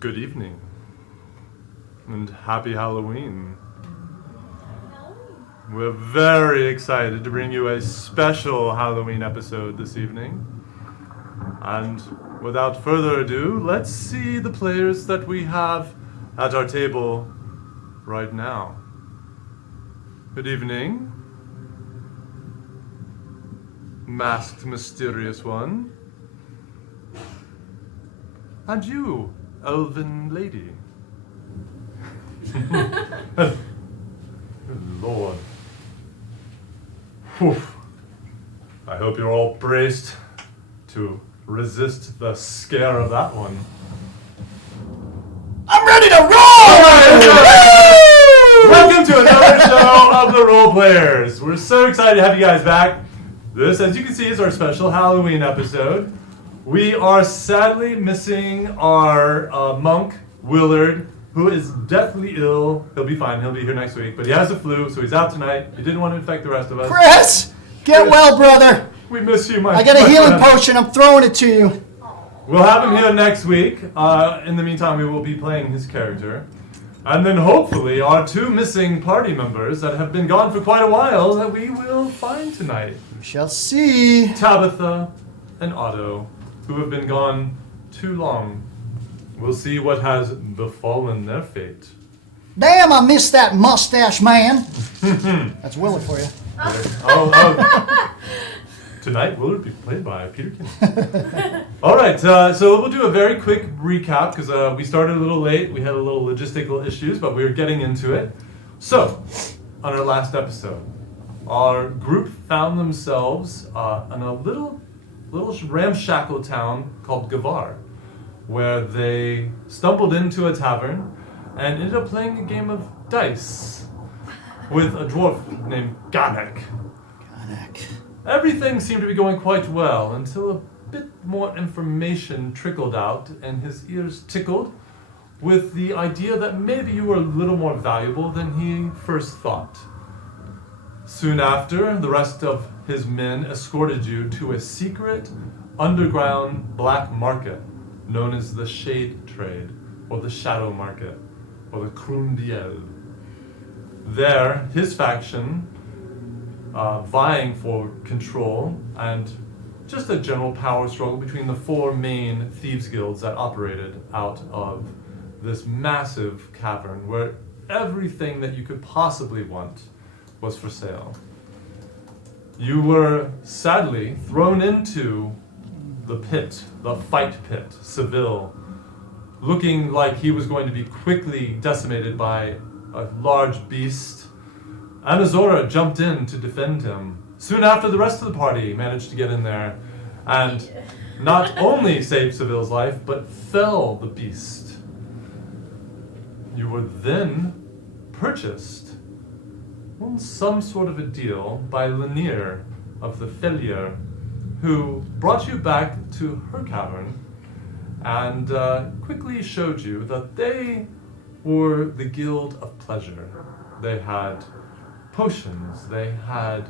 Good evening. And happy Halloween. We're very excited to bring you a special Halloween episode this evening. And without further ado, let's see the players that we have at our table right now. Good evening. Masked mysterious one. And you, elven lady. Good Lord. Whew. I hope you're all braced to resist the scare of that one. I'm ready to roll! Welcome to another show of the Role Players. We're so excited to have you guys back. This, as you can see, is our special Halloween episode. We are sadly missing our monk, Willard, who is deathly ill. He'll be fine. He'll be here next week. But he has the flu, so he's out tonight. He didn't want to infect the rest of us. Chris, get well, brother. We miss you, I got a healing friend. potion. I'm throwing it to you. We'll have him here next week. In the meantime, we will be playing his character. And then hopefully our two missing party members that have been gone for quite a while that we will find tonight. We shall see. Tabitha and Otto, who have been gone too long. We'll see what has befallen their fate. Damn, I missed that mustache man. That's Willard for you. Oh. Tonight, Willard be played by Peter Kinney. All right, so we'll do a very quick recap because we started a little late. We had a little logistical issues, but we were getting into it. So, on our last episode, our group found themselves in a little ramshackle town called Gavar, where they stumbled into a tavern and ended up playing a game of dice with a dwarf named Ganek. Everything seemed to be going quite well until a bit more information trickled out and his ears tickled with the idea that maybe you were a little more valuable than he first thought. Soon after, the rest of his men escorted you to a secret underground black market known as the Shade Trade, or the Shadow Market, or the Krundiel. There, his faction, vying for control and just a general power struggle between the four main thieves guilds that operated out of this massive cavern where everything that you could possibly want was for sale. You were sadly thrown into the pit, the fight pit, Seville, looking like he was going to be quickly decimated by a large beast. Anazora jumped in to defend him. Soon after, the rest of the party managed to get in there and not only saved Seville's life, but fell the beast. You were then purchased on some sort of a deal by Lanier of the Felier, who brought you back to her cavern and quickly showed you that they were the Guild of Pleasure. They had potions, they had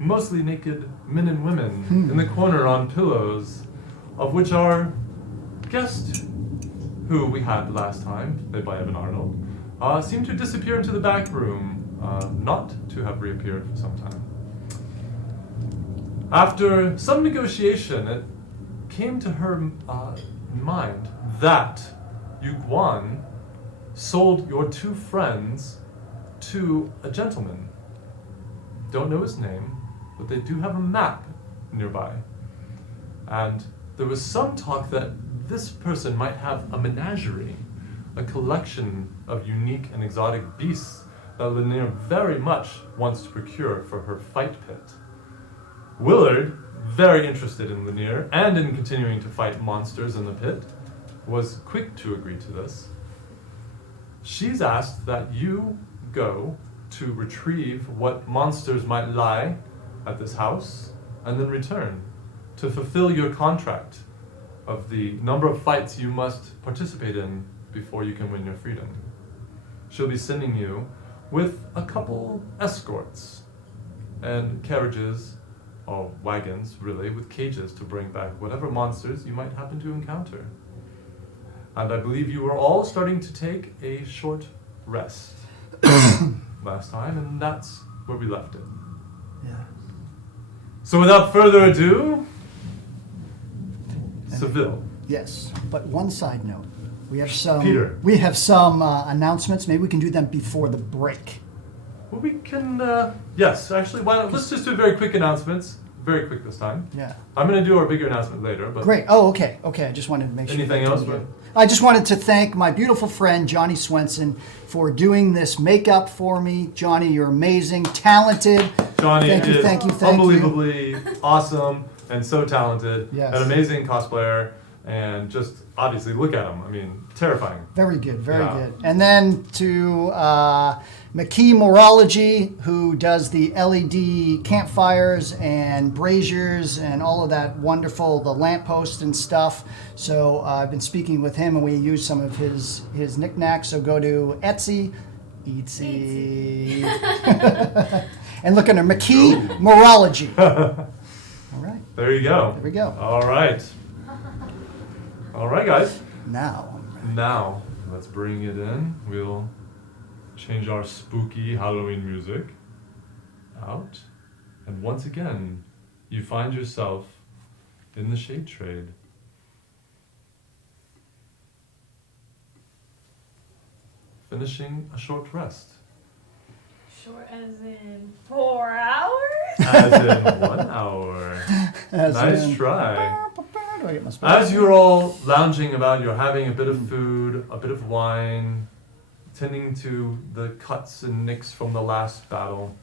mostly naked men and women in the corner on pillows, of which our guest, who we had last time, played by Evan Arnold, seemed to disappear into the back room, not to have reappeared for some time. After some negotiation, it came to her mind that Yuguan sold your two friends to a gentleman. Don't know his name, but they do have a map nearby. And there was some talk that this person might have a menagerie, a collection of unique and exotic beasts that Lanier very much wants to procure for her fight pit. Willard, very interested in Lanier and in continuing to fight monsters in the pit, was quick to agree to this. She's asked that you go to retrieve what monsters might lie at this house and then return to fulfill your contract of the number of fights you must participate in before you can win your freedom. She'll be sending you with a couple escorts and carriages, or wagons really, with cages to bring back whatever monsters you might happen to encounter. And I believe you were all starting to take a short rest last time, and that's where we left it. Yeah. So without further ado, Seville. Yes, but one side note. We have some Peter. We have some announcements. Maybe we can do them before the break. Well, we can, yes, actually, why not? Let's just do very quick announcements. Very quick this time. Yeah. I'm going to do our bigger announcement later, but... Great. Oh, okay. Okay, I just wanted to make sure. Anything else? But... I just wanted to thank my beautiful friend, Johnny Swenson, for doing this makeup for me. Johnny, you're amazing, talented. Johnny is thank you. Unbelievably awesome and so talented. Yes. An amazing cosplayer, and just, obviously, look at him. I mean, terrifying. Very good, very good. And then to McKee Morology, who does the LED campfires and braziers and all of that wonderful, the lampposts and stuff. So I've been speaking with him, and we use some of his knickknacks. So go to Etsy, and look under McKee Morology. All right. There you go. There we go. All right. All right, guys. Now, let's bring it in. We'll change our spooky Halloween music out. And once again, you find yourself in the shade trade. Finishing a short rest. Short as in 4 hours? As in 1 hour. Nice try. Do I get my spell? As you're all lounging about, you're having a bit of food, a bit of wine, tending to the cuts and nicks from the last battle.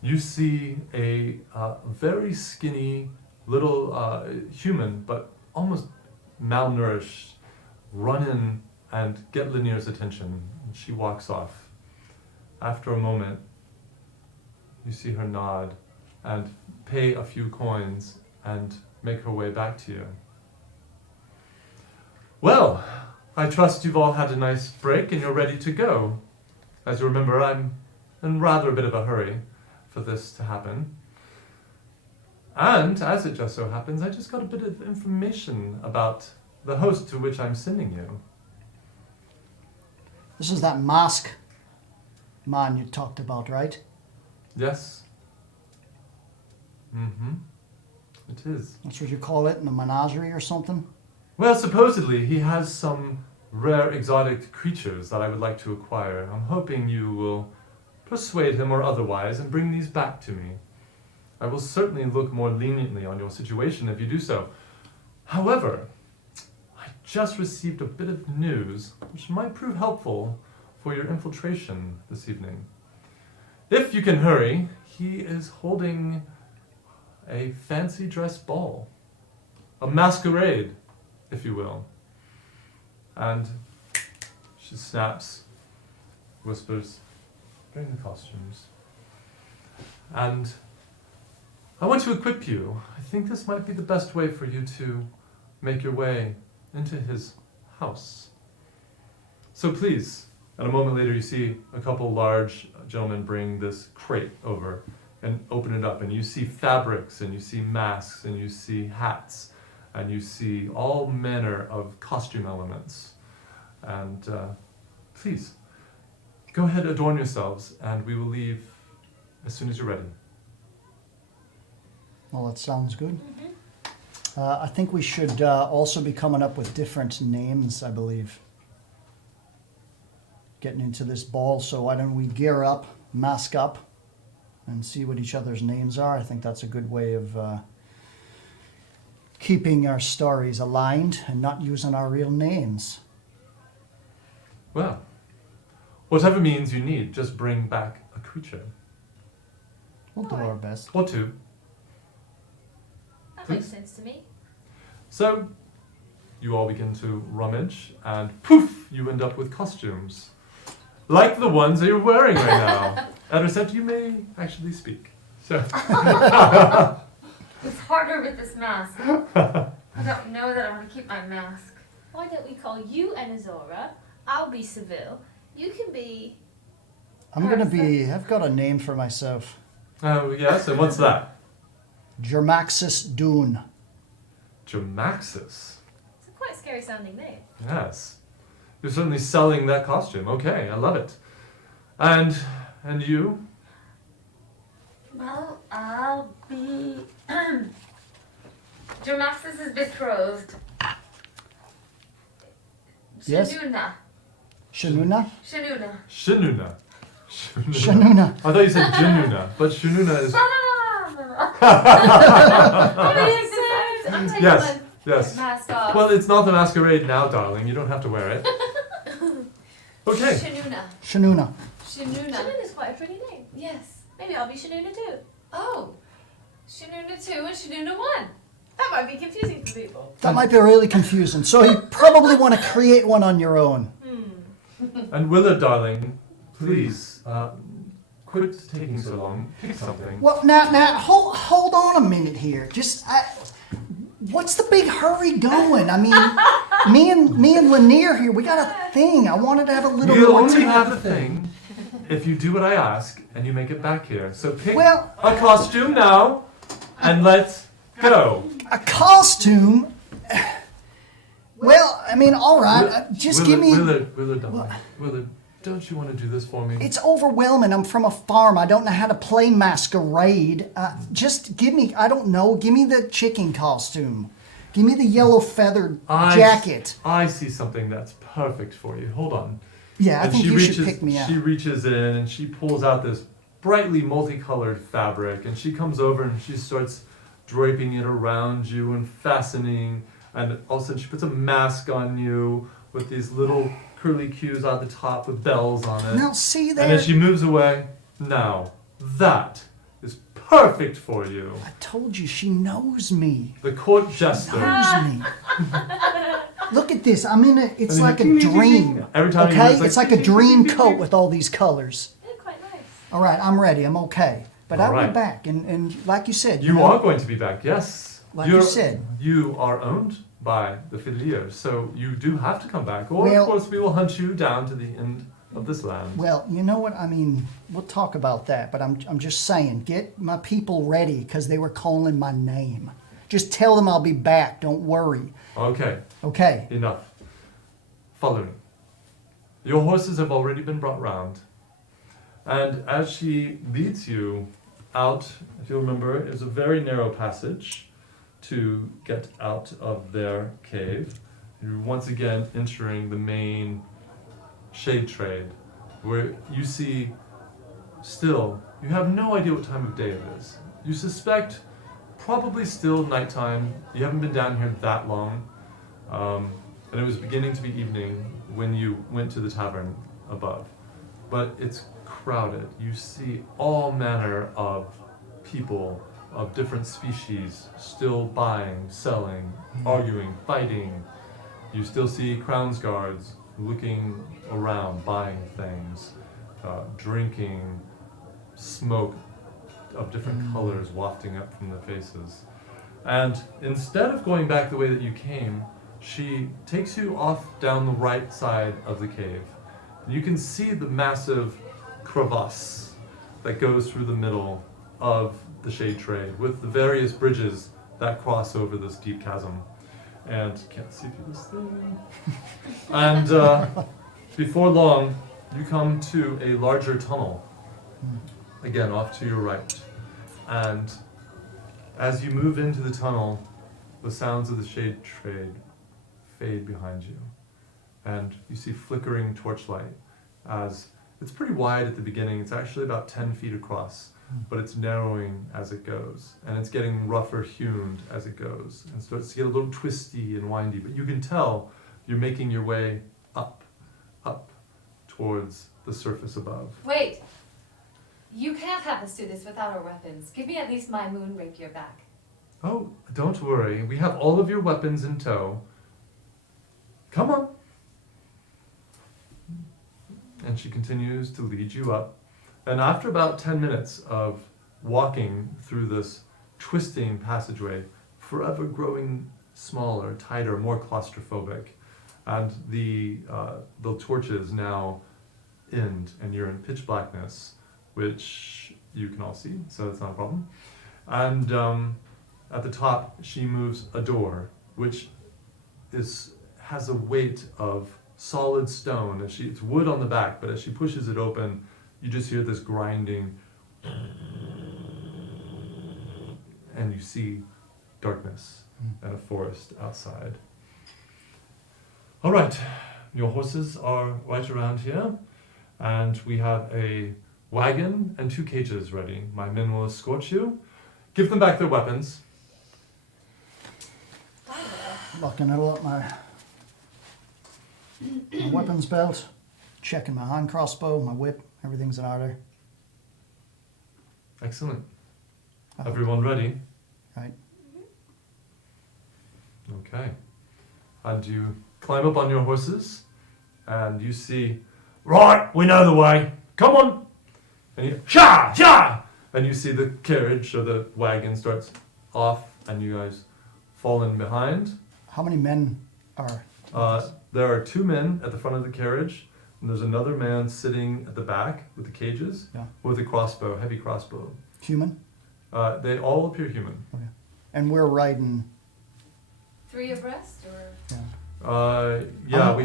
You see a very skinny little human, but almost malnourished, run in and get Lanier's attention. She walks off. After a moment, you see her nod and pay a few coins and make her way back to you. Well, I trust you've all had a nice break and you're ready to go. As you remember, I'm in rather a bit of a hurry for this to happen. And, as it just so happens, I just got a bit of information about the host to which I'm sending you. This is that mask man you talked about, right? Yes. Mm-hmm. It is. That's what you call it, in a menagerie or something? Well, supposedly he has some rare exotic creatures that I would like to acquire. I'm hoping you will persuade him or otherwise and bring these back to me. I will certainly look more leniently on your situation if you do so. However, I just received a bit of news which might prove helpful for your infiltration this evening. If you can hurry, he is holding a fancy dress ball. A masquerade, if you will. And she snaps, whispers, bring the costumes. And I want to equip you. I think this might be the best way for you to make your way into his house. So please, and a moment later you see a couple large gentlemen bring this crate over and open it up, and you see fabrics, and you see masks, and you see hats, and you see all manner of costume elements. And please, go ahead, adorn yourselves, and we will leave as soon as you're ready. Well, that sounds good. I think we should also be coming up with different names, I believe. Getting into this ball, so why don't we gear up, mask up, and see what each other's names are. I think that's a good way of keeping our stories aligned and not using our real names. Well, whatever means you need, just bring back a creature. We'll do our best. Or two. That makes sense to me. So, you all begin to rummage, and poof, you end up with costumes. Like the ones that you're wearing right now. Edderset, you may actually speak. So. It's harder with this mask. I don't know that I want to keep my mask. Why don't we call you Anazora? I'll be Seville. You can be... I've got a name for myself. Oh, yes, and what's that? Germaxis Dune. Germaxis. It's a quite scary scary sounding name. Yes. You're certainly selling that costume. Okay, I love it. And you? Well, I'll be Germaxis' betrothed. Yes? Shanuna. Shanuna? Shanuna. Shinuna. Shanuna. I thought you said Jinuna, but Shinuna is... I'm taking Yes, my yes. mask off. Well, it's not the masquerade now, darling. You don't have to wear it. Okay. Shanuna. Shanuna. Shanuna. Shanuna is quite a pretty name. Yes. Maybe I'll be Shanuna too. Oh. Shanuna 2 and Shanuna 1. That might be confusing for people. That might be really confusing. So you probably want to create one on your own. And Willard, darling, please, quit taking so long. Pick something. Well, now, hold on a minute here. What's the big hurry going? I mean, me and Lanier here, we got a thing. I wanted to have a little You'll more only time. have a thing if you do what I ask and you make it back here. So pick Well- a costume now and let's go. A costume? Well, I mean, all right. Just give me... Willard, darling. Willard, don't you want to do this for me? It's overwhelming. I'm from a farm. I don't know how to play Masquerade. Just give me, I don't know, give me the chicken costume. Give me the yellow feathered jacket. I see something that's perfect for you. Hold on. Yeah, I And think you should pick me up. She reaches in and she pulls out this brightly multicolored fabric and she comes over and she starts draping it around you and fastening, and all of a sudden she puts a mask on you with these little curly cues at the top with bells on it. Now, see And there. then she moves away. Now, that is perfect for you. I told you, she knows me. The court jester. Knows me. Look at this. I'm in a, it's And like a you- dream. Every time you Okay? move, It's like a dream coat with all these colors. They're quite nice. All right, I'm ready. I'm okay. But All I'll be right. back. And like you said, You know, are going to be back, yes. Like you said. You are owned by the Fideliers, so you do have to come back. Or, Well- of course, we will hunt you down to the end of this land. Well, you know what? I mean, we'll talk about that, but I'm just saying, get my people ready because they were calling my name. Just tell them I'll be back. Don't worry. Okay, Okay. enough. Follow me. Your horses have already been brought round. And as she leads you out, if you'll remember, it was a very narrow passage to get out of their cave. You're once again entering the main shade trade, where you see still, you have no idea what time of day it is. You suspect probably still nighttime. You haven't been down here that long. And it was beginning to be evening when you went to the tavern above. But it's crowded. You see all manner of people of different species still buying, selling, arguing, fighting. You still see Crown's guards looking around, buying things, drinking, smoke of different colors wafting up from their faces. And instead of going back the way that you came, she takes you off down the right side of the cave. You can see the massive crevasse that goes through the middle of the shade trade with the various bridges that cross over this deep chasm. And can't see through this thing. And before long, you come to a larger tunnel. Again, off to your right. And as you move into the tunnel, the sounds of the shade trade fade behind you. And you see flickering torchlight as it's pretty wide at the beginning. It's actually about 10 feet across, but it's narrowing as it goes. And it's getting rougher hewn as it goes. And starts to get a little twisty and windy, but you can tell you're making your way up towards the surface above. Wait. You can't have us do this without our weapons. Give me at least my moon rapier back. Oh, don't worry. We have all of your weapons in tow. Come on. And she continues to lead you up. And after about 10 minutes of walking through this twisting passageway, forever growing smaller, tighter, more claustrophobic, and the torches now end, and you're in pitch blackness, which you can all see, so it's not a problem. And at the top, she moves a door, which has a weight of solid stone. It's wood on the back, but as she pushes it open, you just hear this grinding, and you see darkness and a forest outside. All right, your horses are right around here, and we have a wagon and 2 cages ready. My men will escort you. Give them back their weapons. Locking it up my weapons belt, checking my hand crossbow, my whip, everything's in order. Excellent. Everyone ready? Right. Okay. And you climb up on your horses, and you see, right, we know the way. Come on. And you, sha, sha! And you see the carriage or the wagon starts off, and you guys fall in behind. How many men are? There are 2 men at the front of the carriage, and there's another man sitting at the back with the cages, Yeah. with a crossbow, heavy crossbow. Human? They all appear human. Okay. And we're riding. 3 abreast, or? Yeah. Yeah,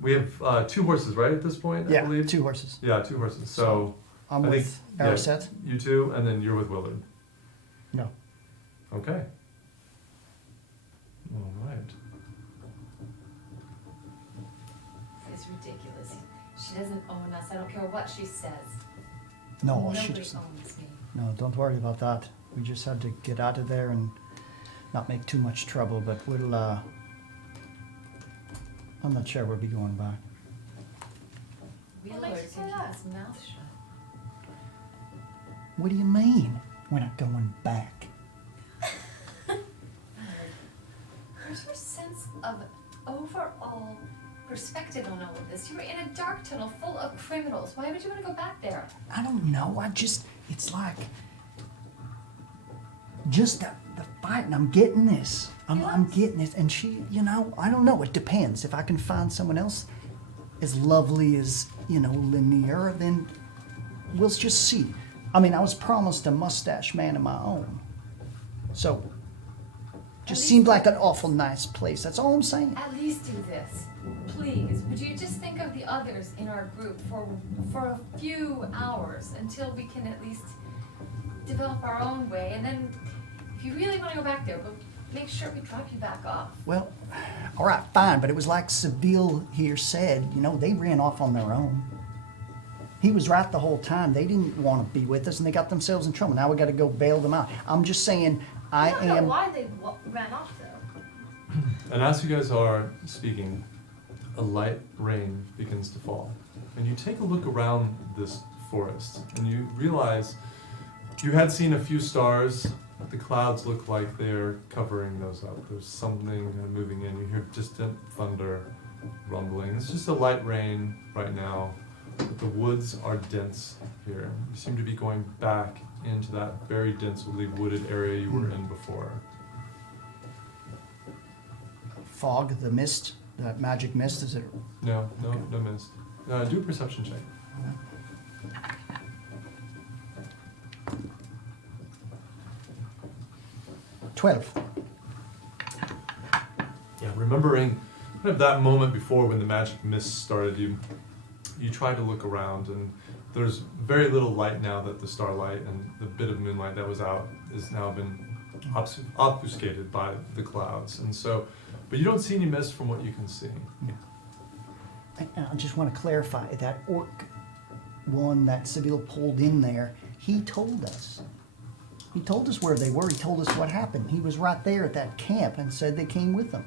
we have 2 horses, right, at this point, I Yeah, believe? 2 horses. Yeah, 2 horses. So I'm I with think, yeah. Ariset. you 2, and then you're with Willard. No. Okay. All right. This is ridiculous. She doesn't own us. I don't care what she says. No, she Nobody doesn't. owns me. No, don't worry about that. We just had to get out of there and not make too much trouble, but we'll, I'm not sure we'll be going back. Wheeler makes you can say keep that? his mouth shut. What do you mean? We're not going back. Where's your sense of overall perspective on all of this? You were in a dark tunnel full of criminals. Why would you want to go back there? I don't know. It's like, just the fighting. I'm getting this. I'm getting it. And she, I don't know. It depends. If I can find someone else as lovely as, Lanier, then we'll just see. I mean, I was promised a mustache man of my own. So, just least- seemed like an awful nice place. That's all I'm saying. At least do this. Please, would you just think of the others in our group for a few hours until we can at least develop our own way, and then if you really want to go back there, we'll make sure we drop you back off. Well, all right, fine, but it was like Seville here said, they ran off on their own. He was right the whole time. They didn't want to be with us, and they got themselves in trouble. Now we got to go bail them out. I'm just saying, I don't know why they ran off though. And as you guys are speaking, a light rain begins to fall. And you take a look around this forest, and you realize you had seen a few stars. The clouds look like they're covering those up. There's something moving in. You hear distant thunder rumbling. It's just a light rain right now, but the woods are dense here. You seem to be going back into that very densely wooded area you were in before. fog, the mist, that magic mist, is it? No Okay. mist. Do a perception check. 12. Yeah, remembering kind of that moment before when the magic mist started, you try to look around, and there's very little light now that the starlight and the bit of moonlight that was out has now been obfuscated by the clouds. And so, but you don't see any mist from what you can see. I just want to clarify, that orc one that Seville pulled in there, he told us. He told us where they were. He told us what happened. He was right there at that camp and said they came with them.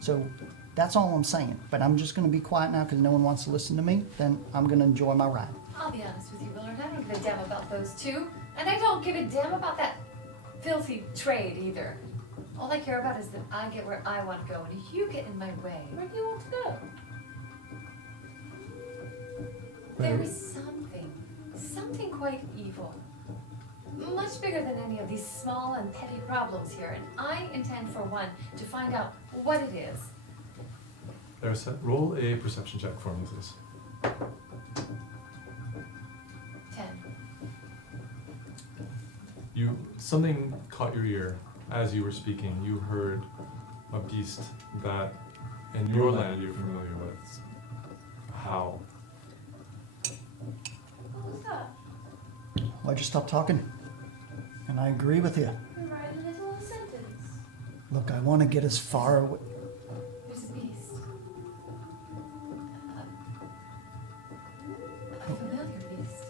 So that's all I'm saying. But I'm just going to be quiet now because no one wants to listen to me. Then I'm going to enjoy my ride. I'll be honest with you, Willard. I don't give a damn about those two. And I don't give a damn about that filthy trade either. All I care about is that I get where I want to go, and you get in my way. Where do you want to go? There is something quite evil. Much bigger than any of these small and petty problems here, and I intend, for one, to find out what it is. There's roll a perception check for me, please. 10. Something caught your ear as you were speaking. You heard a beast that in your land you're familiar with. How? What was that? Why'd you stop talking? And I agree with you. Write a little sentence. Look, I want to get as far away. There's a beast. A familiar beast.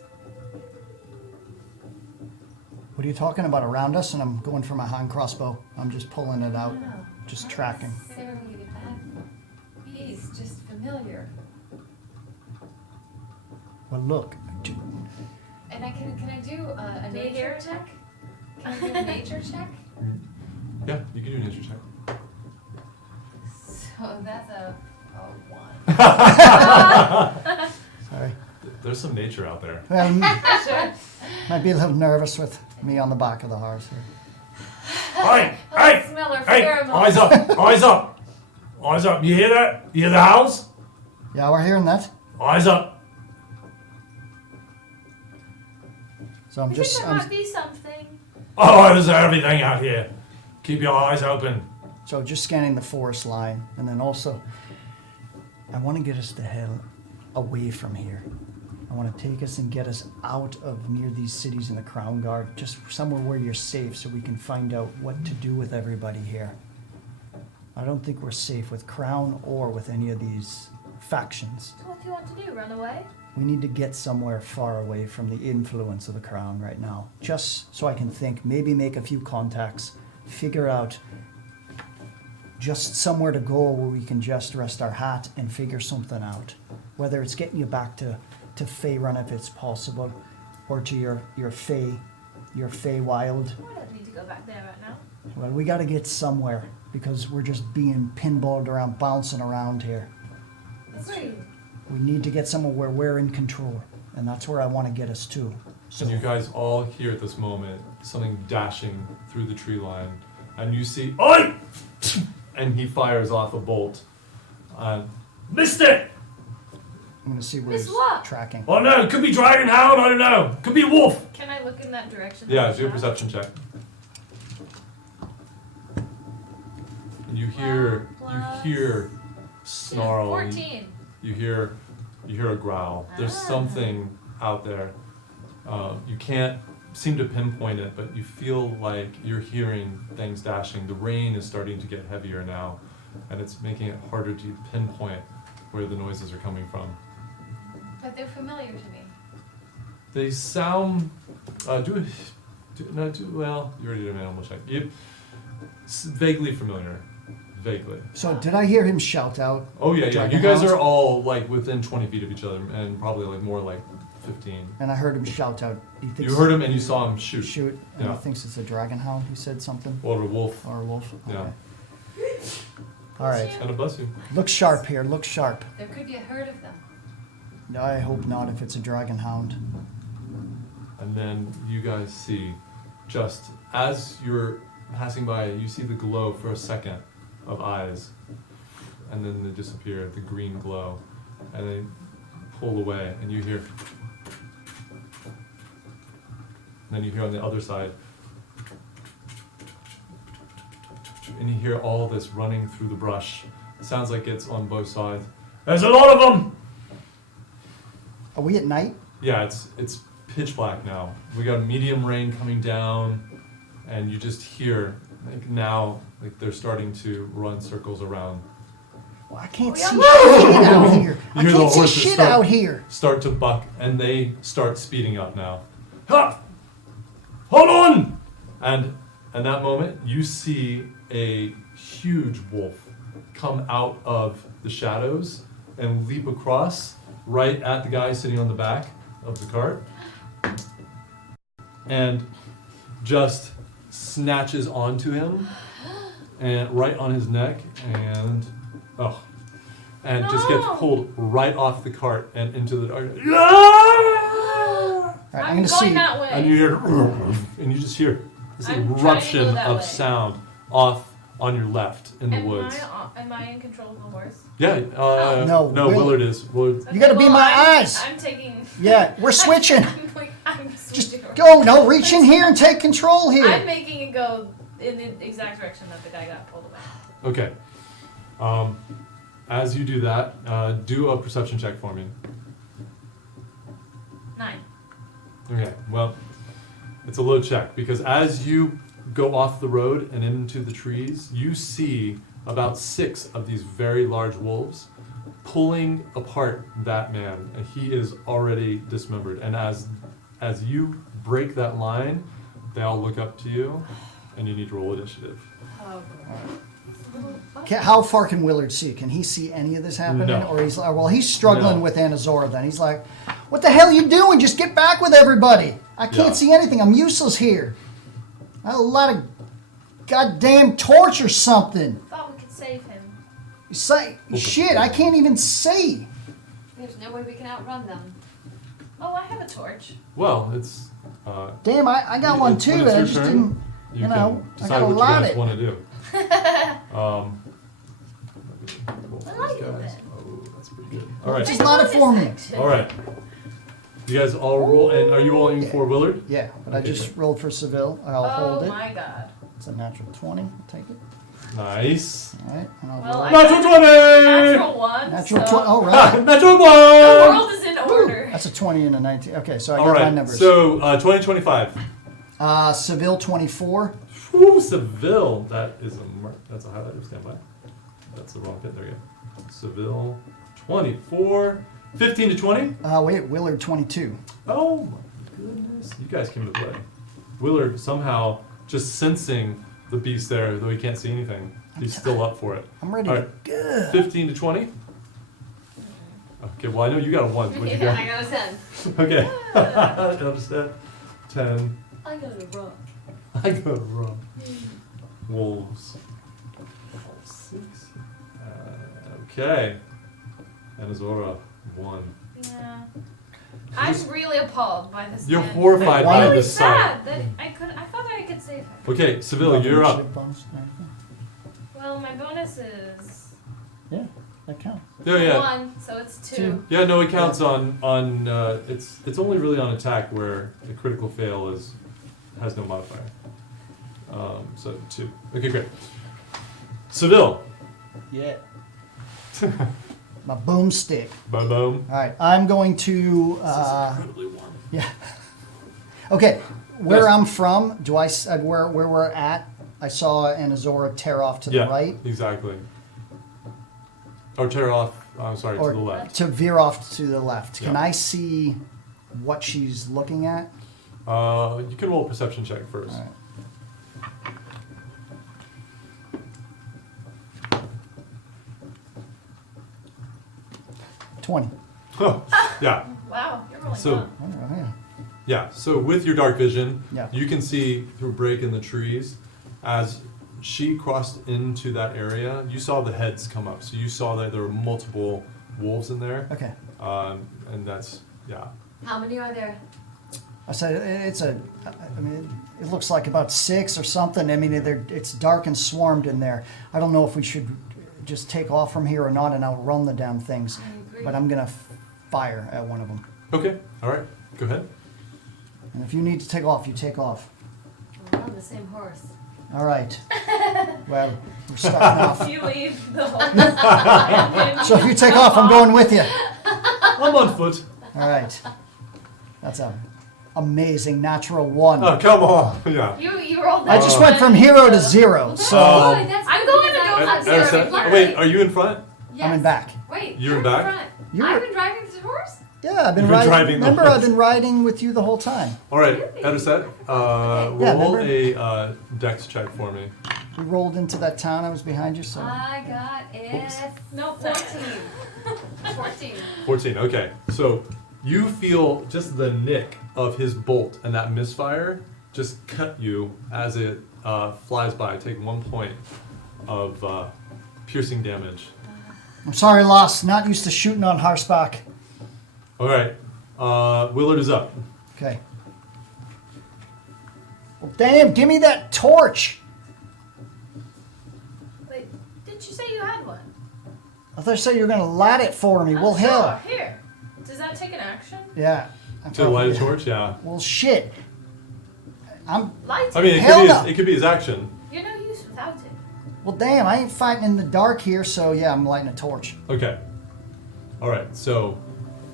What are you talking about around us? And I'm going for my hand crossbow. I'm just pulling it out, No, just not tracking. necessarily that beast, just familiar. Well, look. And can I do a Do you nature hear it? check? Can I do a nature check? Yeah, you can do a nature check. So that's a 1. Sorry. There's some nature out there. Well, Sure. might be a little nervous with me on the back of the horse here. Hey! I smell her pheromones. Eyes up! Eyes up! Eyes up! You hear that? You hear the howls? Yeah, we're hearing that. Eyes up! So I'm I just. think there might be something. Oh, there's everything out here. Keep your eyes open. So just scanning the forest line, and then also, I want to get us the hell away from here. I want to take us and get us out of near these cities in the Crown Guard, just somewhere where you're safe, so we can find out what to do with everybody here. I don't think we're safe with Crown or with any of these factions. So what do you want to do? Run away? We need to get somewhere far away from the influence of the Crown right now, just so I can think, maybe make a few contacts, figure out just somewhere to go where we can just rest our hat and figure something out. Whether it's getting you back to Faerun if it's possible, or to your Fey Wild. We don't need to go back there right now. Well, we got to get somewhere because we're just being pinballed around, bouncing around here. Agreed. We need to get somewhere where we're in control, and that's where I want to get us to. So And you guys all hear at this moment something dashing through the tree line, and you see, oi! And he fires off a bolt. Missed it! I'm going to see where Miss he's what? tracking. Oh no, it could be dragon hound, I don't know. Could be wolf. Can I look in that direction? Yeah, do a perception check. And you hear snarl. and 14. You hear a growl. There's Ah. something out there. You can't seem to pinpoint it, but you feel like you're hearing things dashing. The rain is starting to get heavier now, and it's making it harder to pinpoint where the noises are coming from. But they're familiar to me. They sound well. You already did an animal check. Vaguely familiar. Vaguely. So did I hear him shout out? Oh yeah. Dragon You guys hounds? are all like within 20 feet of each other, and probably like more like 15. And I heard him shout out. He thinks You heard him and you saw him shoot. shoot, and Yeah. he thinks it's a dragon hound. He said something, Or a wolf. or a wolf. Yeah. Okay. All right. And a bless you. Look sharp here. Look sharp. There could be a herd of them. No, I hope not. If it's a dragon hound. And then you guys see, just as you're passing by, you see the glow for a second of eyes, and then they disappear, the green glow, and they pull away, and you hear, and then you hear on the other side, and you hear all this running through the brush. It sounds like it's on both sides. There's a lot of them! Are we at night? Yeah, it's pitch black now. We got medium rain coming down, and you just hear like now like they're starting to run circles around. Well, I can't We see are- shit out here. I You hear the can't see horses shit start- out here. Start to buck, and they start speeding up now. Ha! Hold on! And in that moment, you see a huge wolf come out of the shadows and leap across right at the guy sitting on the back of the cart, and just snatches onto him and right on his neck, and just gets No. pulled right off the cart and into the darkness. All right, I'm I'm gonna going see. that way. And you hear, and you just hear this I'm trying to go eruption that of way. sound off on your left in the Am woods. am I in control of the horse? Yeah, No, Willard is. Willard. You gotta be my I'm, eyes. I'm taking. Yeah, we're switching. I'm Just switching. go. No, reach in here and take control I'm here. making it go in the exact direction that the guy got pulled away. Okay. as you do that, do a perception check for me. 9. Okay, well, it's a low check because as you go off the road and into the trees, you see about 6 of these very large wolves pulling apart that man, and he is already dismembered. And as you break that line, they all look up to you, and you need to roll initiative. Oh, How far can Willard see? Can he see any of this happening? No. Or he's struggling No. with Anazora then. He's like, what the hell are you doing? Just get back with everybody. I can't Yeah. see anything. I'm useless here. I have a lot of goddamn torch or something. thought we could save him. You say, shit, I can't even see. There's no way we can outrun them. Oh, I have a torch. Well, it's Damn, I got one too. when it's I your just turn, didn't, you you can know, I decide got a what you lot guys of want to do. I like it then. Oh, that's pretty good. All right. Just a lot of for me. All right. You guys all roll, and are you rolling for Willard? Yeah, but I Okay, just great. rolled for Seville. I'll hold Oh it. my god. It's a natural 20. I'll take it. Nice. All right, and I'll Well, roll. I- Natural 20! Natural 1. Natural so 20. All right. Natural The 1! world is in order. That's a 20 and a 19. Okay, so I All got my right, numbers. so 2025. Seville 24. Whew, Seville. That is that's a highlighter. Stand by. That's the wrong bit. There you go. Seville 24. 15 to 20. Wait, Willard 22. Oh my goodness. You guys came to play. Willard somehow just sensing the beast there, though he can't see anything. He's still up for it. I'm ready All to right. go. 15 to 20. Okay, well I know you got a 1. What'd you Yeah, I get? got a 10. Okay. Understand. 10. I got a run. I got it wrong. Wolves. 6. Okay. And Azora 1. Yeah. I'm really appalled by this. You're man. horrified Why? by Really this sight. sad that I thought I could save him. Okay, Seville, you're up. Initiative bonus and everything? Well, my bonus is Yeah, that counts. Oh yeah. 1, so it's 2. Two. Yeah, no, it counts on it's only really on attack where the critical fail has no modifier. So 2. Okay, great. Seville. Yeah. My boomstick. Boom boom. All right, I'm going to. Incredibly warm. Yeah. Okay, where Yes. I'm from, do I where we're at? I saw Anazora tear off to the Yeah, right, exactly. Or tear off. I'm sorry, or to the left. to veer off to the left. Can Yeah. I see what she's looking at? You can roll a perception check first. All right. 20. Oh, yeah. Wow, you're rolling So- well. Oh, yeah. Yeah, so with your dark vision, Yeah. you can see through a break in the trees as she crossed into that area, you saw the heads come up. So you saw that there were multiple wolves in there. Okay. And that's, yeah. How many are there? I said it's a. I mean, it looks like about 6 or something. I mean, it's dark and swarmed in there. I don't know if we should just take off from here or not, and outrun the damn things. I agree. But I'm gonna fire at one of them. Okay, all right, go ahead. And if you need to take off, you take off. We're on the same horse. All right. Well, we're starting off. You leave the whole. So if you take off, I'm going with you. I'm on foot. All right. That's a amazing natural 1. Oh, come on. Yeah. You rolled I that. just went from 0 to 0. So Oh. Boy, that's I'm good going to because go I- up I'm there. sorry, Look, luckily- Wait, are you in front? Yes. I'm in back. Wait, You're in in back? front. You're- I've been driving this horse? yeah, I've been You've been riding. driving the Remember, horse. I've been riding with you the whole time. All right, Edison, Yeah, roll remember? a dex check for me. We rolled into that town. I was behind you. So I got it. Oops. No, 14. 14. 14, okay. So you feel just the nick of his bolt and that misfire just cut you as it flies by. Take 1 point of piercing damage. I'm sorry, Lost. Not used to shooting on horseback. All right, Willard is up. Okay. Well, damn! Give me that torch. Wait, didn't you say you had one? I thought you said you were gonna light it for me. Well, sure. hell. Here. Does that take an action? Yeah. I To light a probably- torch, yeah. Well, shit. I'm. Light I mean, Hell no. it could be his action. You're no use without it. Well, damn, I ain't fighting in the dark here, so yeah, I'm lighting a torch. Okay. All right. So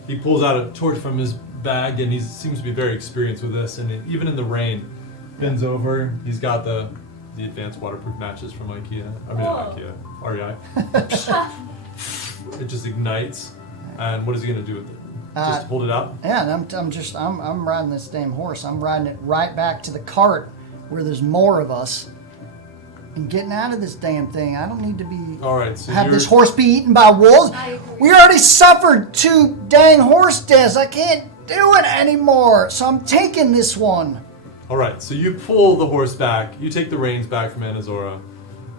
he pulls out a torch from his bag, and he seems to be very experienced with this. And even in the rain, bends over. He's got the advanced waterproof matches from IKEA. I mean, not IKEA, REI. It just ignites. And what is he gonna do with it? Just hold it out? Yeah, and I'm riding this damn horse. I'm riding it right back to the cart where there's more of us. And getting out of this damn thing. I don't need to be All right. So have this horse be eaten by wolves. I agree. We already suffered 2 dang horse deaths. I can't do it anymore. So I'm taking this one. All right. So you pull the horse back. You take the reins back from Anazora,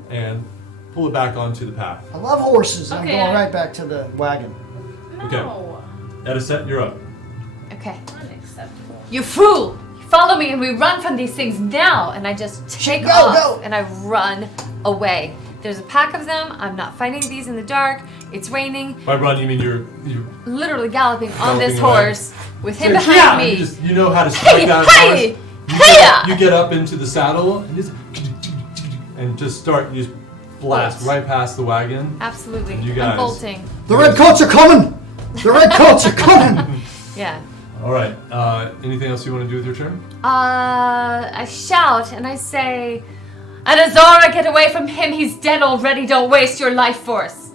and pull it back onto the path. I love horses. I'm Okay. going right back to the wagon. No. Okay. Ediset, you're up. Okay. Unacceptable. You fool! Follow me and we run from these things now! And I just take Go, off go. and I run away. There's a pack of them. I'm not fighting these in the dark. It's raining. By run, you mean you're Literally galloping on this Galloping away. horse with him Yeah, behind me. You know how to strike Hey, that hey, horse. You get up into the saddle and just start. You just blast Bolt. right past the wagon. Absolutely. You I'm guys. bolting. The red coats are coming. The red coats are coming. Yeah. All right. Anything else you want to do with your turn? I shout and I say, Anazora, get away from him. He's dead already. Don't waste your life force.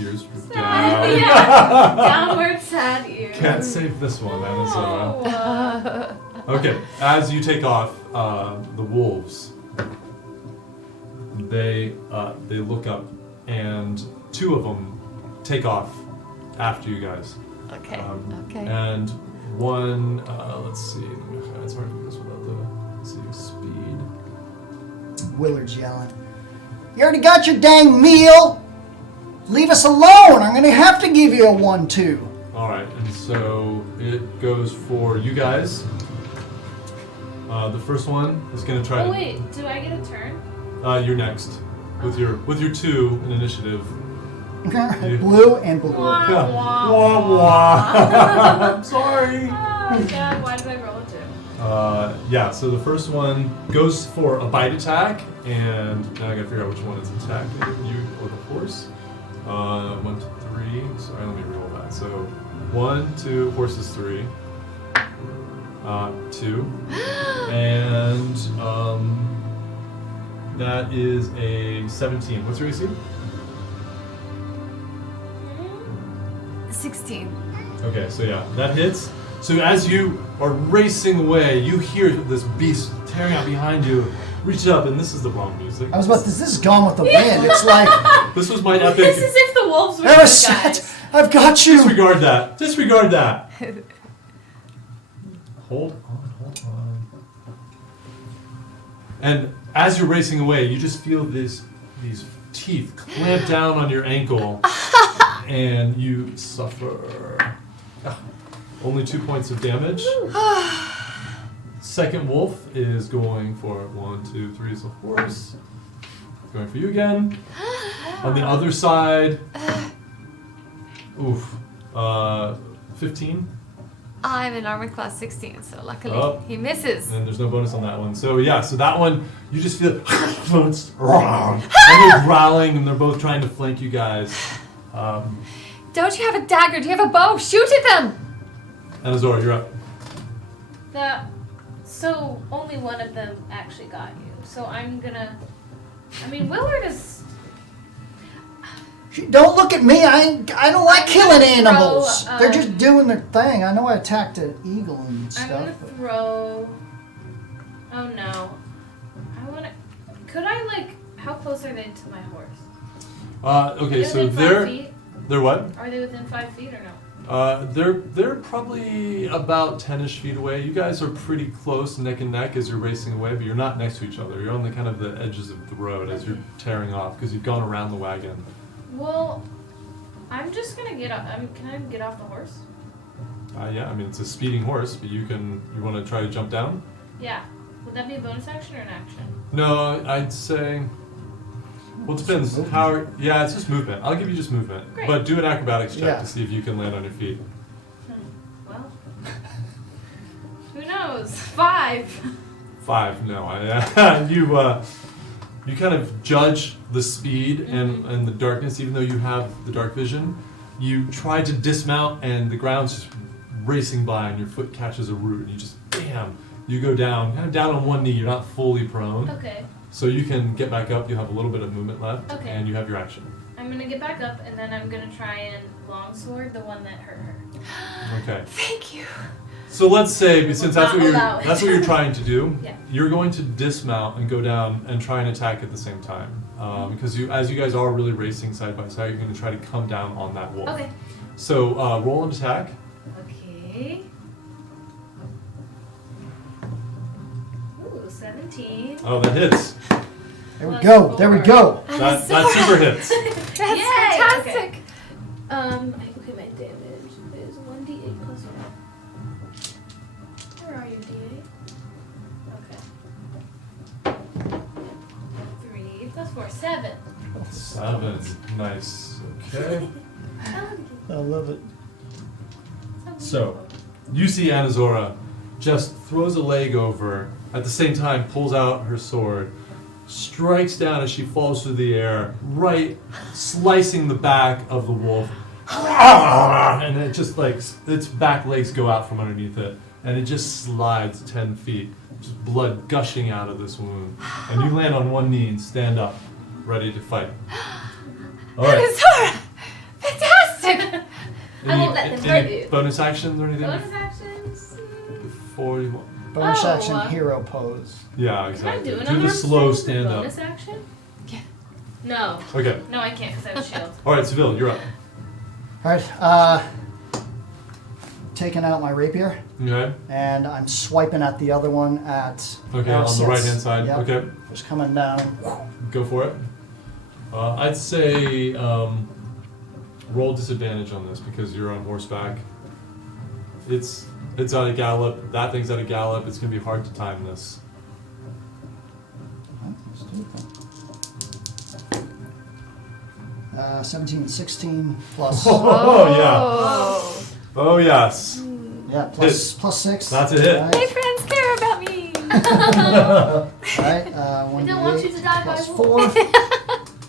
Ears Sad, down. yeah. Downward sad ears. Can't save this one, Anazora. Oh. Okay, as you take off, the wolves, they look up, and 2 of them take off after you guys. Okay. Okay. And one, let's see, it's hard to do this without the, let's see, speed. Willard's yelling. You already got your dang meal. Leave us alone. I'm gonna have to give you a 1-2. All right, and so it goes for you guys. The first one is going to try Oh to. wait, do I get a turn? You're next with your 2 in initiative. Blue and blue. Wah, Yeah. wah, Wah, wah. I'm sorry. Oh god, why did I roll a 2? Yeah, so the first one goes for a bite attack, and now I gotta figure out which one it's attacking, you or the horse. 1, 2, 3. Sorry, let me reroll that. So 1, 2, horse is 3. 2. And that is a 17. What's your AC? 16. Okay, so yeah, that hits. So as you are racing away, you hear this beast tearing out behind you. Reach up, and this is the wrong music. I was about to. This is Gone with the Wind. It's like This was my epic. It's as if the wolves were there the was guys. I've got you. Disregard that. Disregard that. Hold on. And as you're racing away, you just feel these teeth clamp down on your ankle, and you suffer. Only 2 points of damage. Second wolf is going for 1, 2, 3 is a horse. Going for you again. On the other side, oof, 15. I'm in armor class 16, so luckily Oh. he misses. And there's no bonus on that one. So yeah, so that one, you just feel it's wrong. And they're growling, and they're both trying to flank you guys. Don't you have a dagger? Do you have a bow? Shoot at them! And Azora, you're up. So only one of them actually got you. So I'm gonna. I mean, Willard is. Don't look at me. I don't like I'm killing gonna animals. throw, They're just doing their thing. I know I attacked an eagle and I'm stuff. gonna but- throw. Oh no. I wanna. Could I How close are they to my horse? Okay, Are they so within 5 they're feet? what? Are they within 5 feet or no? They're probably about 10-ish feet away. You guys are pretty close, neck and neck, as you're racing away, but you're not next to each other. You're on the kind of the edges of the road as you're tearing off because you've gone around the wagon. Well, I'm just gonna get up. Can I get off the horse? Yeah, I mean it's a speeding horse, but you want to try to jump down? Yeah. Would that be a bonus action or an action? No, I'd say. Well, it depends. Yeah, it's just movement. I'll give you just movement, Great. but do an acrobatics check Yeah. to see if you can land on your feet. Well, who knows? 5. 5. No, you kind of judge the speed and the darkness, even though you have the dark vision. You try to dismount, and the ground's racing by, and your foot catches a root, and you just bam. You go down, kind of down on one knee. You're not fully prone, Okay. so you can get back up. You have a little bit of movement left, Okay. and you have your action. I'm gonna get back up, and then I'm gonna try and longsword the one that hurt her. Okay. Thank you. So let's say, since that's not allow it. what you're trying to do, Yeah. you're going to dismount and go down and try and attack at the same time. Because as you guys are really racing side by side, you're going to try to come down on that wolf. Okay. So roll an attack. Okay. Ooh, 17. Oh, that hits. There we go. There we go. That super hits. That's Yay, fantastic. Okay, my damage is 1d8 plus 1. Where are you, d8? Okay. 3 plus 4, 7. 7. Nice. Okay. I love it. So, you see Anazora just throws a leg over, at the same time pulls out her sword, strikes down as she falls through the air, right slicing the back of the wolf. And it just like, its back legs go out from underneath it, and it just slides 10 feet, just blood gushing out of this wound. And you land on one knee and stand up, ready to fight. All right. Anazora! Fantastic! I won't let them hurt you. Bonus actions or anything? Bonus actions? Before you want. Bonus Oh. action hero pose. Yeah, Can I exactly. do Do another the slow full stand up. bonus action? Yeah. No. Okay. No, I can't because I have a shield. All right, Seville, you're up. All right. Taking out my rapier, Okay. and I'm swiping at the other one at. Okay, on the right hand side. Yep. Okay, Just coming down. go for it. I'd say roll disadvantage on this because you're on horseback. It's at a gallop. That thing's at a gallop. It's gonna be hard to time this. Let's do it. 17 and 16 plus. Oh yeah. Oh. Oh yes. Yeah, plus 6. That's a hit. My friends care about me. Right, I don't want you to die by plus wolf.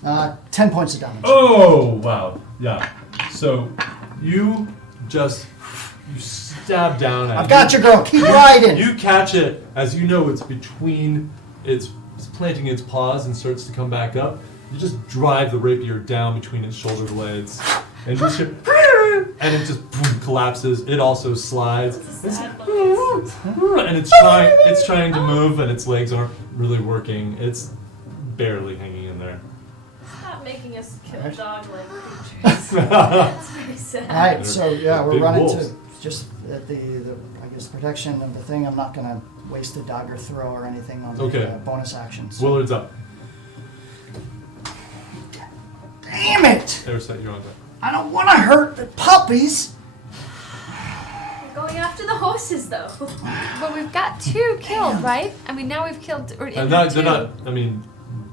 4. 10 points of damage. Oh wow. Yeah. So you stab down at it. I've got you, girl. Keep riding. You catch it as you know it's between it's planting its paws and starts to come back up. You just drive the rapier down between its shoulder blades, and just hear, and it just boom, collapses. It also slides, It's a sad noise. and it's trying to move, and its legs aren't really working. It's barely hanging in there. Stop making us kill Alright. dog-like creatures. That's very sad. All right, so yeah, we're Big running wolves. to just at the I guess protection of the thing. I'm not gonna waste a dagger throw or anything on Okay. the bonus actions. Willard's up. Damn it! There's that. You're on deck. I don't want to hurt the puppies. We're going after the horses, though. But we've got 2 killed, right? I mean, now we've killed or And injured 2. they're not. I mean,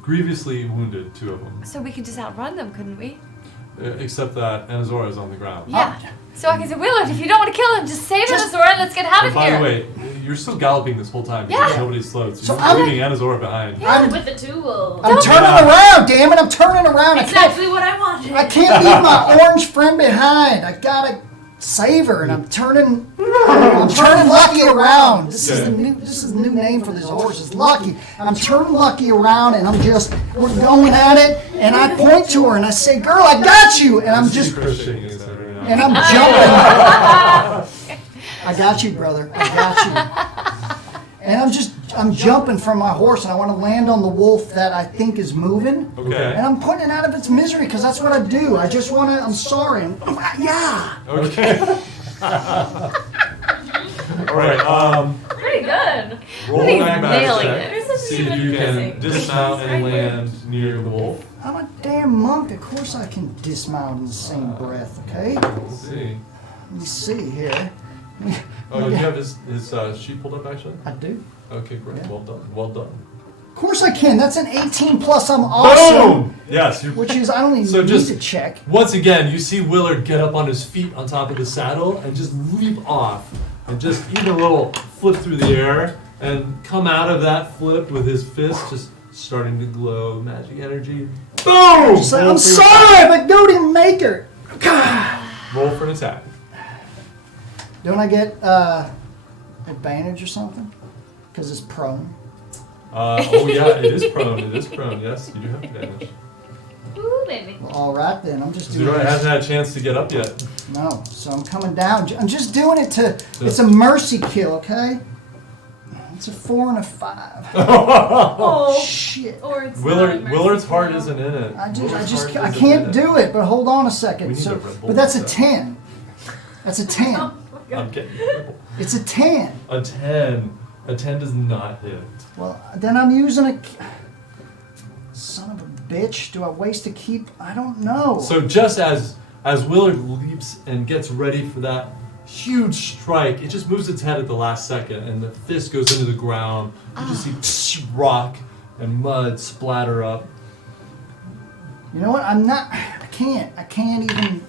grievously wounded, 2 of them. So we could just outrun them, couldn't we? Except that Anazora is on the ground. Yeah. So I can say, Willard, if you don't want to kill him, just save Anazora and let's get out And of by here. the way, you're still galloping this whole time because Yeah. nobody's slowed. So So you're I'm- leaving Anazora behind. I'm- With the two wolves. I'm turning around, damn it! I'm turning around. Exactly what I wanted. I can't leave my orange friend behind. I gotta save her, and I'm turning Lucky around. This is the new name for this horse. Is Lucky. I'm turning Lucky around, and we're going at it, and I point to her and I say, "Girl, I got you!" And I'm just Crocheting is every now and I'm jumping. I got you, brother. I got you. And I'm jumping from my horse, and I want to land on the wolf that I think is moving. Okay. And I'm putting it out of its misery because that's what I do. I just want to. I'm sorry. Yeah. Okay. All right. Pretty good. Roll He's an acrobatics nailing check. it. There's such See if human you can missing. dismount and Right. land near the wolf. I'm a damn monk. Of course I can dismount in the same breath. Okay. We'll see. Let me see here. Oh, you have his sheet pulled up actually? I do. Okay, great. Yeah. Well done. Well done. Of course I can. That's an 18 plus. I'm awesome. Boom! Yes. You. Which is I don't even So need just- to check. Once again, you see Willard get up on his feet on top of the saddle and just leap off and just even a little flip through the air and come out of that flip with his fist just starting to glow, magic energy. Boom! Just like, I'm sorry, but go didn't make her. Roll for an attack. Don't I get advantage or something? Because it's prone. Oh yeah, it is prone. It is prone. Yes, you do have advantage. Ooh, baby. Well, all right then. I'm just doing Zero it. hasn't had a chance to get up yet. No, so I'm coming down. I'm just doing it to. It's a mercy kill, okay? It's a 4 and a 5. Oh, Shit. or it's not a mercy Willard's heart kill. isn't in it. I can't do it. But hold on a We second. need So, a Red Bull but that's a for that. 10. That's a 10. I'm getting purple. It's a 10. A 10. A 10 does not hit. Well, then I'm using a. Son of a bitch. Do I waste a keep? I don't know. So just as Willard leaps and gets ready for that huge strike, it just moves its head at the last second, and the fist goes into the ground. You just see rock and mud splatter up. You know what? I can't even.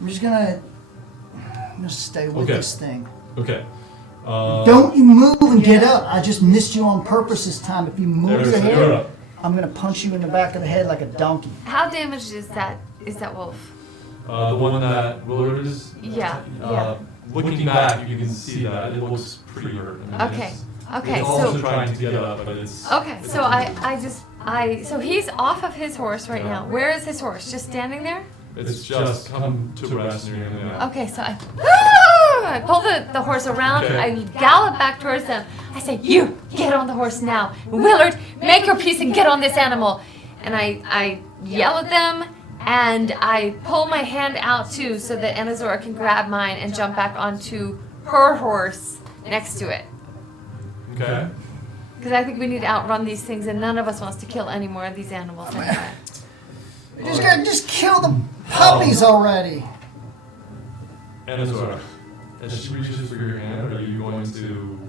I'm just gonna stay with Okay. this thing. Okay. Don't you move and get up. I just missed you on purpose this time. If you move There's your you're head, up. I'm gonna punch you in the back of the head like a donkey. How damaged is that wolf? The one that Willard is. Yeah, yeah. Looking back, you can see that it looks pretty hurt. I mean, Okay. it's- Okay, It's also so trying to get up, but it's. okay, so so he's off of his horse right now. Where is his horse? Just standing there? It's just come to rest near him now. Okay, so I pull the horse around, Okay. I gallop back towards them. I say, you, get on the horse now. Willard, make your peace and get on this animal. And I yell at them, and I pull my hand out too so that Anazora can grab mine and jump back onto her horse next to it. Okay. Because I think we need to outrun these things, and none of us wants to kill any more of these animals anyway. You just gotta kill the puppies already. Anazora, as she reaches for your hand, are you going to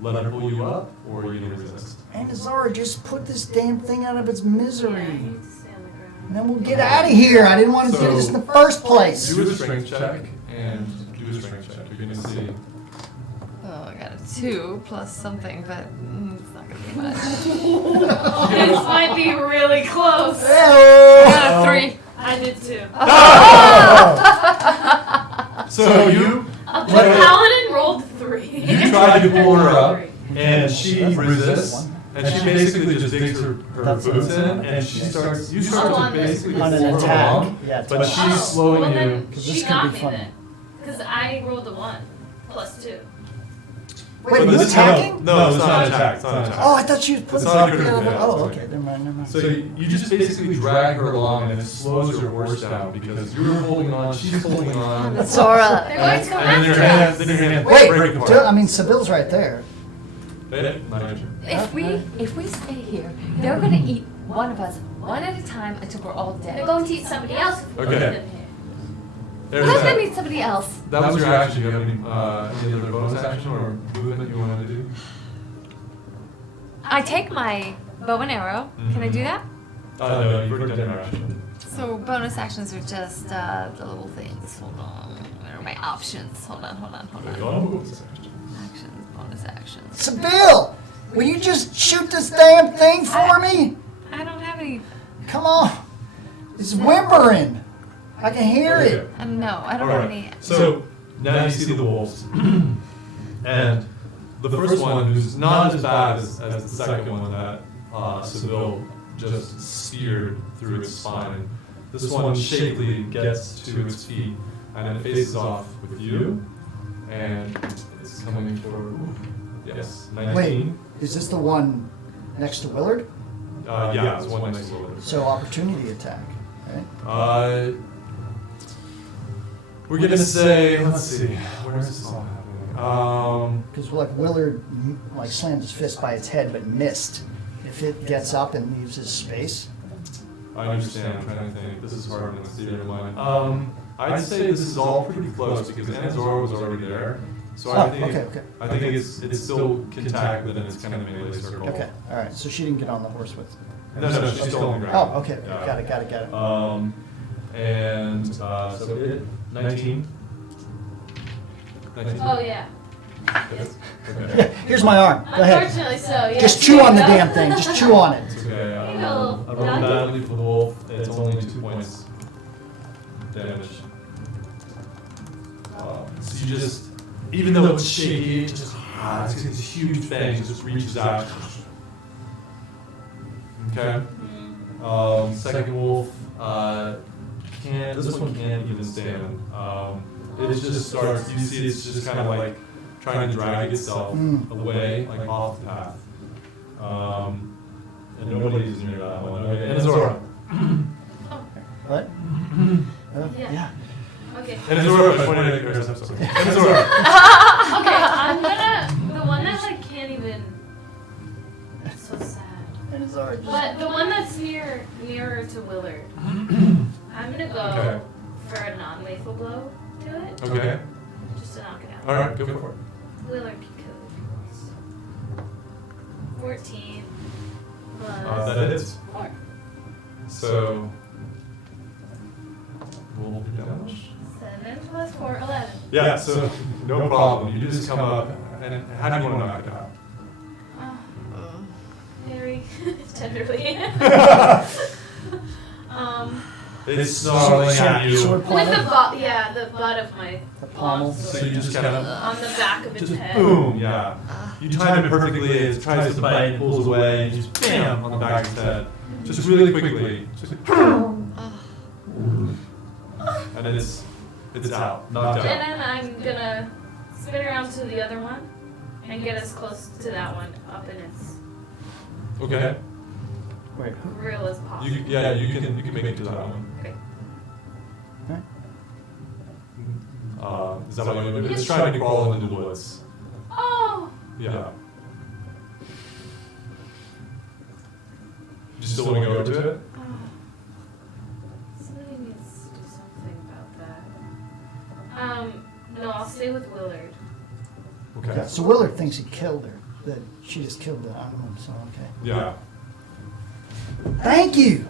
let her pull you up, or are you going to resist? And Zara, just put this damn thing out of its Yeah, misery. I need to stay on the ground. And then we'll get out of here. I didn't want to do this in the first place. Do a strength check, and do a strength check. You're going to see. Oh, I got a 2 plus something, but it's not going to be much. This might be really close. I got a 3. I did too. So you The paladin rolled 3. you try to pull her up, and she resists, and she basically just digs her boots in, and she starts. You start to basically On an pull her attack. along, Yeah, but she's slowing well, you. then 'Cause she this could got be me funny. then. Because I rolled a 1 plus 2. Wait, But you this- attacking? No, it's not an attack. It's not an attack. Oh, I thought you put It's the not a fucking critical over. hit. Oh, okay. Never mind. So you just basically drag her along, and it slows your horse down because you're holding on, she's holding on. Zora. They're going to come And then your after hands, us. then your hands Wait, break apart. I mean, Seville's right there. Not your turn. If we stay here, they're going to eat one of us one at a time until we're all dead. They're going to eat somebody else. if we Okay. leave them here. There's Let them that. eat somebody else. That was your action. Do you have any other bonus action or movement you wanted to do? I take my bow and arrow. Can I do that? No, you've already done your action. So bonus actions are just the little things. Hold on. Where are my options? Hold on. There you go. Bonus action. Actions, bonus actions. Seville, will you just shoot this damn thing for me? I don't have any. Come on. It's whimpering. I can hear it. No, I don't All have right. any. So now you see the wolves, and the first one, who's not as bad as the second one that Seville just speared through its spine. This one shakily gets to its feet, and it faces off with you, and it's coming for yes, 19. Wait, is this the one next to Willard? Yeah, it's one next to it. So opportunity attack, right? We're gonna say, let's see, where's this all happening? Because like Willard like slammed his fist by its head but missed. If it gets up and leaves his space. I understand. I'm trying to think. This is harder than the theater of mine. I'd say this is all pretty close because Anazora was already there. So I think okay. I think it's still contact, but then it's kind of melee circle. Okay, all right. So she didn't get on the horse with. No, she's still on the ground. Oh, okay. Yeah. Got it. And so it 19. 19. Oh, yeah. Okay. Here's my arm. Go ahead. Unfortunately, so yeah. Just chew on the damn thing. Just chew on it. It's okay. you go. I rolled badly for the wolf. It's only 2 points damage. So you just, even though it's shaky, it just it's this huge fang just reaches out. Okay. Second wolf can't. This one can't even stand. It just starts. You see, it's just kind of like trying to drag itself away, like off the path. And nobody's near that one. Okay. And Zora. What? Yeah. Okay. And Zora. I'm sorry. And Zora. Okay, I'm gonna the one that like can't even. That's so sad. And his arm. But the one that's nearer to Willard, I'm gonna go Okay. for a non-lethal blow to it, Okay. just to knock it out. All right. Go for it. Willard can kill it if he wants. 14 plus That hits. 4. So roll your damage. 7 plus 4, 11. Yeah. So no problem. You just come up, and how do you want to knock it out? Very tenderly. It's snarling at you. Sword With pointer. the butt of my The pommel. long So sword you just kind of on the back of its just head. boom, yeah. You time it perfectly. It tries to bite, and pulls away, and just bam on the back of its head. Just really quickly. Just and it's out, knocked And out. then I'm gonna spin around to the other one and get as close to that one up in its Okay. Wait. grill as possible. You can make it to that one. Okay. Is that what you want to do? It's trying to crawl into the woods. Oh! Yeah. You still want to go to it? Somebody needs to do something about that. No, I'll stay with Willard. Okay. Yeah, so Willard thinks he killed her. That she just killed the animal, so okay. Yeah. Thank you!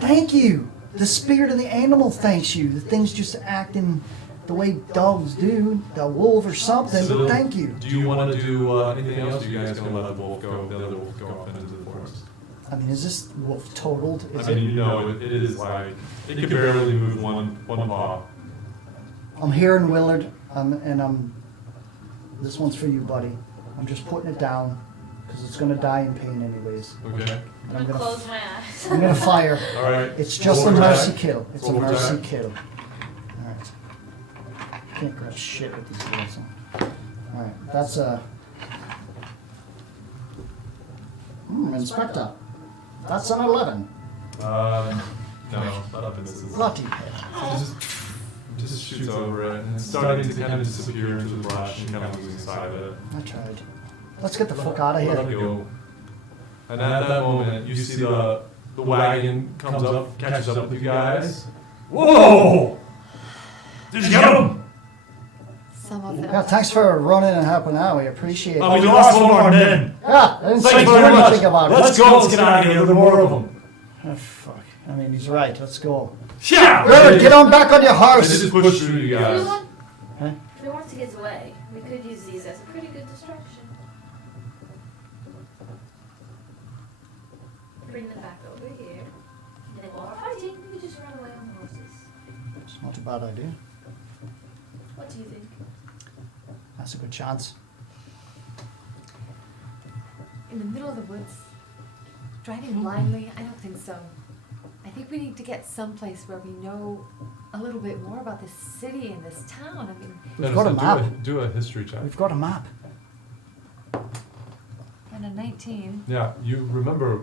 Thank you! The spirit of the animal thanks you. The thing's just acting the way dogs do, the wolf or something, So but thank you. Do you want to do anything else? Or you guys gonna let the wolf go? The other wolf go off into the forest. I mean, is this wolf totaled? Is I mean, you know, it is like it can barely move one paw. I'm hearing Willard, this one's for you, buddy. I'm just putting it down, because it's going to die in pain anyways. Okay. And I'm gonna close my eyes. I'm gonna fire. All right. It's just a Roll for mercy attack. kill. It's a Roll for mercy attack. kill. Alright. Can't grab shit with these guys. Alright, that's a... Inspector. That's an 11. No, not up in this. Bloody hell. Just shoots over it, and it's starting to kind of disappear into the brush and kind of losing sight of it. I tried. Let's get the fuck out of Let it here. go. And at that moment, you see the wagon comes up, catches up with you guys. Whoa! Did you get him? Some of them. Yeah, thanks for running and helping out. We appreciate it. We lost one of our men. Yeah, I didn't say Thanks very much. anything about it. Let's go. Let's get out of here. There are more of them. Oh, fuck. I mean, he's right. Let's go. Yeah. Willard, get on back on your They horse. just push through you If we guys. want, Huh? if we want to get away, we could use these as a pretty good distraction. Bring them back over here. And then while we're fighting, we just run away on the horses. It's not a bad idea. What do you think? That's a good chance. In the middle of the woods, driving blindly, I don't think so. I think we need to get someplace where we know a little bit more about this city and this town. I mean, We've got a map. Do a history check. We've got a map. and a 19 Yeah, you remember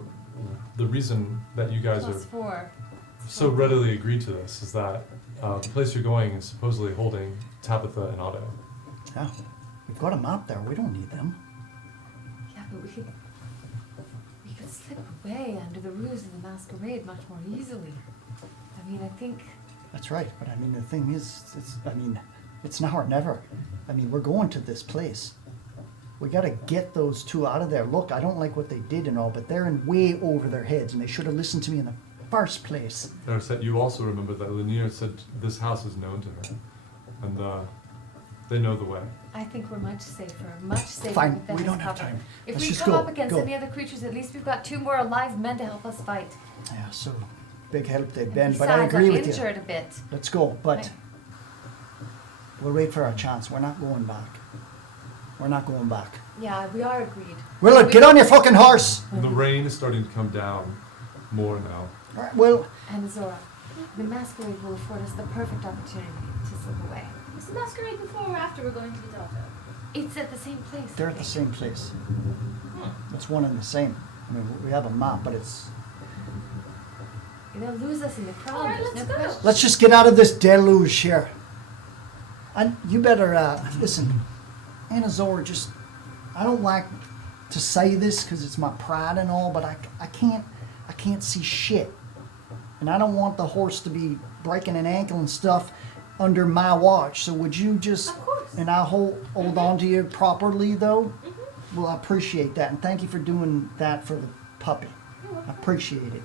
the reason that you guys plus are 4. so readily agreed to this is that the place you're going is supposedly holding Tabitha and Otto. Yeah. We've got a map there. We don't need them. Yeah, but we could slip away under the ruse of the masquerade much more easily. I mean, I think That's right. But I mean, the thing is, it's now or never. I mean, we're going to this place. We got to get those two out of there. Look, I don't like what they did and all, but they're in way over their heads, and they should have listened to me in the first place. You also remember that Lanier said this house is known to her, and they know the way. I think we're much safer. Much safer. Fine, with them we as don't have cover. time. If Let's we just come go, up against go. any other creatures, at least we've got 2 more alive men to help us fight. Yeah, so big help they've And been, but I besides, agree I'm with you. injured a bit. Let's go, but Right. we'll wait for our chance. We're not going back. We're not going back. Yeah, we are agreed. Willard, get on your fucking horse! And the rain is starting to come down more now. All right, Will, And Zora, the masquerade will afford us the perfect opportunity to slip away. Is the masquerade before or after we're going to the Delta? It's at the same place. they're at the same place. It's one and the same. I mean, we have a map, but it's... They'll lose us in the crowd. Alright, there's let's no go. question. Let's just get out of this deluge here. And you better, listen, Anna Zora, just... I don't like to say this because it's my pride and all, but I can't see shit. And I don't want the horse to be breaking an ankle and stuff under my watch. So would you just... Of course. And I'll hold on to you properly, though? Well, I appreciate that. And thank you for doing that for the puppy. I appreciate it.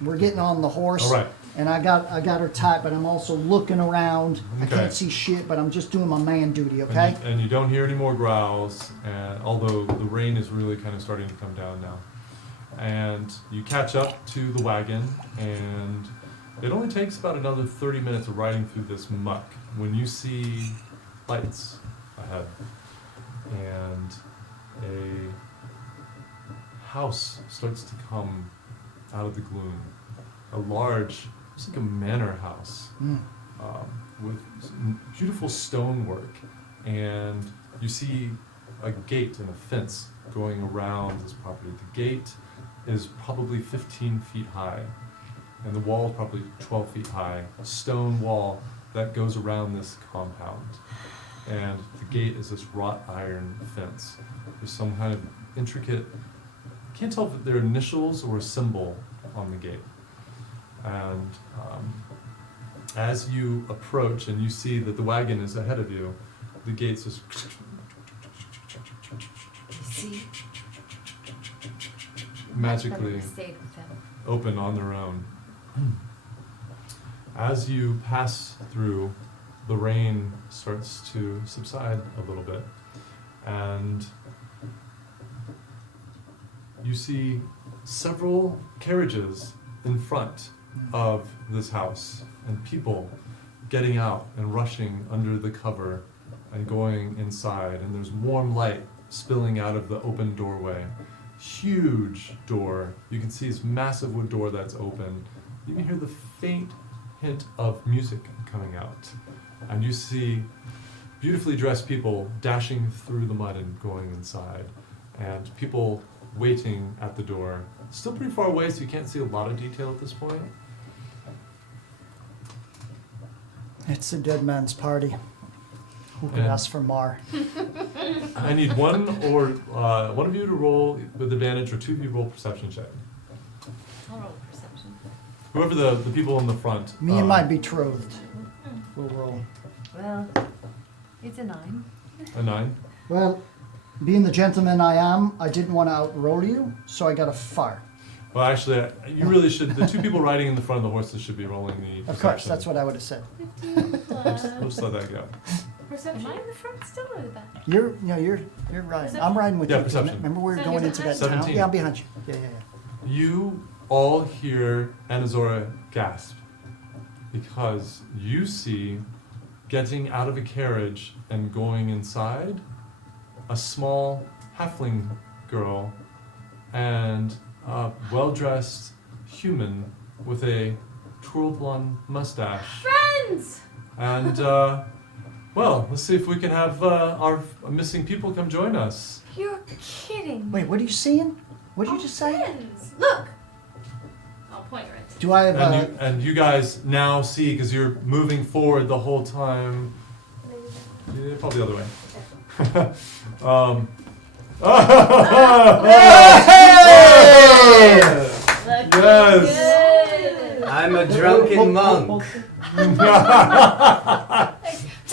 We're getting on the horse. All right. And I got her tight, but I'm also looking around. I Okay. can't see shit, but I'm just doing my man duty, okay? And you don't hear any more growls, and although the rain is really kind of starting to come down now. And you catch up to the wagon, and it only takes about another 30 minutes of riding through this muck when you see lights ahead. And a house starts to come out of the gloom. A large, it's like a manor house. Mm. With some beautiful stonework, and you see a gate and a fence going around this property. The gate is probably 15 feet high, and the wall is probably 12 feet high. A stone wall that goes around this compound, and the gate is this wrought iron fence. There's some kind of intricate, can't tell if they're initials or a symbol on the gate. And as you approach and you see that the wagon is ahead of you, the gates just See? magically We stayed with them. open on their own. As you pass through, the rain starts to subside a little bit, and you see several carriages in front of this house, and people getting out and rushing under the cover and going inside, and there's warm light spilling out of the open doorway. Huge door. You can see this massive wood door that's open. You can hear the faint hint of music coming out, and you see beautifully dressed people dashing through the mud and going inside, and people waiting at the door. Still pretty far away, so you can't see a lot of detail at this point. It's a dead man's party. Who could And- ask for more? I need one of you to roll with advantage, or 2 of you roll perception check. I'll roll perception. Whoever the people in the front. Me and my betrothed will roll. Well, it's a 9. A 9. Well, being the gentleman I am, I didn't want to outroll you, so I got a fire. Well, actually, you really should. The 2 people riding in the front of the horses should be rolling the. Of course, that's what I would have said. We'll just let that go. Am Perception. I in the front still or the back? You're riding. I'm riding with Yeah, you. perception. Remember we were So going you're into that behind town? 17. Yeah, I'm behind you. Yeah. You all hear Anazora gasp because you see getting out of a carriage and going inside a small halfling girl and a well-dressed human with a twirled blonde mustache. Friends! And, well, let's see if we can have our missing people come join us. You're kidding. Wait, what are you seeing? What did you just say? Friends! Look! I'll point right. Do I have And you guys now see, because you're moving forward the whole time. Yeah, probably the other way. Yes. I'm a drunken monk.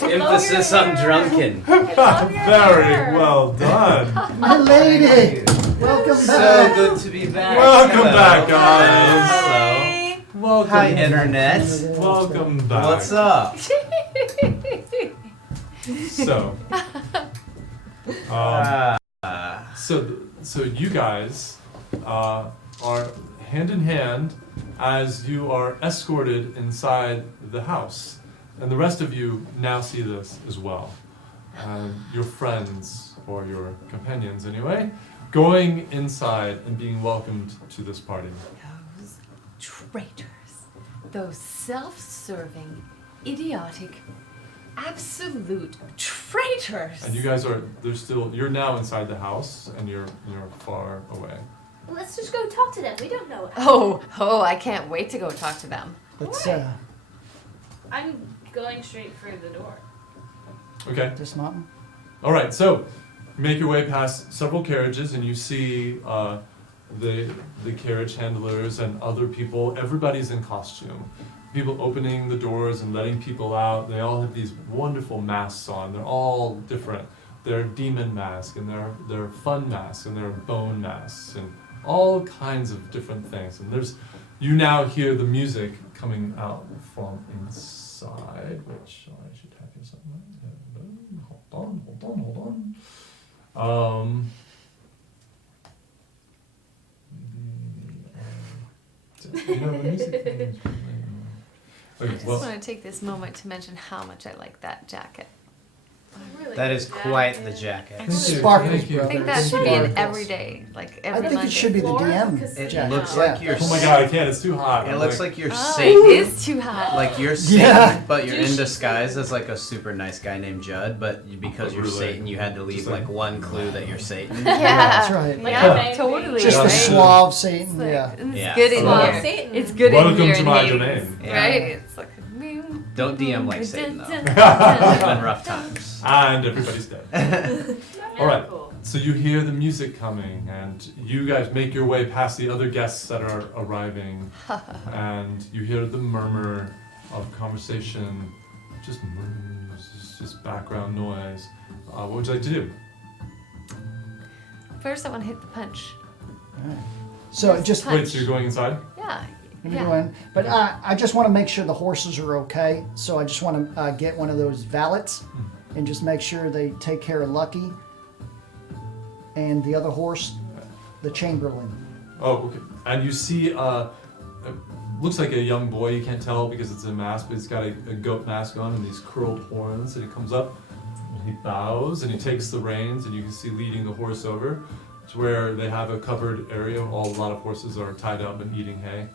Emphasis on drunken. Very well done. my lady? Welcome So back. good to be back. Welcome Hello. back, guys. Hello. Welcome. Hi, Internet. Welcome back. What's up? So, so you guys are hand in hand as you are escorted inside the house, and the rest of you now see this as well. Your friends, or your companions anyway, going inside and being welcomed to this party. Those traitors. Those self-serving, idiotic, absolute traitors. And you guys you're now inside the house, and you're far away. Well, let's just go talk to them. We don't know. Oh, I can't wait to go talk to them. Let's I'm going straight for the door. Okay. dismount. All right, so make your way past several carriages, and you see the carriage handlers and other people. Everybody's in costume. People opening the doors and letting people out. They all have these wonderful masks on. They're all different. They're demon masks, and they're fun masks, and they're bone masks, and all kinds of different things. And you now hear the music coming out from inside, which I should have here somewhere. Hold on. The music. I Okay, just well, want to take this moment to mention how much I like that jacket. That is quite the jacket. Thank you, Sparkles, thank you. I think brother. that should be an Sparkles. everyday, like I every think Monday. it should be the DM It jacket. looks yeah. like you're. oh my god, I can't. It's too hot. It I'm looks like, like you're Oh, Satan. it is too hot. Like you're Satan, Yeah. but you're in Douche. disguise as like a super nice guy named Judd. But because you're Really? Satan, you had to leave Just like- like one clue that you're Satan. Yeah, That's right. Like yeah, a totally. Just the right? suave It's Satan, like, yeah. It's Yeah. good in Suave here. Satan. It's good Welcome in here. to in my Hades, domain. Yeah. Right? It's like. Don't DM like Satan, though. Dun, It's dun, been rough times. and everybody's dead. All right. Cool. So you hear the music coming, and you guys make your way past the other guests that are arriving, and you hear the murmur of conversation, just murmurs, just background noise. What would you like to do? First, I want to hit the punch. Alright. So just Punch. Wait, so you're going inside? Yeah. let me yeah. go in. But I just want to make sure the horses are okay. So I just want to get one of those valets and just make sure they take care of Lucky and the other horse, the Chamberlain. Oh, okay. And you see, looks like a young boy. You can't tell because it's a mask, but he's got a goat mask on and these curled horns. And he comes up, and he bows, and he takes the reins, and you can see leading the horse over to where they have a covered area. A lot of horses are tied up and eating hay.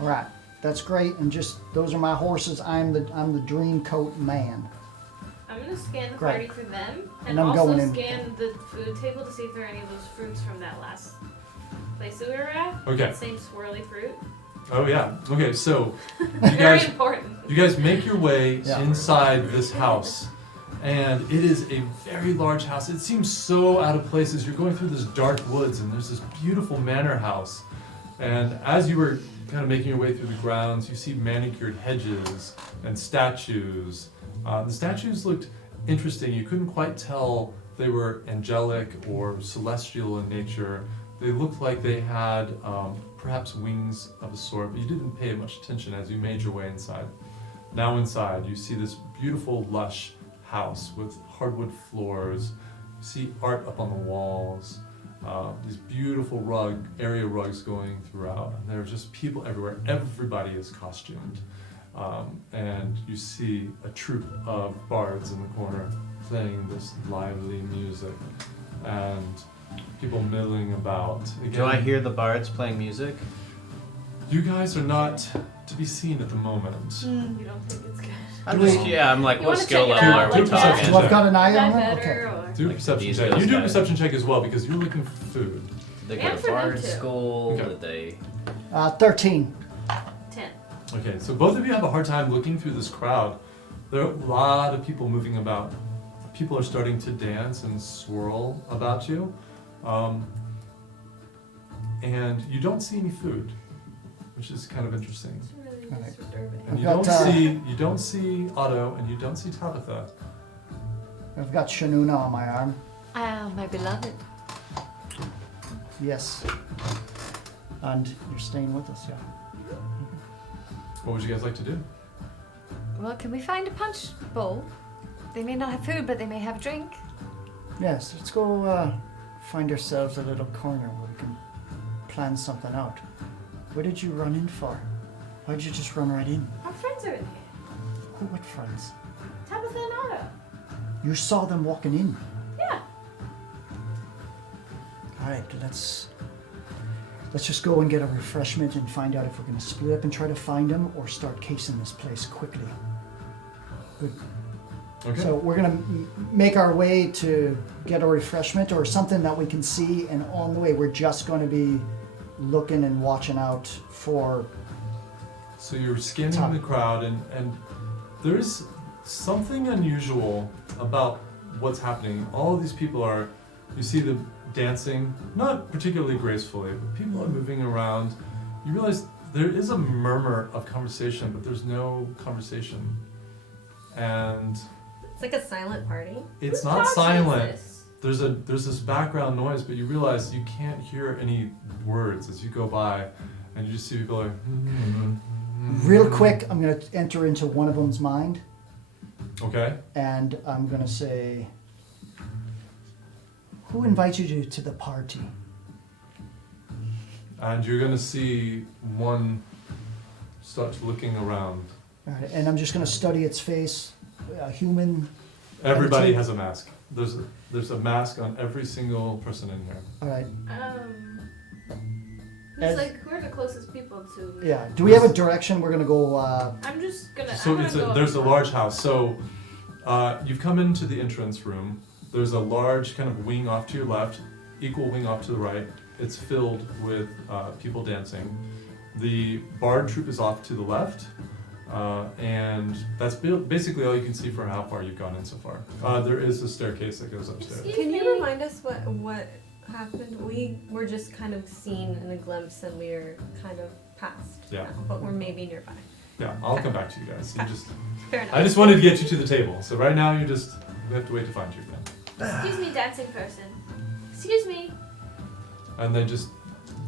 All right, that's great. And just those are my horses. I'm the Dream Coat Man. I'm gonna scan the Great. party for them, And and I'm also going in. scan the food table to see if there are any of those fruits from that last place that we were at. Okay. That same swirly fruit. Oh yeah. Okay. So you Very guys, important. you guys make your way Yeah. inside this house, and it is a very large house. It seems so out of place as you're going through this dark woods, and there's this beautiful manor house. And as you were kind of making your way through the grounds, you see manicured hedges and statues. The statues looked interesting. You couldn't quite tell if they were angelic or celestial in nature. They looked like they had perhaps wings of a sort, but you didn't pay much attention as you made your way inside. Now inside, you see this beautiful, lush house with hardwood floors. You see art up on the walls. These beautiful area rugs going throughout. And there are just people everywhere. Everybody is costumed. And you see a troupe of bards in the corner playing this lively music. And people milling about. Again, Do I hear the bards playing music? You guys are not to be seen at the moment. You don't think it's good? I'm just, yeah, I'm like, You what wanna skill check it level out, are we like, talking? check. Well, I've got an eye Is on that it. better, Okay. or? Do a Like perception these check. guys You do a got it. perception check as well because you're looking for food. They go And to for them bard too. school, Okay. did they? 13. 10. Okay, so both of you have a hard time looking through this crowd. There are a lot of people moving about. People are starting to dance and swirl about you. And you don't see any food, which is kind of interesting. It's really Right. disturbing. And I've got, you don't see Otto, and you don't see Tabitha. I've got Shanuna on my arm. Ah, my beloved. Yes. And you're staying with us, yeah. What would you guys like to do? Well, can we find a punch bowl? They may not have food, but they may have drink. Yes, let's go find ourselves a little corner where we can plan something out. What did you run in for? Why did you just run right in? Our friends are in here. What friends? Tabitha and Otto. You saw them walking in. Yeah. All right, let's just go and get a refreshment and find out if we're going to split up and try to find them or start casing this place quickly. Good. Okay. So we're going to make our way to get a refreshment or something that we can see, and on the way we're just going to be looking and watching out for. So you're scanning Top. the crowd, and there's something unusual about what's happening. All of these people are, you see them dancing, not particularly gracefully, but people are moving around. You realize there is a murmur of conversation, but there's no conversation. And It's like a silent party. it's Whose not party is silent. this? There's this background noise, but you realize you can't hear any words as you go by, and you just see people like. Real quick, I'm going to enter into one of them's mind, Okay. and I'm going to say, who invited you to the party? And you're gonna see one start looking around. All right, and I'm just going to study its face, human. Everybody Attitude. has a mask. There's a mask on every single person in here. All right, Who's As- like, who are the closest people to? yeah. Do we have a direction? We're going to go. I'm just gonna. So I'm gonna it's go there's a up large house. So you've come into the entrance room. There's a large kind of wing off to your left, equal wing off to the right. It's filled with people dancing. The bard troupe is off to the left, and that's basically all you can see for how far you've gone in so far. There is a staircase that goes upstairs. Excuse Can me? you remind us what happened? We were just kind of seen in a glimpse and we're kind of past Yeah. now, but we're maybe nearby. Yeah, I'll come back to you guys. Fair enough. I just wanted to get you to the table. So right now we have to wait to find you again. Excuse me, dancing person. Excuse me. And they just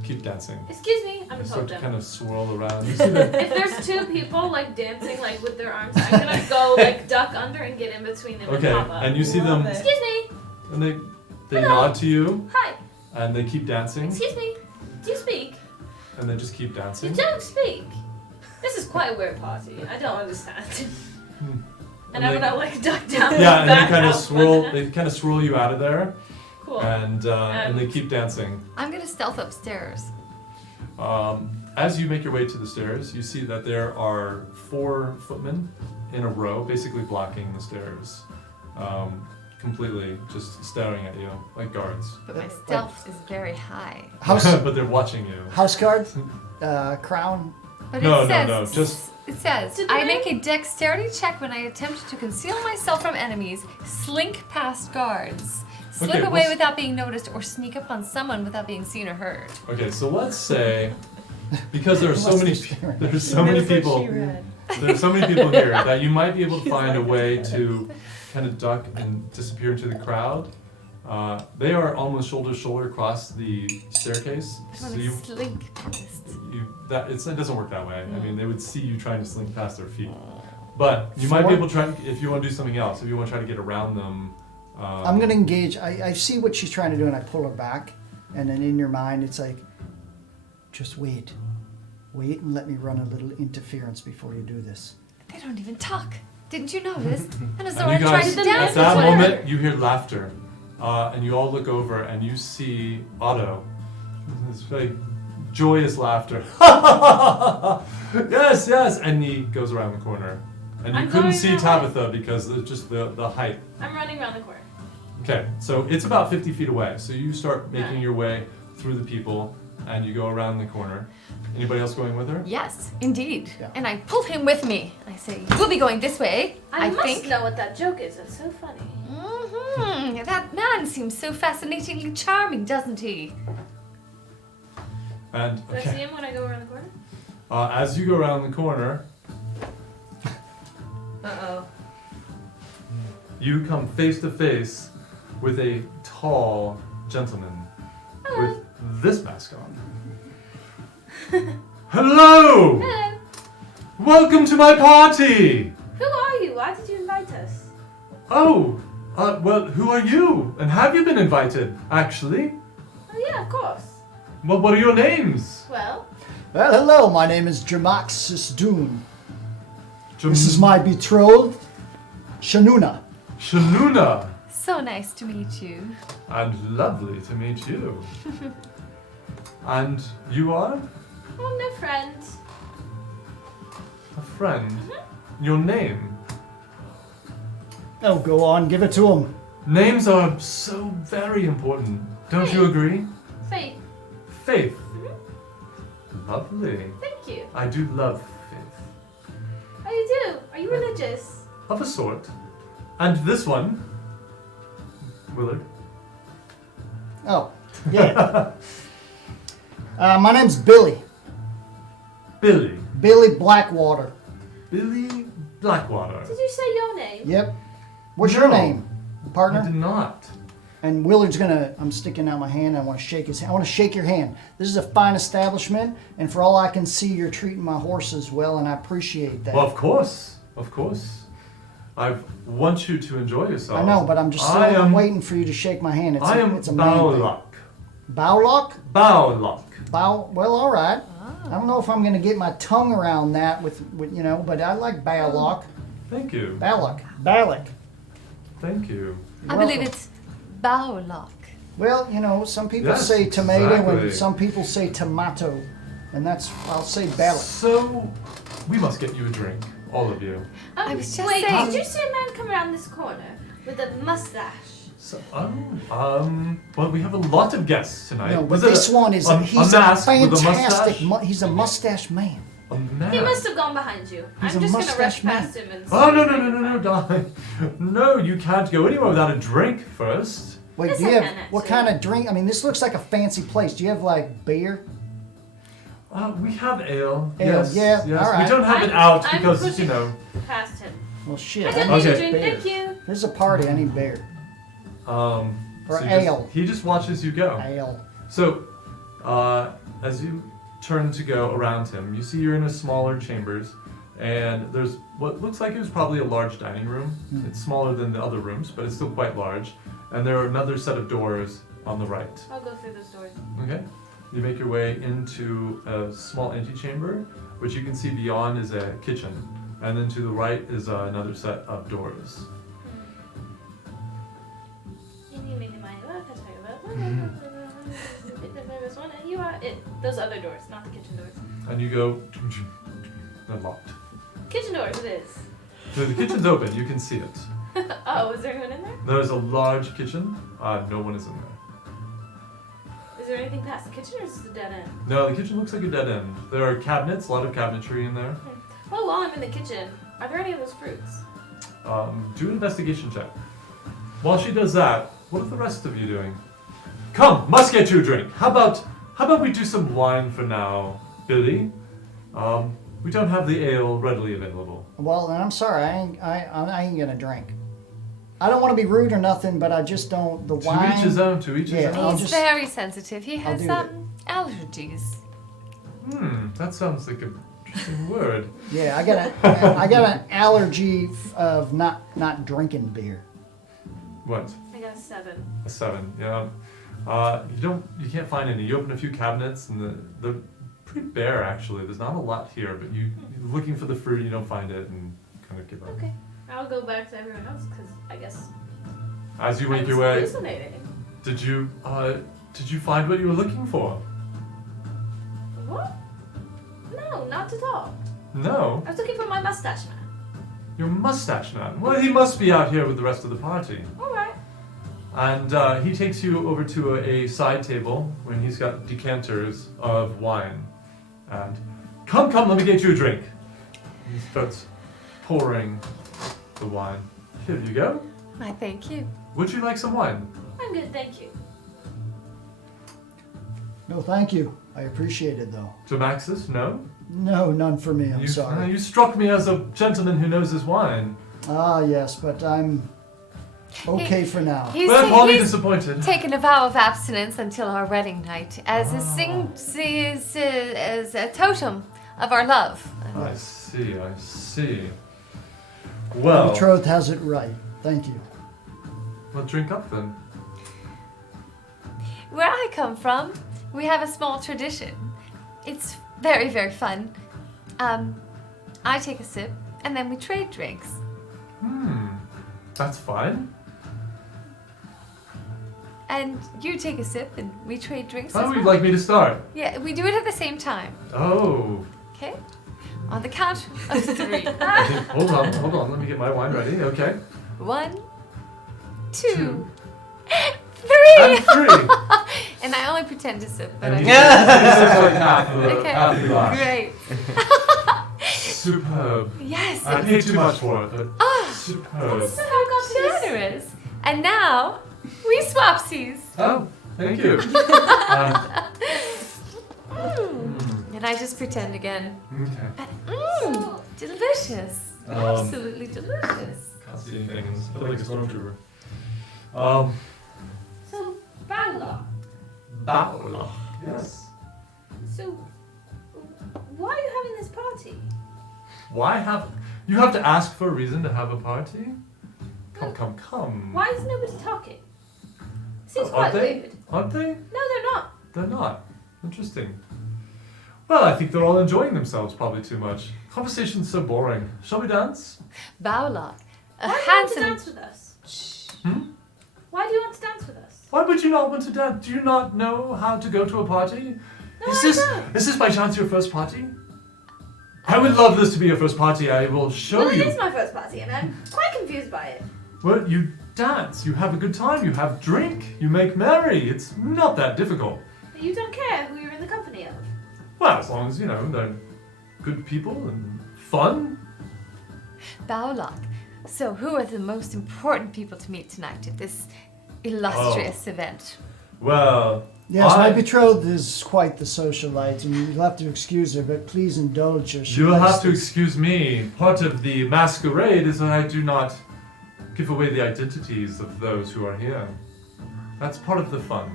keep dancing. Excuse me. I'm They gonna start poke to them. kind of swirl around. You see the, If there's two people like dancing like with their arms, I'm gonna go like duck under and get in between them okay, and pop up. and you see them, Love it. Excuse me. and they Hello. nod to you, Hi. and they keep dancing, Excuse me. Do you speak? and they just keep You dancing. don't speak. This is quite a weird party. I don't understand. And I'm they- gonna like duck down. Yeah, and they back kind of out. swirl. They kind of swirl you out of there, Cool. and they keep dancing. I'm gonna stealth upstairs. As you make your way to the stairs, you see that there are 4 footmen in a row, basically blocking the stairs, completely, just staring at you like guards. But my stealth is very high. House But they're watching you. house guard, crown. But No, it no, says, no, just- it says, Did I they- make a dexterity check when I attempt to conceal myself from enemies, slink past guards, slip Okay, away let's- without being noticed, or sneak up on someone without being seen or heard. Okay, so let's say because there are so Must many, be staring. there's so many people, there's so many people here that you might be able to find a way to kind of duck and disappear into the crowd. They are almost shoulder to shoulder across the staircase, I so want to you slink past. it doesn't work that way. I mean, they would see you trying to slink past their feet, but you might be able to try if you want to do something else. If you want to try to get around them. I'm going to engage. I see what she's trying to do, and I pull her back. And then in your mind, it's like, just wait. Wait and let me run a little interference before you do this. They don't even talk. Didn't you notice? And as though And I you tried guys, to at dance that with her. moment, you hear laughter, and you all look over and you see Otto. This very joyous laughter. Yes, yes, and he goes around the corner, and you I'm couldn't going see that way. Tabitha because it's just the height. I'm running around the corner. Okay, so it's about 50 feet away. So you start making Alright. your way through the people, and you go around the corner. Anybody else going with her? Yes, indeed. Yeah. And I pull him with me. I say, we'll be going this way, I must think. know what that joke is. It's so funny. Mm-hmm. That man seems so fascinatingly charming, doesn't he? And Do I see okay, him when I go around the corner? as you go around the corner, Uh-oh. you come face to face with a tall gentleman with this mask on. Hello! Hello. Welcome to my party! Who are you? Why did you invite us? Oh, well, who are you? And have you been invited, actually? Oh yeah, of course. Well, what are your names? Well, Well, hello, my name is Jamaxis Dune. Jam- This is my betrothed, Shanuna. Shanuna. So nice to meet you. And lovely to meet you. And you are? I'm no friend. A friend. Your name? Oh, go on, give it to him. Names are so very important. Don't you agree? Faith. Faith. Lovely. Thank you. I do love faith. Oh, you do? Are you religious? Of a sort. And this one, Willard. Oh, yeah. My name's Billy. Billy. Billy Blackwater. Billy Blackwater. Did you say your name? Yep. What's your No. name, I partner? did not. And Willard's gonna, I'm sticking out my hand, I want to shake his hand. I want to shake your hand. This is a fine establishment, and for all I can see, you're treating my horses well, and I appreciate that. Well, of course. Of course. I want you to enjoy yourself. I know, but I'm just I I'm am, waiting for you to shake my hand. I am it's a man thing. Bowlock. Bowlock? Bowlock. Well, all right. I don't know if I'm going to get my tongue around that with but I like Bowlock. Thank you. Bowlock. Thank you. I believe it's Bowlock. Well, some people Yes, say tomato exactly. and some people say tomato. And I'll say Bowlock. So, we must get you a drink. All of you. I was just wait, saying- did you see a man come around this corner with a mustache? So, well, we have a lot of guests tonight. No, but Was it this one is, he's a a mask with a fantastic, mustache? he's a mustache man. A man. He must have gone behind you. He's I'm a just gonna rush mustache man. past him and Oh, see no, if no, I no, can no, no, find him. darling. No, you can't go anywhere without a drink first. Wait, Yes, do you I have, can, what actually. kind of drink? I mean, this looks like a fancy place. Do you have like beer? We have ale. Ale, Yes, yeah, yes. all right. We don't have it I'm- out I'm because, pushing- you know. Past him. Well, shit. I I don't need need a Okay. drink, beer. thank you. This is a party. I need beer. Or So ale. he just watches you go. Ale. So, as you turn to go around him, you see you're in a smaller chambers, and there's what looks like it was probably a large dining room. It's smaller than the other rooms, but it's still quite large. And there are another set of doors on the right. I'll go through those doors. Okay. You make your way into a small antechamber, which you can see beyond is a kitchen, and then to the right is another set of doors. You are it. Those other doors, not the kitchen doors. And you go. They're locked. Kitchen doors, it is. So the kitchen's open. You can see it. Oh, is there anyone in there? There's a large kitchen. No one is in there. Is there anything past the kitchen, or is this a dead end? No, the kitchen looks like a dead end. There are cabinets, a lot of cabinetry in there. Well, while I'm in the kitchen, are there any of those fruits? Do an investigation check. While she does that, what are the rest of you doing? Come, must get you a drink. How about we do some wine for now, Billy? We don't have the ale readily available. Well, then I'm sorry. I ain't gonna drink. I don't want to be rude or nothing, but I just don't. The wine. To each his own. To each his Yeah. own. I'll He's just- very sensitive. He has do allergies. That sounds like an interesting word. Yeah, I got an allergy of not drinking beer. What? I got a 7. A 7. Yeah. You can't find any. You open a few cabinets and they're pretty bare actually. There's not a lot here, but you're looking for the fruit, you don't find it, and kind of give up. Okay. I'll go back to everyone else because I guess As you I make was your way, hallucinating. did you find what you were looking for? What? No, not at all. No. I was looking for my mustache man. Your mustache man. Well, he must be out here with the rest of the party. All right. And he takes you over to a side table when he's got decanters of wine. And come, let me get you a drink. He starts pouring the wine. Here you go. I thank you. Would you like some wine? I'm good, thank you. No, thank you. I appreciate it though. To Maxis? No? No, none for me. I'm sorry. You struck me as a gentleman who knows his wine. Ah, yes, but I'm okay for now. He's, Well, wholly he's disappointed. taken a vow of abstinence until our wedding night as a totem of our love. I see. Well, Betrothed has it right. Thank you. Well, drink up then. Where I come from, we have a small tradition. It's very, very fun. I take a sip, and then we trade drinks. That's fine. And you take a sip, and we trade drinks How as would you well. like me to start? Yeah, we do it at the same time. Oh. Okay? On the count of 3. Hold on. Let me get my wine ready. Okay. 1, 2, 2. 3. And 3. And I only pretend to sip, but And I he do. sips like half the Okay, glass. great. Superb. Yes, I it's paid too much for it, but superb. so generous. And now, we swapsies. Oh, thank you. And I just pretend again. Okay. Delicious. Absolutely delicious. Can't see anything. I feel like a stormtrooper. So, Bala. Baula. Yes. So, why are you having this party? Why have you have to ask for a reason to have a party? Come. Why is nobody talking? Seems Aren't quite they? weird. Aren't they? No, they're not. They're not. Interesting. Well, I think they're all enjoying themselves probably too much. Conversation's so boring. Shall we dance? Baula, a Why do you want to handsome. dance with us? Hmm? Why do you want to dance with us? Why would you not want to dance? Do you not know how to go to a party? No, Is I this don't. is this by chance your first party? I would love this to be your first party. I will show Well, you. it is my first party, and I'm quite confused by it. Well, you dance, you have a good time, you have drink, you make merry. It's not that difficult. But you don't care who you're in the company of. Well, as long as, you know, they're good people and fun. Baula. So, who are the most important people to meet tonight at this illustrious event? Well, Yes, my I- betrothed is quite the socialite, and you'll have to excuse her, but please indulge her. She You'll likes have to excuse me. Part of the masquerade is that I do not give away the identities of those who are here. That's part of the fun.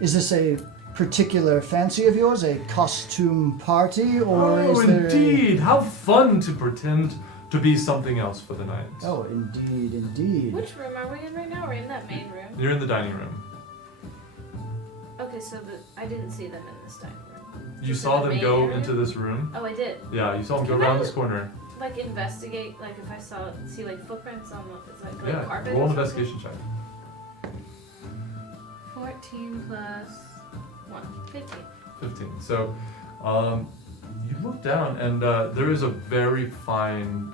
Is this a particular fancy of yours, a costume party, or Oh, is there indeed. How fun to pretend to be something else for the night. A... Oh, indeed. Which room are we in right now? We're in that main room. You're in the dining room. Okay, so I didn't see them in this dining room. You Just saw in the them main go area? into this room. Oh, I did. Yeah, you saw them go Can around I- this corner. Like investigate, like if I see like footprints on the, it's like Yeah, carpet. roll or an something? investigation check. 14 plus 1, 15. 15. So, you look down, and there is a very fine,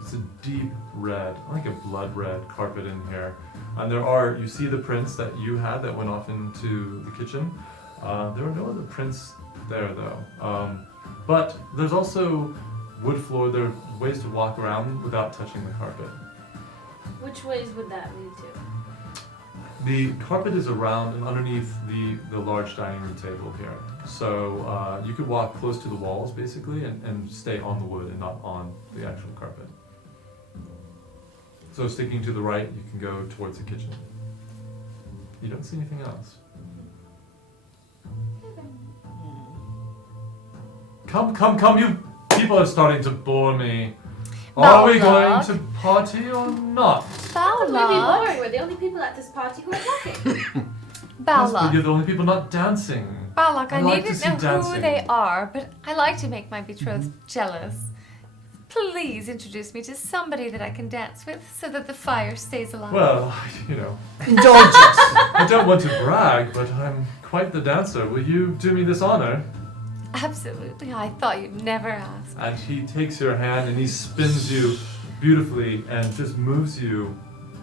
it's a deep red, like a blood red carpet in here. And you see the prints that you had that went off into the kitchen. There are no other prints there though. But there's also wood floor. There are ways to walk around without touching the carpet. Which ways would that lead to? The carpet is around and underneath the large dining room table here. So you could walk close to the walls basically and stay on the wood and not on the actual carpet. So sticking to the right, you can go towards the kitchen. You don't see anything else. Come, you people are starting to bore me. Are we going Balrog. to party or not? How could we be Baula. boring? We're the only people at this party who are talking. Yes, but Baula. you're the only people not dancing. Baulak, I like need to to see know who dancing. they are, but I like to make my betrothed jealous. Please introduce me to somebody that I can dance with so that the fire stays alive. Well, you know, Indulge us. I don't want to brag, but I'm quite the dancer. Will you do me this honor? Absolutely. I thought you'd never ask. And he takes your hand and he spins you beautifully and just moves you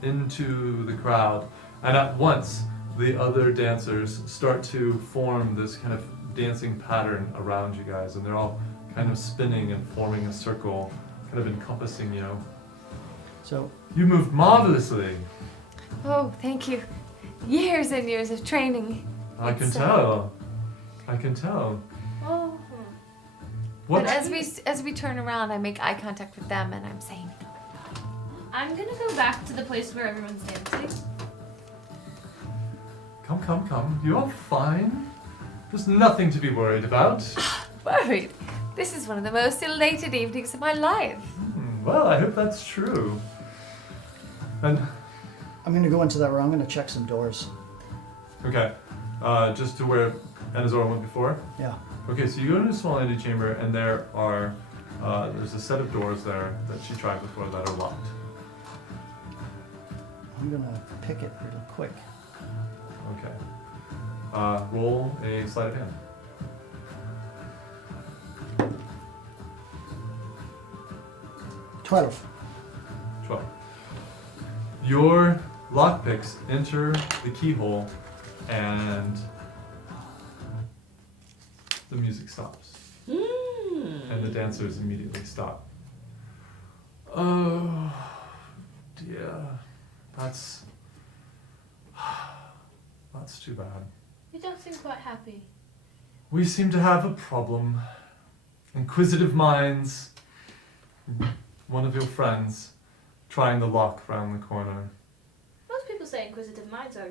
into the crowd. And at once, the other dancers start to form this kind of dancing pattern around you guys. And they're all kind of spinning and forming a circle, kind of encompassing you. So, You moved marvelously. Oh, thank you. Years and years of training. I can It's, tell. I can tell. Oh, What? But as we turn around, I make eye contact with them and I'm saying, I'm gonna go back to the place where everyone's dancing. Come. You're fine. There's nothing to be worried about. worried. This is one of the most elated evenings of my life. Well, I hope that's true. And I'm gonna go into that room. I'm gonna check some doors. okay, just to where Anazora went before. Yeah. Okay, so you go into a small antechamber, and there are there's a set of doors there that she tried before that are locked. I'm gonna pick it real quick. Okay. Roll a sleight of hand. $12. 12. Your lockpicks enter the keyhole, and the music stops. And the dancers immediately stop. Oh, dear. That's too bad. You don't seem quite happy. We seem to have a problem. Inquisitive minds. One of your friends trying the lock round the corner. Most people say inquisitive minds are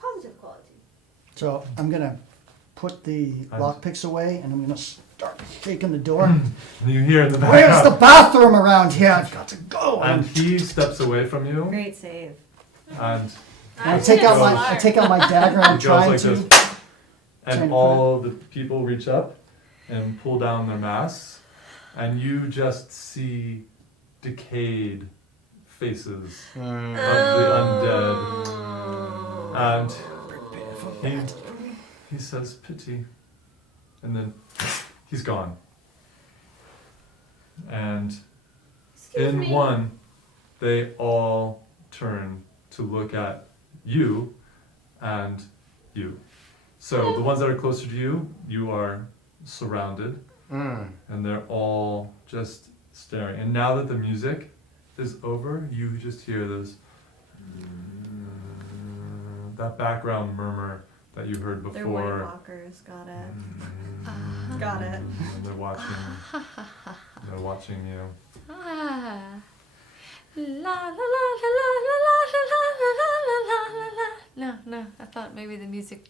positive quality. So I'm gonna put the And- lockpicks away, and I'm gonna start shaking the door. And you hear in the Where's the background. bathroom around here? I've got to go. And he steps away from you, Great save. and I take out my dagger and I'm it goes trying like to. this. Trying to And put all the people reach up and pull down their masks, and you just see decayed faces of the undead. And he says, "Pity," and then he's gone. And Excuse in me. one, they all turn to look at you and you. So the ones that are closer to you, you are surrounded, and they're all just staring. And now that the music is over, you just hear this, that background murmur that you heard They're before. Windwalkers. Got it. Got it. And they're watching. They're watching you. Ah. La la la la la la la la la la la la la. No, I thought maybe the music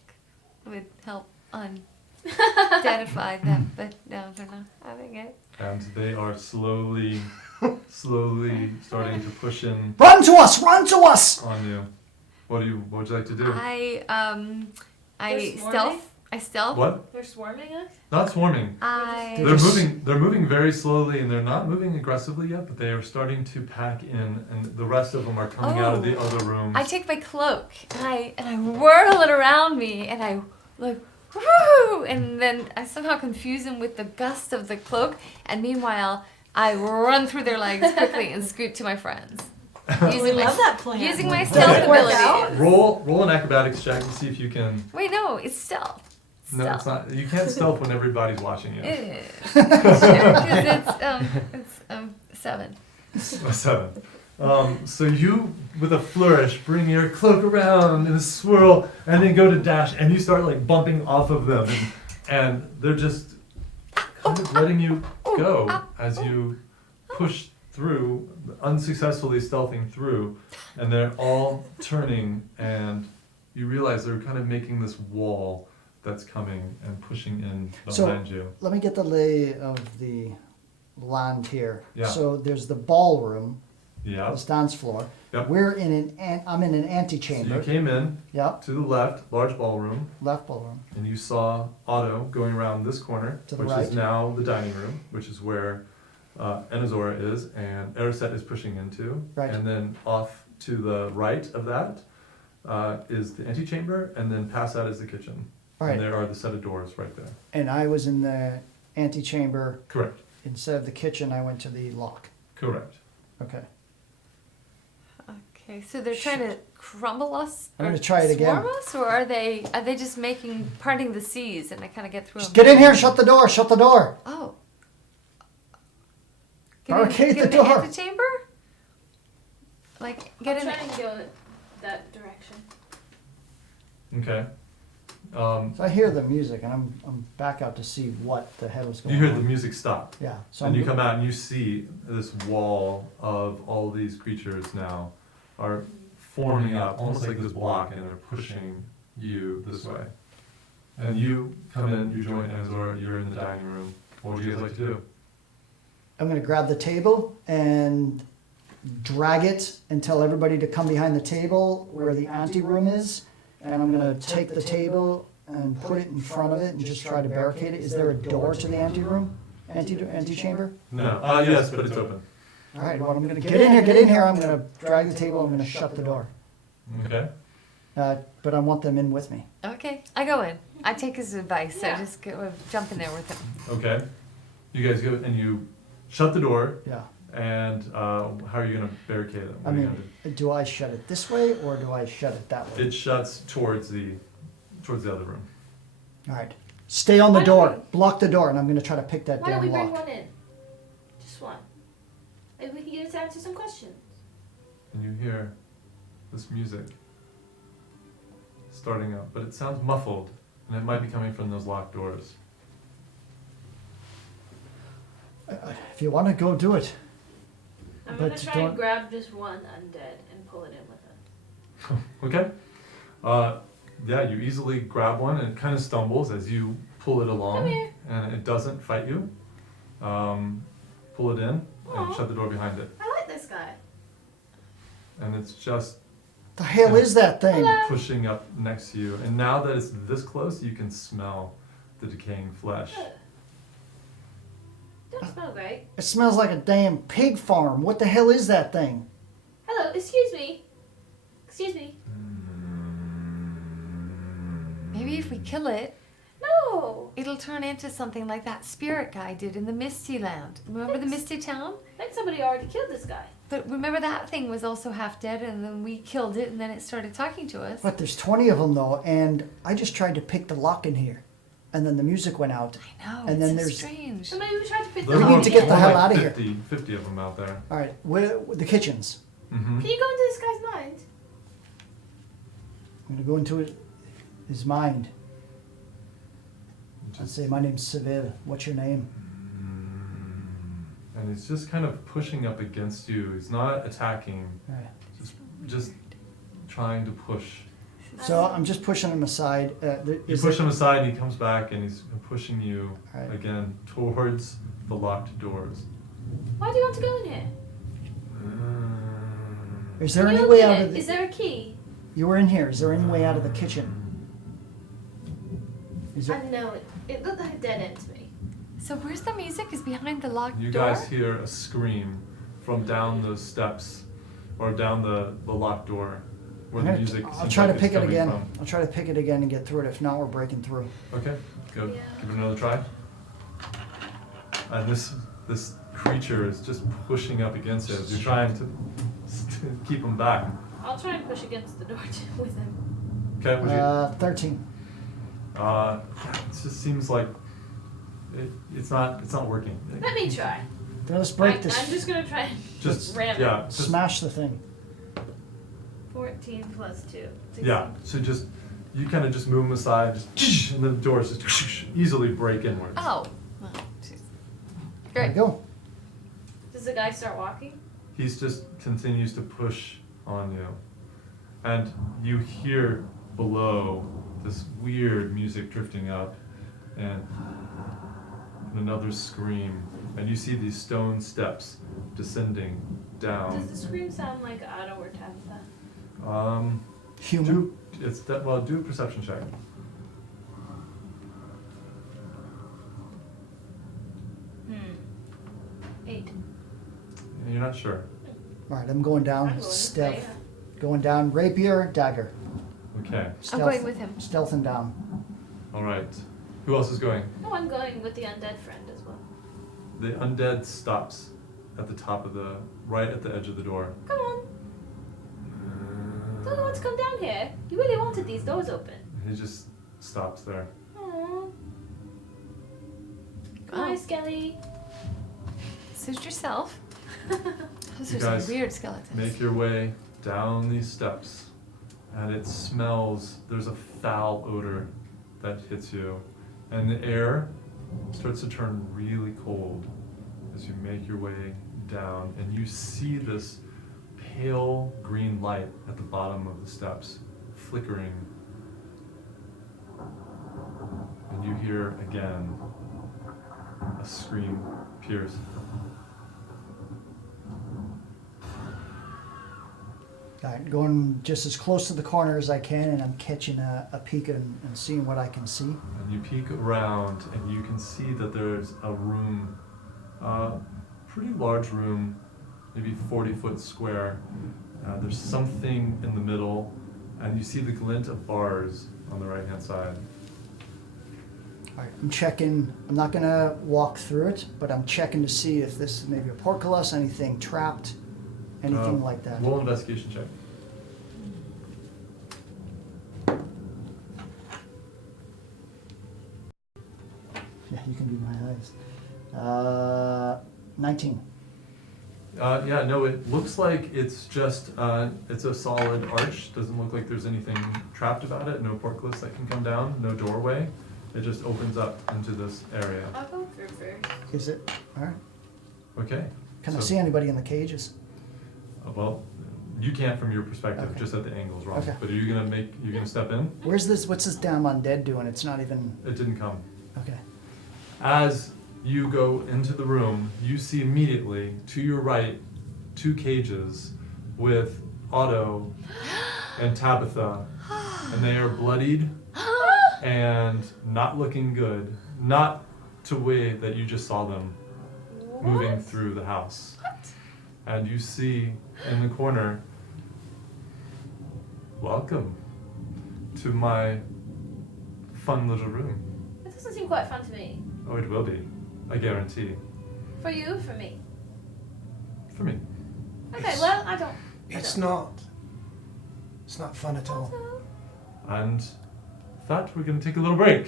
would help identify them, but no, they're not having it. And they are slowly starting to push in Run to us! Run to us! on you. What would you like to do? I They're stealth. I stealth. What? They're swarming us? Not swarming. I They're moving very slowly, and they're not moving aggressively yet, but they are starting to pack in, and the rest of them are coming out of the other rooms. I take my cloak and I whirl it around me and I like woo, and then I somehow confuse them with the gust of the cloak, and meanwhile I run through their legs quickly and scoot to my friends. We love that plan. Using my Okay. stealth Works out. abilities. Roll an acrobatics check and see if you can. Wait, no, it's stealth. No, it's not. You can't stealth when everybody's watching you. Because it's 7. 7. So you, with a flourish, bring your cloak around in a swirl, and then go to dash, and you start like bumping off of them, and they're just kind of letting you go as you push through, unsuccessfully stealthing through, and they're all turning, and you realize they're kind of making this wall that's coming and pushing in So- behind you. Let me get the lay of the land here. Yeah. So there's the ballroom, Yeah. this dance floor. Yep. I'm in an So antechamber. you came in Yep, to the left, large ballroom. left ballroom. And you saw Otto going around this corner, To the which right. is now the dining room, which is where Enazora is, and Erisette is pushing into. Right. And then off to the right of that is the antechamber, and then past that is the kitchen. Right. And there are the set of doors right there. And I was in the antechamber. Correct. Instead of the kitchen, I went to the lock. Correct. Okay. Okay, so they're trying to crumble us? I'm or gonna try it again. Swarm us, or are they just parting the seas and I kind of get through Just them? get in here, shut the door, shut the door. Oh. Barricade get the in door. the antechamber? Like, get I'll in try and go that direction. Okay. So I hear the music, and I'm back out to see what the hell is going You on. hear the music stop. Yeah. So And I'm you come out and you see this wall of all these creatures now are forming up, almost like this block, and they're pushing you this way. And you come in, you join Azor, you're in the dining room. What would you guys like to do? I'm gonna grab the table and drag it and tell everybody to come behind the table where the anteroom is. And I'm going to take the table and put it in front of it and just try to barricade it. Is there a door to the anteroom? Antechamber? No. Yes, but it's open. All right, well, I'm going to get in here. I'm going to drag the table. I'm going to shut the door. Okay. But I want them in with me. Okay, I go in. I take his advice. Yeah. I just go, jump in there with him. Okay. You guys go and you shut the door. Yeah. And how are you going to barricade it? I What are you mean, gonna do I shut it this way or do I shut it that do? way? It shuts towards the other room. All right. Stay on the Why don't door. Block the door, and I'm going to try to pick that Why don't damn we bring lock. one in? Just one. Maybe we can get us answer some questions. And you hear this music starting up, but it sounds muffled, and it might be coming from those locked doors. If you want to go do it. I'm But gonna try don't- and grab just one undead and pull it in with us. Okay. Yeah, you easily grab one, and it kind of stumbles as you pull it along, Come here. and it doesn't fight you. Pull it in and Aw. shut the door behind it, I like this guy. and it's just The hell is that thing? Hello. pushing up next to you. And now that it's this close, you can smell the decaying flesh. Ugh. Don't smell great. It smells like a damn pig farm. What the hell is that thing? Hello, excuse me. Excuse me. Maybe if we kill it, No. it'll turn into something like that spirit guy did in the Misty Land. Remember the Misty Town? I think somebody already killed this guy. But remember that thing was also half dead, and then we killed it, and then it started talking to us. But there's 20 of them though, and I just tried to pick the lock in here, and then the music went out. I know, And it's then so there's- strange. So maybe we tried to pick There the We were need to get the more hell like outta here. 50 of them out there. All right, where the kitchens? Mm-hmm. Can you go into this guy's mind? I'm gonna go into his mind. I'd say, my name's Seville. What's your name? And he's just kind of pushing up against you. He's not attacking, All right. just trying to push. So I'm just pushing him aside. You push him aside, and he comes back, and he's pushing you Right. again towards the locked doors. Why do you want to go in here? Is there Can any you way open out it? of the? Is there a key? You were in here. Is there any way out of the kitchen? Is I there? know it looked like a dead end to me. So where's the music? Is behind the locked You door? guys hear a scream from down those steps, or down the locked door, where the music. I'll seems try like to pick it's it coming again. from. I'll try to pick it again and get through it. If not, we're breaking through. Okay, go. Yeah. Give it another try. And this creature is just pushing up against it as you're trying to keep him back. I'll try and push against the door with him. Okay, would you? 13. It just seems like it's not working. Let me try. Then let's break this. I'm just gonna try and Just ram yeah, it. just, Smash the thing. 14 plus 2. 16. yeah. So just you kind of just move them aside, just and the doors just easily break inwards. Oh. Well, jeez. There Great. we go. Does the guy start walking? He's just continues to push on you, and you hear below this weird music drifting up, and another scream, and you see these stone steps descending down. Does the scream sound like Otto or Tabitha? Human. Do a perception check. Hmm. 8. You're not sure. All right, I'm going down. I'm going this Stealth. way. Going down. Rapier, dagger. Okay. I'm going with him. Stealth and down. All right. Who else is going? No, I'm going with the undead friend as well. The undead stops at the top of right at the edge of the door. Come on. Don't want to come down here. You really wanted these doors open. He just stops there. Aww. Oh. Hi, Skelly. Suit yourself. Those You are some guys weird skeletons. Make your way down these steps, and it smells. There's a foul odor that hits you, and the air starts to turn really cold as you make your way down, and you see this pale green light at the bottom of the steps flickering, and you hear again a scream pierce. All right, going just as close to the corner as I can, and I'm catching a peek and seeing what I can see. And you peek around, and you can see that there's a room, pretty large room, maybe 40-foot square. There's something in the middle, and you see the glint of bars on the right-hand side. All right, I'm checking. I'm not going to walk through it, but I'm checking to see if this is maybe a portcullis, anything trapped, anything like that. Roll investigation check. Yeah, you can be my eyes. 19. Yeah, no, it looks like it's just, it's a solid arch. Doesn't look like there's anything trapped about it. No portcullis that can come down, no doorway. It just opens up into this area. I'll go through first. Is it? All right. Okay. Can I so- see anybody in the cages? Well, you can't from your perspective, Okay. just at the angles wrong. Okay. But are you gonna step in? Where's this? What's this damn undead doing? It's not even. It didn't come. Okay. As you go into the room, you see immediately to your right 2 cages with Otto and Tabitha, and they are bloodied and not looking good. Not the way that you just saw them moving through the house. And you see in the corner, welcome to my fun little room. That doesn't seem quite fun to me. Oh, it will be. I guarantee. For you, for me. For me. Okay, well, I don't. It's not fun at all. And thought we're going to take a little break.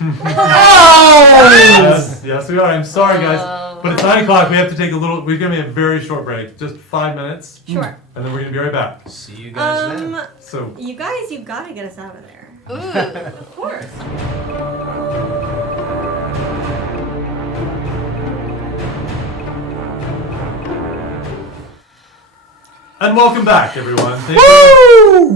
Yes, we are. I'm sorry, guys. But it's 9 o'clock. We have to take a little, we're going to be a very short break. Just 5 minutes. Sure. And then we're going to be right back. See you guys then. So, You guys, you've got to get us out of there. Ooh, of course. and welcome back, everyone.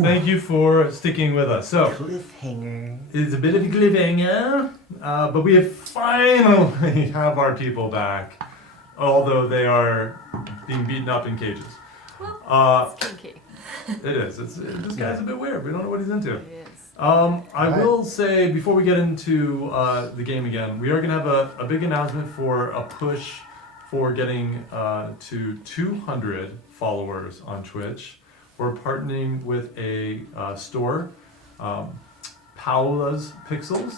Thank you for sticking with us. So, Cliffhanger. it's a bit of a cliffhanger, but we have finally have our people back, although they are being beaten up in cages. Kinky. It is. This guy's a bit weird. We don't know what he's into. It is. I will say, before we get into the game again, we are going to have a big announcement for a push for getting to 200 followers on Twitch. We're partnering with a store, Paola's Pixels,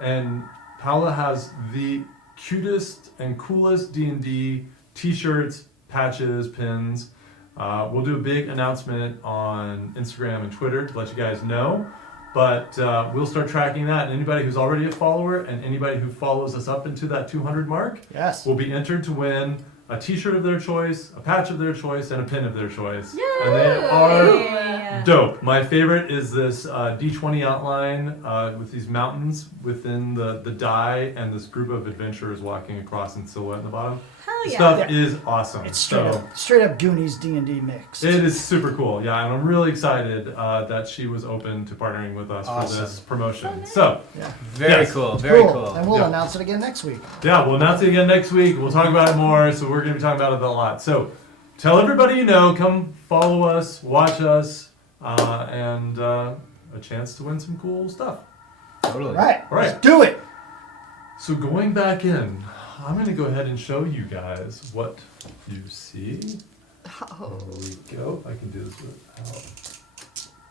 and Paola has the cutest and coolest D&D t-shirts, patches, pins. We'll do a big announcement on Instagram and Twitter to let you guys know. But we'll start tracking that. And anybody who's already a follower and anybody who follows us up into that 200 mark Yes. will be entered to win a t-shirt of their choice, a patch of their choice, and a pin of their choice. And they are Yeah. dope. My favorite is this D20 outline with these mountains within the die and this group of adventurers walking across in silhouette in the bottom. Hell The yeah. stuff is awesome. It's So- straight up Goonies D&D mix. it is super cool, yeah, and I'm really excited that she was open to partnering with us for this promotion. So, Yeah. Very Yes. cool. Very cool. And we'll Yeah. announce it again next week. yeah, we'll announce it again next week. We'll talk about it more, so we're going to be talking about it a lot. So, tell everybody you know, come follow us, watch us, and a chance to win some cool stuff. Totally. Right. All right. Let's do it. So, going back in, I'm going to go ahead and show you guys what you see. Oh. There we go. I can do this without.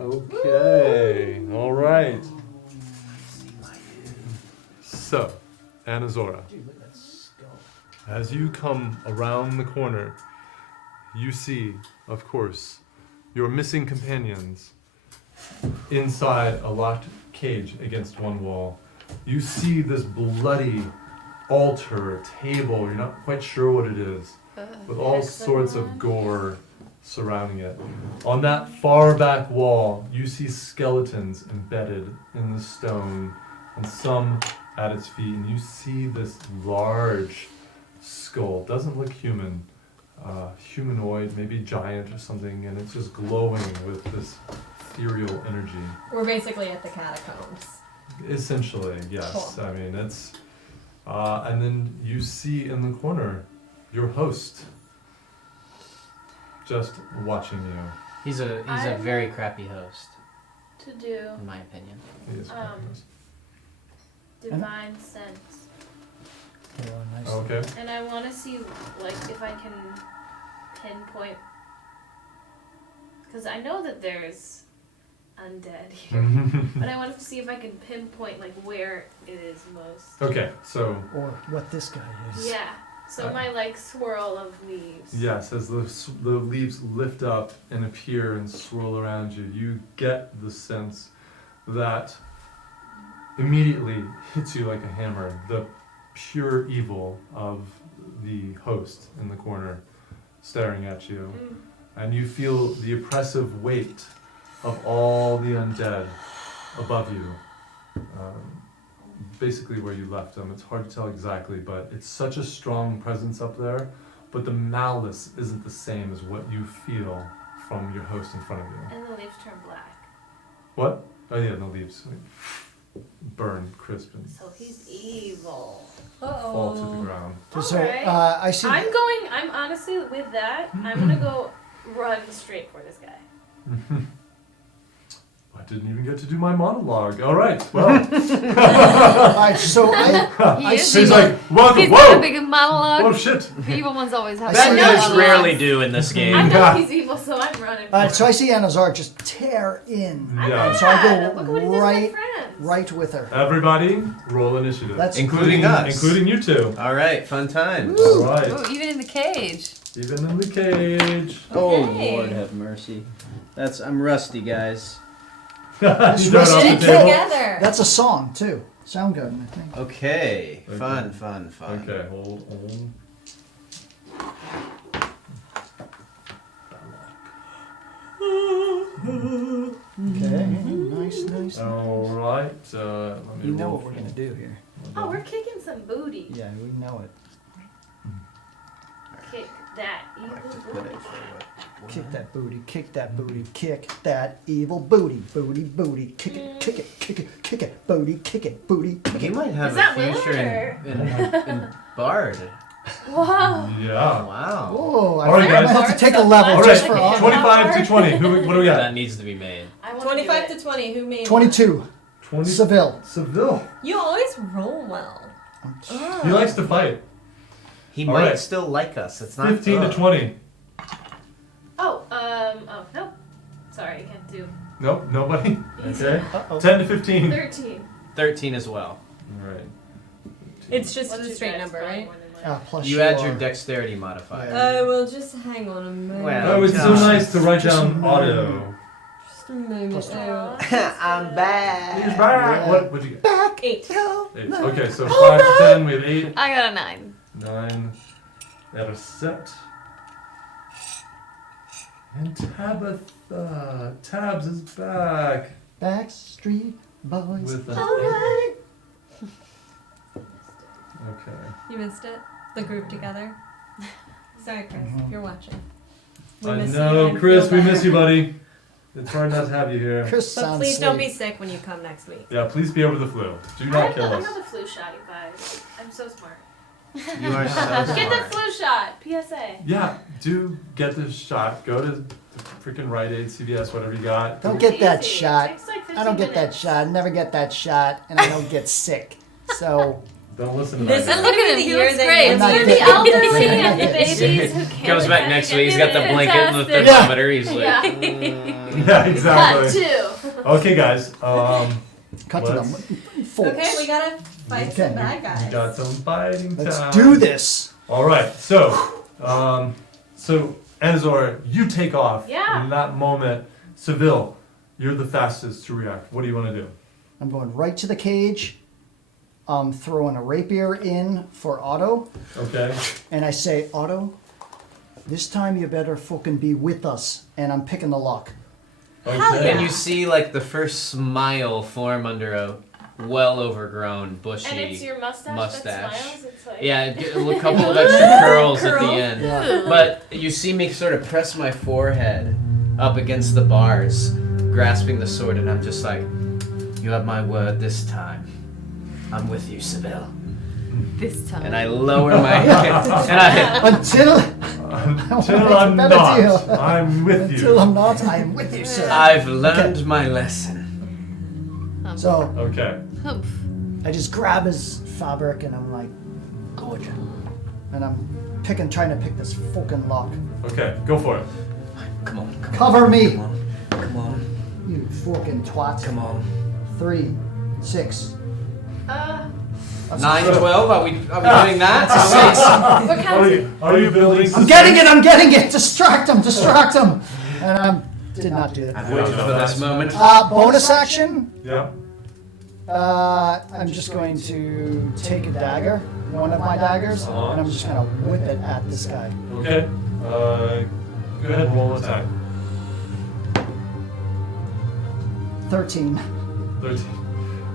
Okay. All right. So, Anazora, as you come around the corner, you see, of course, your missing companions inside a locked cage against one wall. You see this bloody altar, table, you're not quite sure what it is, with all sorts of gore surrounding it. On that far back wall, you see skeletons embedded in the stone, and some at its feet, and you see this large skull. Doesn't look human, humanoid, maybe giant or something, and it's just glowing with this ethereal energy. We're basically at the catacombs. Essentially, yes. Cool. I mean, it's, and then you see in the corner your host just watching you. He's a I'm- very crappy host, To do in my opinion. He is fabulous. divine sense. Yeah, nice. Okay. And I want to see, like, if I can pinpoint. Because I know that there's undead here. But I want to see if I can pinpoint, like, where it is most. Okay, so Or what this guy is. Yeah. So my, like, swirl of leaves. yes, as the leaves lift up and appear and swirl around you, you get the sense that immediately hits you like a hammer. The pure evil of the host in the corner staring at you. And you feel the oppressive weight of all the undead above you. Basically where you left them. It's hard to tell exactly, but it's such a strong presence up there. But the malice isn't the same as what you feel from your host in front of you. And the leaves turn black. What? Oh yeah, the leaves burn crisp and So he's evil. fall to the ground. So, Alright. I see. I'm honestly, with that, I'm going to go run straight for this guy. I didn't even get to do my monologue. All right, well, Alright, so I is see. he's like, welcome. He's got a Whoa, big monologue. oh shit. The evil ones always have Bad big guys monologues. rarely do in this I game. know he's evil, so I'm running. Alright, so I see Anazar just tear in. Yeah. So I go Look what he did to my right, friends. right with her. Everybody, roll initiative. That's Including us. Including you two. All right, fun times. All right. Ooh, even in the cage. Even in the cage. Oh Okay. Lord, have mercy. I'm rusty, guys. You throw it rest on in the table. Together. That's a song too. Soundgarden, I think. Okay, Okay. fun. Okay, hold on. Okay, nice. All right. Let me You know roll what we're for- gonna do here. Oh, we're kicking some booty. Yeah, we know it. Kick that evil booty. Kick that booty, kick that booty, kick that evil booty, booty, kick it, kick it, kick it, kick it, booty, kick it, booty, kick You it. might have Is that a future Willard in Bard. Whoa. Yeah. Wow. Whoa, I All right, think I might guys. have to take a level All just right, for Otto. 25 to 20. What do we got? That needs to be made. I wanna 25 do to it. 20. Who made 22, 20. Seville. Seville. You always roll well. He likes to fight. He All might right. still like us. It's not 15 to 20. Oh, nope. Sorry, I can't do. Nope, nobody. Easy. Okay. Uh-oh. 10 to 15. 13. 13 as well. All right. It's just What's a your straight dex? number, Probably right? more than mine. Plus You add your are- dexterity modifier. Yeah. Well, just hang on a moment. Well, Oh, it's so gosh. nice to write Just down a auto. Just a moment. Plus I'm back. He's back. Yeah. What'd you get? 8. 8. Okay, so 5 to 10. We have 8. I got a 9. 9. At a set. And Tabitha. Tabs is back. Backstreet Boys. With a. Alright. Okay. You missed it? The group together? Sorry, Chris, if you're watching. We I miss you know, and Chris, feel we better. miss you, buddy. It's hard not to have you here. Chris But sounds please don't be asleep. sick when you come next week. Yeah, please be over the flu. Do not kill I us. know the flu shot, you guys. I'm so smart. You are so Get the smart. flu shot. PSA. Yeah, do get the shot. Go to the freaking Rite Aid, CVS, whatever you got. Don't get that Easy. shot. Takes like 15 I don't get that minutes. shot. I never get that shot, and I don't get sick. So Don't listen to This that. is guy. Look at him, the he year looks they great. go I'm not For to- the getting- elderly and the babies who can't Comes back get next week. He's got the it. blanket and the Fantastic. thermometer. He's like, Yeah. mm. Yeah, Cut exactly. 2. Okay, guys. cut to Let's- them. Folks. Okay, we gotta fight Okay. some bad guys. We got some fighting Let's time. do this. All right. So Enzor, you take off. Yeah. In that moment, Seville, you're the fastest to react. What do you want to do? I'm going right to the cage. I'm throwing a rapier in for Otto, Okay. and I say, Otto, this time you better fucking be with us. And I'm picking the lock. Okay. And you see like the first smile form under a well overgrown bushy And it's your mustache, mustache. that smiles. It's like Yeah, a couple of extra curls at the Curl. end. Yeah. But you see me sort of press my forehead up against the bars, grasping the sword, and I'm just like, you have my word this time. I'm with you, Seville. This time. And I lower my head. And I Until Until I'm better not, deal. I'm with until you. I'm not, I'm with you, sir. I've learned my lesson. So Okay. Humph. I just grab his fabric and I'm like, good. And I'm trying to pick this fucking lock. Okay, go for it. Come on, come on. Cover me, Come on, come on, you fucking twat. come on. 3, 6. 9, 12, are we doing that? What kind Are you building? I'm getting it. Distract him. And I did not do that. I've waited for this moment. Bonus action. Yeah. I'm just going to take a dagger, one of my daggers, and I'm just going to whip it at this guy. Okay. Go ahead and roll attack. 13. 13.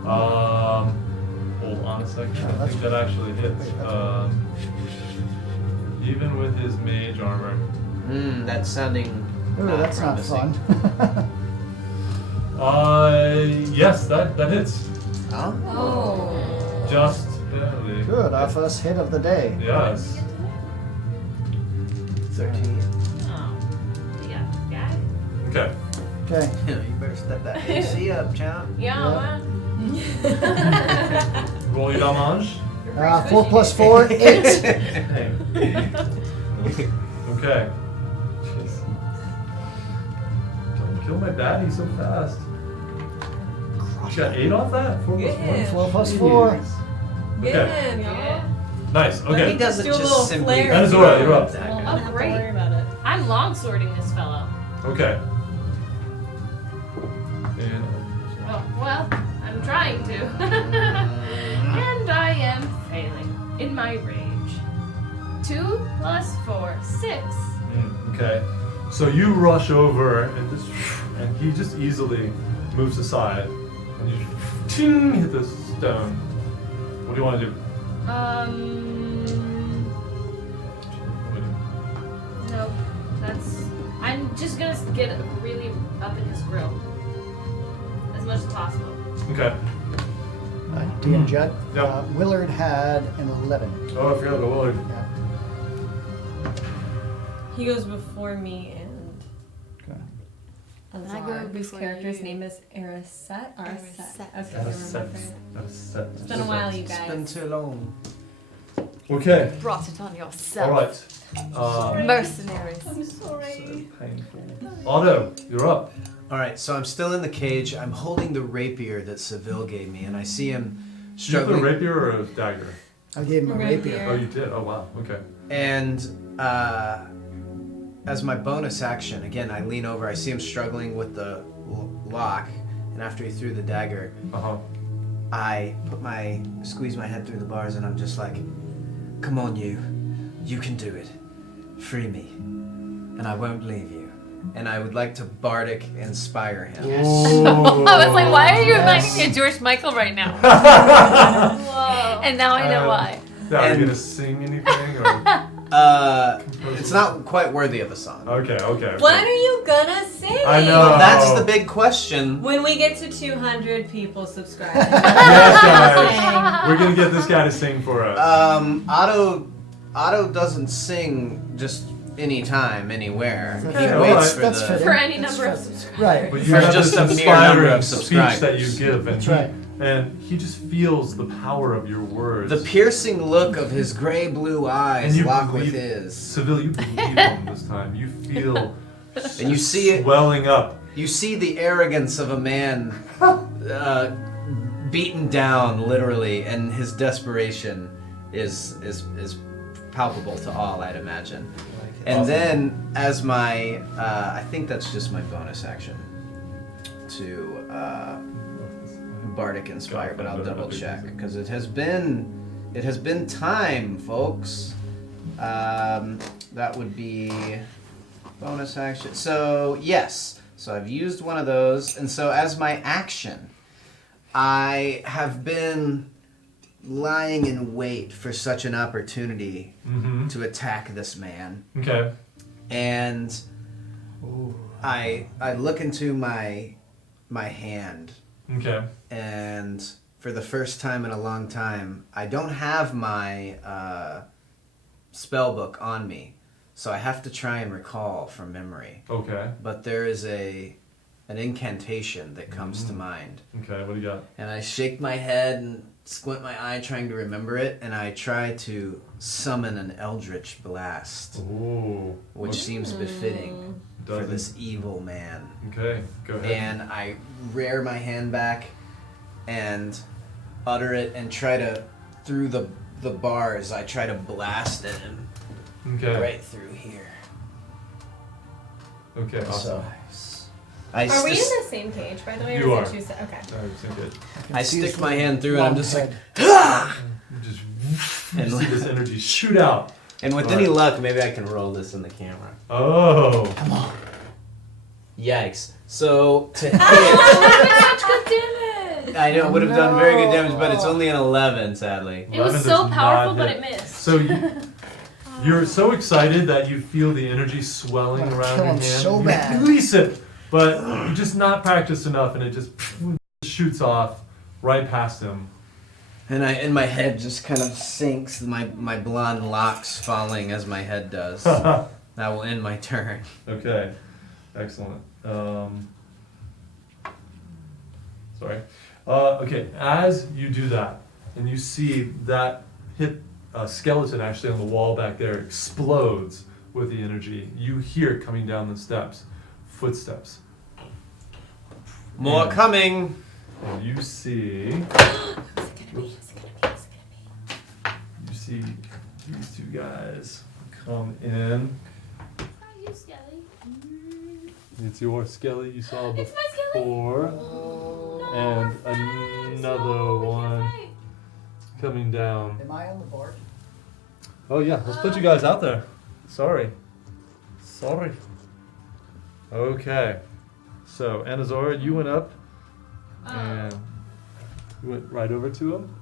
Hold on a second. I think that actually hits. Even with his mage armor. That's sounding Ooh, not that's promising. not fun. Yes, that hits. Huh? Oh. Just barely. Good, our first hit of the day. Yes. 13. Oh. Yeah. Guy? Okay. Okay. You better step that AC up, champ. Yeah. Roll your damage. 4 plus 4, 8. Okay. Jeez. Don't kill my baddie so fast. You got 8 off that? 4 plus 1? Yeah. 4 plus 4. Okay. Get him, y'all. Nice. He Okay. doesn't do a just little simply- flare. Anazora, you're up. Won't Oh, have to great. worry about it. I'm longswording this fellow. Okay. And Oh, well, I'm trying to. And I am failing in my rage. 2 plus 4, 6. okay. So you rush over and he just easily moves aside and you ting, hit the stone. What do you want to do? Nope. I'm just gonna get really up in his grill. As much as possible. Okay. DM Judd. Yep. Willard had an 11. Oh, I forgot about Willard. Yeah. He goes before me and Okay. Azar, I go whose before character's you. name is Ariset. Ariset. Okay, That never is set. mind. That is set. It's been a while, you It's been guys. too long. Okay. Brought it on yourself. All right. Mercenaries. I'm sorry. Painful. Otto, you're up. Alright, so I'm still in the cage. I'm holding the rapier that Seville gave me, and I see him Did you have a struggling. rapier or a dagger? I gave him a rapier. Oh, you did? Oh, wow. Okay. And as my bonus action, again, I lean over. I see him struggling with the lock, and after he threw the dagger, Uh-huh. I squeeze my head through the bars, and I'm just like, "Come on, you can do it. Free me, and I won't leave you." And I would like to bardic inspire him. I was like, why are you Yes. reminding me of George Michael right now? Whoa. And now I know why. Now, are you And- going to sing anything? Or? It's not quite worthy of a song. Okay. When are you gonna sing? I know. But that's the big question. When we get to 200 people subscribing. Yes, guys. We're going to get this guy to sing for us. Otto doesn't sing just anytime, anywhere. He Okay, waits alright. for That's the. fitting. For any That's number of fitting. subscribers. Right. But For you have just this a mere number of inspiring speech subscribers. that you give, and That's right. and he just feels the power of your words. The piercing look of his gray blue eyes And you lock with believe- his. Seville, you believe him this time. You feel And you see it. swelling up. You see the arrogance of a man beaten down, literally, and his desperation is palpable to all, I'd imagine. And Awesome. then, as my, I think that's just my bonus action to bardic inspire, but I'll double check because it has been time, folks. That would be bonus action. So yes, so I've used one of those, and so as my action, I have been lying in wait for such an opportunity Mm-hmm. to attack this man. Okay. And I look into my hand, Okay. and for the first time in a long time, I don't have my spell book on me, so I have to try and recall from memory. Okay. But there is an incantation that comes to mind. Okay, what do you got? And I shake my head and squint my eye trying to remember it, and I try to summon an eldritch blast, Ooh. which seems befitting for Doesn't. this evil man. Okay, go ahead. And I rear my hand back and utter it and try to, through the bars, I try to blast at him Okay. right through here. Okay, awesome. Are we in the same cage, by the way? You or are. is it two okay. Alright, so good. I stick my hand through and I'm just like, You just And you see this energy shoot out. and with any luck, maybe I can roll this in the camera. Oh. Yikes. So to hit, Such good damage. I know it would have done very good damage, but it's only an 11, sadly. It was 11 so does powerful, not but hit. it missed. So you're so excited that you feel the energy swelling I'm gonna around kill your him hand. so You bad. release it, but you're just not practiced enough, and it just shoots off right past him. And my head just kind of sinks, my blonde locks falling as my head does. That will end my turn. Okay, excellent. Sorry. Okay, as you do that, and you see that hit skeleton actually on the wall back there explodes with the energy, you hear it coming down the steps, footsteps. More And- coming. And you see, you see these two guys come in. Hi, you Skelly. It's your Skelly you saw It's my Skelly. before, No, and we're friends. another No, we can't one fight. coming down. Am I on the board? Oh yeah, let's put you guys out there. Sorry. Okay. So Anazora, you went up and you went right over to him.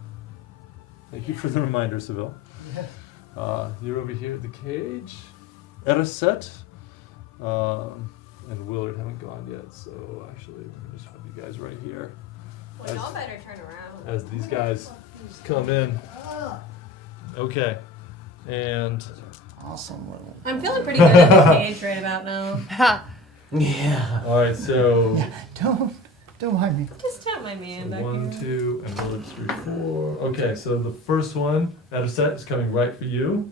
Thank you for the reminder, Seville. Yeah. You're over here at the cage. Eraset and Willard haven't gone yet, so actually we're gonna just have you guys right here Well, y'all better turn around. as these guys come in. Okay. And Awesome little. I'm feeling pretty good in the cage right about now. Yeah. alright, so Don't mind me. Just tap my man back 1, here. 2, and Willard's 3, 4. Okay, so the first one, Eraset, is coming right for you.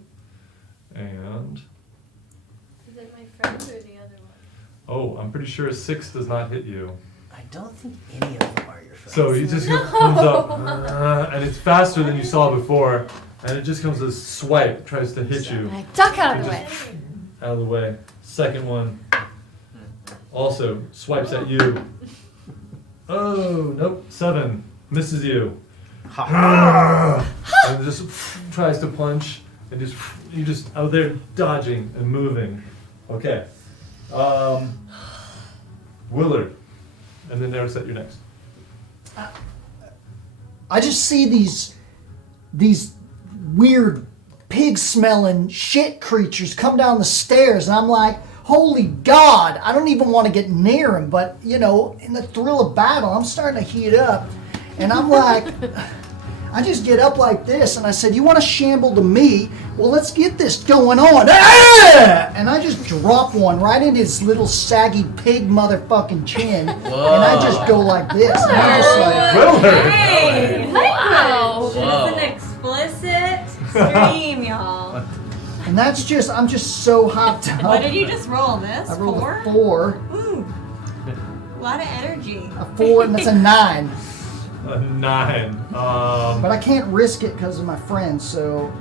And Is it my friend or the other one? oh, I'm pretty sure 6 does not hit you. I don't think any of them are your friends. So he just comes up, and it's faster than you saw before, and it just comes as swipe, tries to hit you Like, duck out of the You way. out of the way. Second one also swipes at you. Oh, nope, 7 misses you. And just tries to punch, and you just out there dodging and moving. Okay. Willard, and then Eraset, you're next. I just see these weird pig-smelling shit creatures come down the stairs, and I'm like, holy God! I don't even want to get near them, but you know, in the thrill of battle, I'm starting to heat up, and I'm like, I just get up like this, and I said, "You want to shamble to me? Well, let's get this going on!" Ah! And I just drop one right into his little saggy pig motherfucking chin, and I just go like this. And I'm just like, Willard! Hey! Wow. It's an explicit stream, y'all. and that's just, I'm just so hopped up. What did you just roll? This? I rolled 4? a 4, Ooh. A lot of energy. a 4, and that's a 9. A 9. But I can't risk it because of my friends, so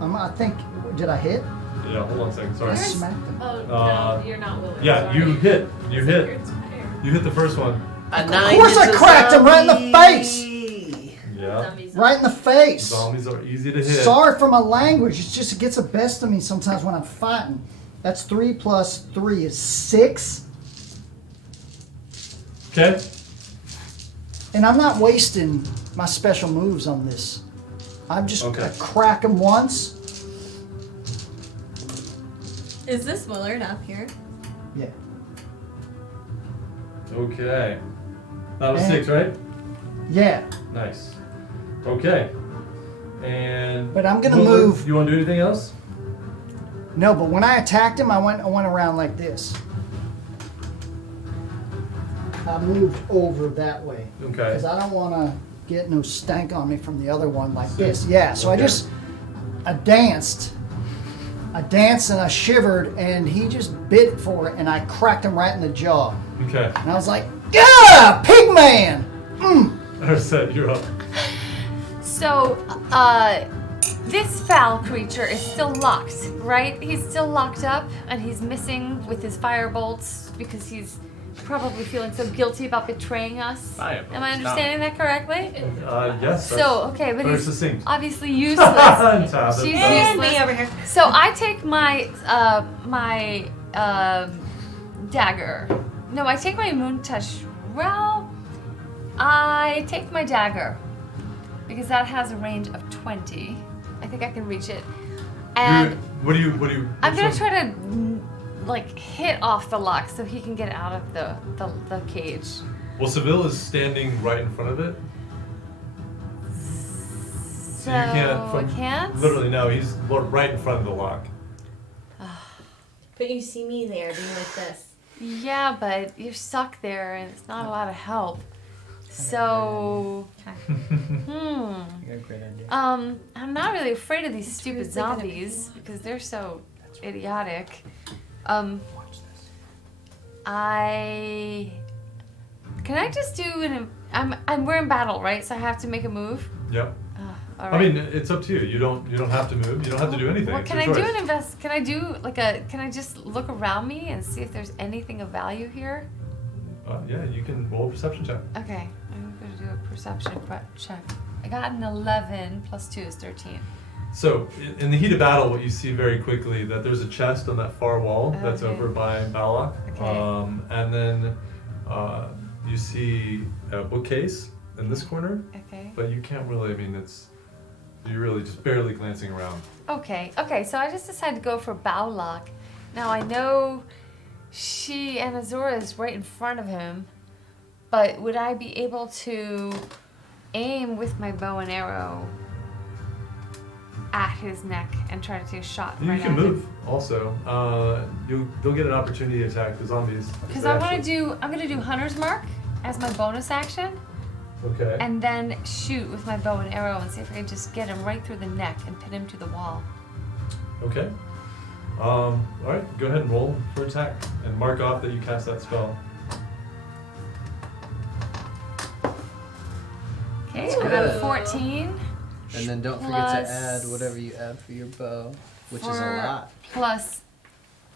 I think, did I hit? Yeah, hold on a second, sorry. I smacked him. Oh, no, you're not Willard. Yeah, sorry. you hit. You hit. You're tired. You hit the first one. Of course I cracked him right in the face! Yeah. Zombies. Right in the face! Zombies are easy to hit. Sorry for my language, it's just, it gets the best of me sometimes when I'm fighting. That's 3 plus 3 is 6. Okay. And I'm not wasting my special moves on this. I'm just Okay. gonna crack him once. Is this Willard up here? Yeah. Okay. That was And- 6, right? Yeah. Nice. Okay. And. But I'm gonna what- move- You want to do anything else? No, but when I attacked him, I went around like this. I moved over that way. Okay. Because I don't want to get no stank on me from the other one like this. Yeah, so Okay. I danced and I shivered, and he just bit for it, and I cracked him right in the jaw. Okay. And I was like, yeah, pig man! Arset, you're up. So, this foul creature is still locked, right? He's still locked up, and he's missing with his firebolts because he's probably feeling so guilty about betraying us. Firebolts, Am I understanding that correctly? Yes. So, okay, but very he's succinct. obviously useless. Tabitha. She's And useless. me over here. So I take my dagger. No, I take my moon touch. Well, I take my dagger because that has a range of 20. I think I can reach it. And What do you? I'm gonna which try to like hit off the lock so he can get out of the cage. one? Well, Seville is standing right in front of it. So you can't. I can't. Literally, no. He's right in front of the lock. But you see me there doing like this. Yeah, but you're stuck there and it's not a lot of help. So, You got a great idea. I'm not really afraid of these stupid really good at zombies because they're so idiotic. Can I just do we're in battle, right? So I have to make a move. Yep. All I right. mean, it's up to you. You don't have to move. You don't have to do anything. Well, It's can your I do choice. Can I do can I just look around me and see if there's anything of value here? Yeah, you can roll a perception check. Okay, I'm gonna do a perception check. I got an 11 plus 2 is 13. So, in the heat of battle, what you see very quickly that there's a chest on that far wall that's Okay. over by Balak, Okay. and then you see a bookcase in this corner, Okay. but you can't really. I mean, you're really just barely glancing around. Okay, so I just decided to go for Bowlock. Now I know she and Azura is right in front of him, but would I be able to aim with my bow and arrow at his neck and try to take a shot You right can at move also. They'll get an opportunity to attack the zombies. Because I'm gonna do Hunter's Mark as my bonus action, Okay. and then shoot with my bow and arrow and see if I can just get him right through the neck and pin him to the wall. Okay. All right. Go ahead and roll for attack and mark off that you cast that spell. Okay, That's I got a good. 14. And then don't forget to add whatever you add for your bow, which is a for lot. Plus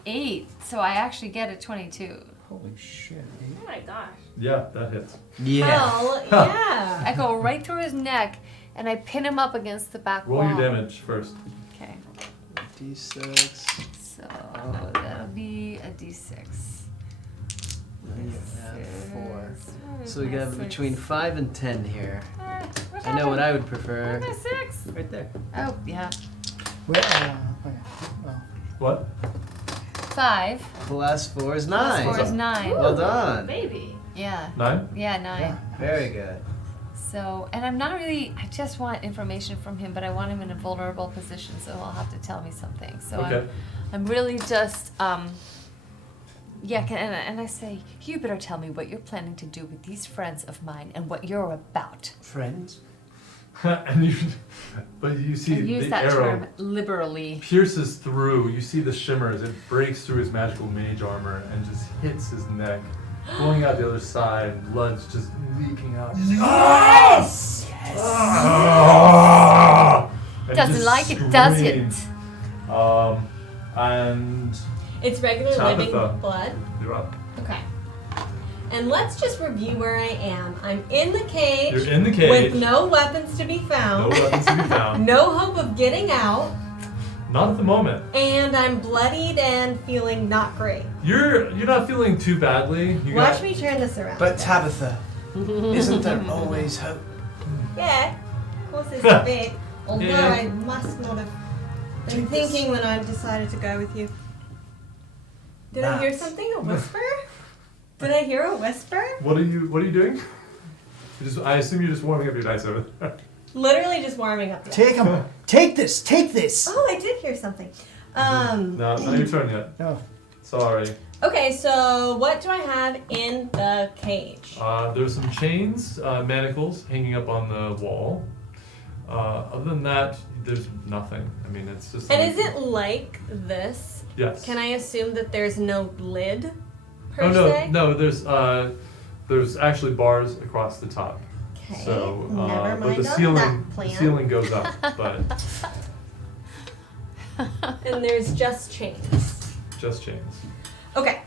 8, so I actually get a 22. Holy shit. Oh my gosh. Yeah, that hits. Hell yeah. I go right through his neck and I pin him up against the back Roll wall. your damage first. Okay, D6. so that'll be a d6. Then you add 4. Where's So we my got 6? between 5 and 10 here. What I know what I would happened? prefer. Where's my 6? Right there. Oh, yeah. Well, okay. Well, What? 5 Plus 4 is plus 9. 4 is 9. Well done. Baby. Yeah. 9? Yeah, 9. yeah. Very good. So, and I'm not really, I just want information from him, but I want him in a vulnerable position, so he'll have to tell me something. So Okay. I'm really just, and I say, you better tell me what you're planning to do with these friends of mine and what you're about. Friends? But you see And use the that arrow term liberally. pierces through. You see the shimmers. It breaks through his magical mage armor and just hits his neck, going out the other side. Blood's just leaking out. Yes! Ah! And Doesn't just like it, does it? screams. And It's regular living Tabitha. blood. you're up. Okay. And let's just review where I am. I'm in the cage. You're in the cage. With no weapons to be No found. weapons to be found. No hope of getting out. Not at the moment. And I'm bloodied and feeling not great. You're not feeling too badly. You Watch got, me turn this around. But Tabitha, isn't there always hope? Yeah, of course there's a bit. Although Yeah. I must not have been thinking when I decided to go with you. Did I hear Nuts. something? A whisper? Did I hear a whisper? What are you doing? I assume you're just warming up your dice over there. Literally just warming up. Take him. Take this. Take this. Oh, I did hear something. No, not your turn yet. No. Sorry. Okay, so what do I have in the cage? There's some chains, manacles hanging up on the wall. Other than that, there's nothing. I mean, it's just. And is it like this? Yes. Can I assume that there's no lid per Oh no, se? no. There's actually bars across the top. Okay. So, Never but mind the on ceiling, that the plan. ceiling goes up, but And there's just chains. just chains. Okay.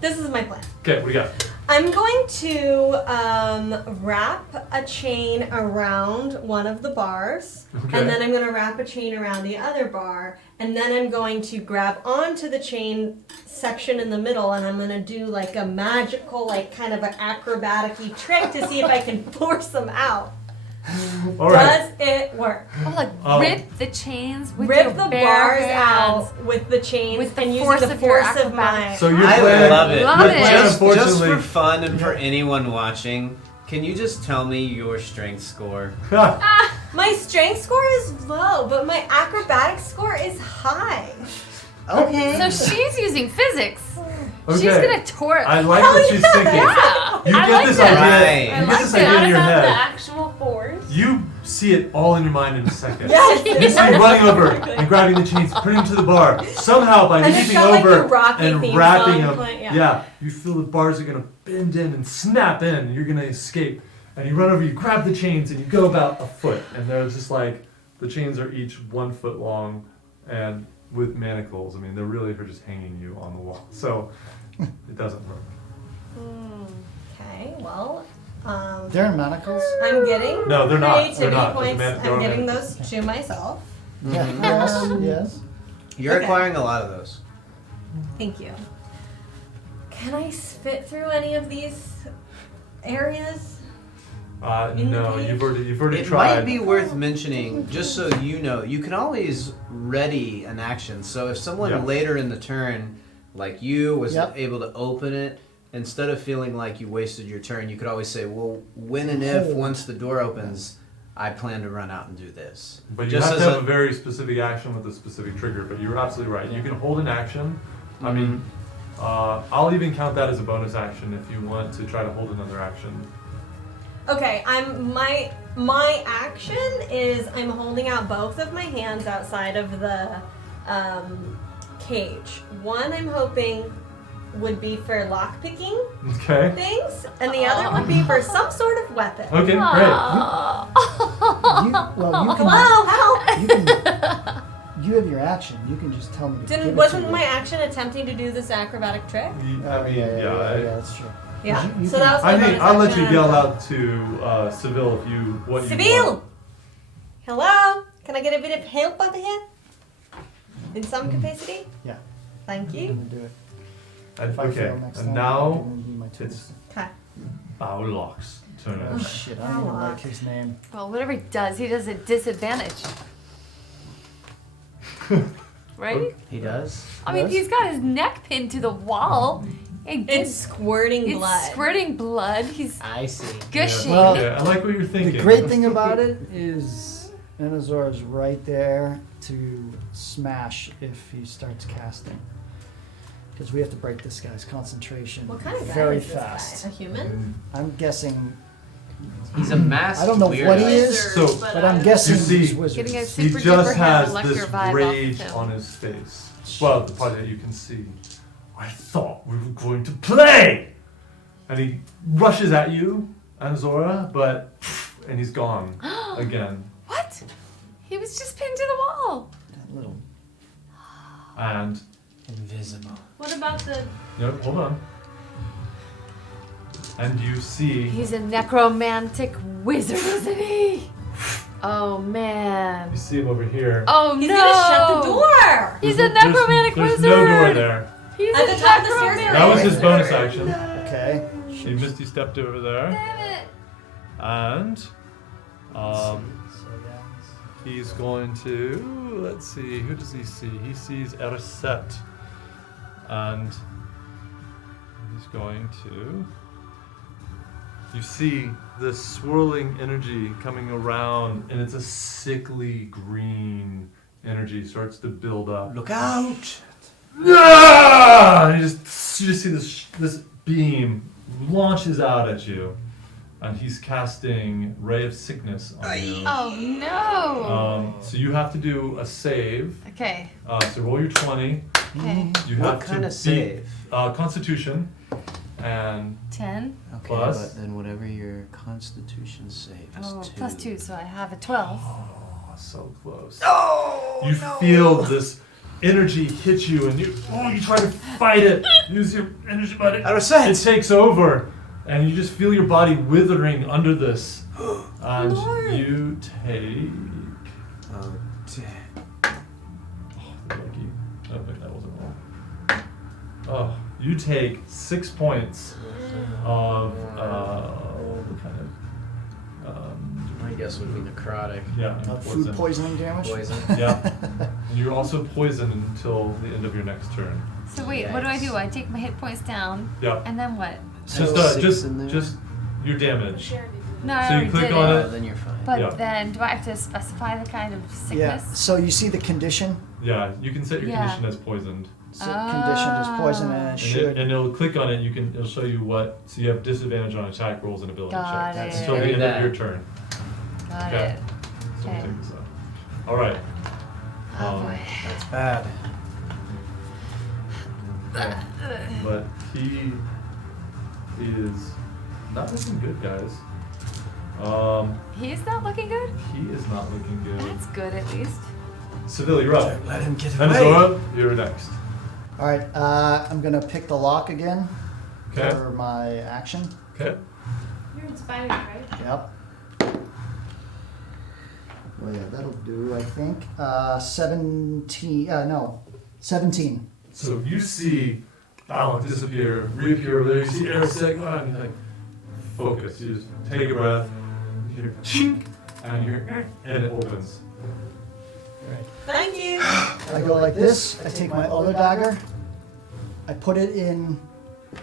This is my plan. Okay, what do you got? I'm going to wrap a chain around one of the bars, Okay. and then I'm going to wrap a chain around the other bar, and then I'm going to grab onto the chain section in the middle, and I'm going to do like a magical, like kind of an acrobatic-y trick to see if I can force them out. All right. Does it work? Oh, like Oh. rip the chains with Rip your the bare bars hands. out with the chains With the and force using the of your force of my. acrobatic. So your I plan. love it. Love your it. plan, Just unfortunately. for fun and for anyone watching, can you just tell me your strength score? My strength score is low, but my acrobatic score is high. Okay. So she's using physics. Okay. She's gonna torque. I like what she's thinking. Yeah. You I get like this that. idea. Right. You get this Like idea that. in your Not about the head. actual force. You see it all in your mind in a second. Yes. You see you running over and grabbing the chains, putting them to the bar. Somehow, by And it's leaping got, like, over the Rocky and theme wrapping song them, playing, yeah. you feel the bars are gonna bend in and snap in. And you're gonna escape. And you run over, you grab the chains, and you go about a foot. And they're just like the chains are each 1 foot long, and with manacles. I mean, they're really for just hanging you on the wall. So it doesn't work. Okay, well, They're manacles. I'm getting No, they're not. creativity They're not. points. They're I'm getting manacles. those to myself. Yeah. Yes. Yes. You're Okay. acquiring a lot of those. Thank you. Can I fit through any of these areas? In the No, cage? you've already It tried. might be worth mentioning, just so you know, you can always ready an action. So if someone Yeah. later in the turn, like you, was Yep. able to open it, instead of feeling like you wasted your turn, you could always say, well, when and if, once the door opens, I plan to run out and do this. But you Just have as to have a- a very specific action with a specific trigger. But you're absolutely right. You can hold an action. I mean, I'll even count that as a bonus action if you want to try to hold another action. Okay, my action is I'm holding out both of my hands outside of the cage. One I'm hoping would be for lock picking Okay. things, and the other would be for some sort of weapon. Okay. Great. You, well, you can. Hello, help! You can. You have your action. You can just tell me to give Didn't it wasn't to my you. action attempting to do this acrobatic trick? I mean, yeah, that's true. Yeah. You So can- that was my I think bonus I'll let action. you yell out to Seville if you what you Seville! want. Hello? Can I get a bit of help over here? In some capacity? Yeah. Thank I'm you. gonna do it. And, If I okay. fail next And time, now it'll be my turn. it's Okay. Bowlock's turn. Oh shit! I don't even Bowlock. like his name. Well, whatever he does at disadvantage. Right? He does? I mean, Yes. he's got his neck pinned to the wall. It's squirting It's blood. squirting blood. He's I see. gushing. Well, Yeah, I like what you're thinking. The great thing about it is Enazor is right there to smash if he starts casting. Because we have to break this guy's concentration What kind of guy very is this fast. guy? A human? I'm guessing, He's a masked I don't know weirdo. what he is, So- but I'm guessing You see, he's wizards. Getting a He super just duper has Hannibal this Lecter vibe rage off of him. on his face. Well, the part that you can see. I thought we were going to play! And he rushes at you, Anzora, but and he's gone again. What? He was just pinned to the wall. That little. And Invisible. What about the? no, hold on. And you see He's a necromantic wizard, isn't he? Oh man. you see him over here. Oh He's no. gonna shut the door! He's a necromantic there's wizard. no door there. He's At a the top of the stairs, necromantic That was his wizard. bonus action. Okay. He misty stepped over there. Damn it. And So yeah. he's going to, let's see, who does he see? He sees Erset. And he's going to you see this swirling energy coming around, and it's a sickly green energy starts to build up. Look out! Ah! And you just see this beam launches out at you, and he's casting Ray of Sickness on you. Oh no! So you have to do a save. Okay. So roll your 20. Okay. You What have kind to of save? Constitution, and 10. Okay, Plus? but then whatever your Constitution save is Oh, 2. plus 2, so I have a 12. oh, so close. Oh, You feel this energy hit you, and you try to fight it. Use your energy, but Out of it sense. takes over, and you just feel your body withering under this. And you take. Oh, Lucky. Oh, wait, that wasn't wrong. Oh, you take 6 points of what kind of I guess would be necrotic. Food poisoning damage. Poison. Yeah. And you're also poisoned until the end of your next turn. So wait, what do I do? I take my hit points down, Yeah. and then what? Just six in there? just your damage. No, I So you already click did on it. it. Then you're fine. But Yeah. then, do I have to specify the kind of Yeah. sickness? So you see the condition. Yeah, you can set your Yeah. condition as poisoned. So condition is poison, and it And, should. and it'll click on it. It'll show you what. So you have disadvantage on attack rolls and ability Got checks it. until the end of your turn. Got Okay. it. So we'll Okay. take this out. All right. Oh boy. That's bad. Yeah. But he is not looking good, guys. He's not looking good? He is not looking good. That's good at least. Seville, you're up. Let him get And away. Zora, you're next. All right. I'm gonna pick the lock again Okay. for my action. Okay. You're inspired, right? Yep. Well, yeah, that'll do. I think 17. No, 17. So you see Balance disappear, reappear over there. You see Airsick, and you like focus. You just take a breath. You hear chink, and you hear, and it opens. Thank you. I go like this. I take my other dagger. I put it in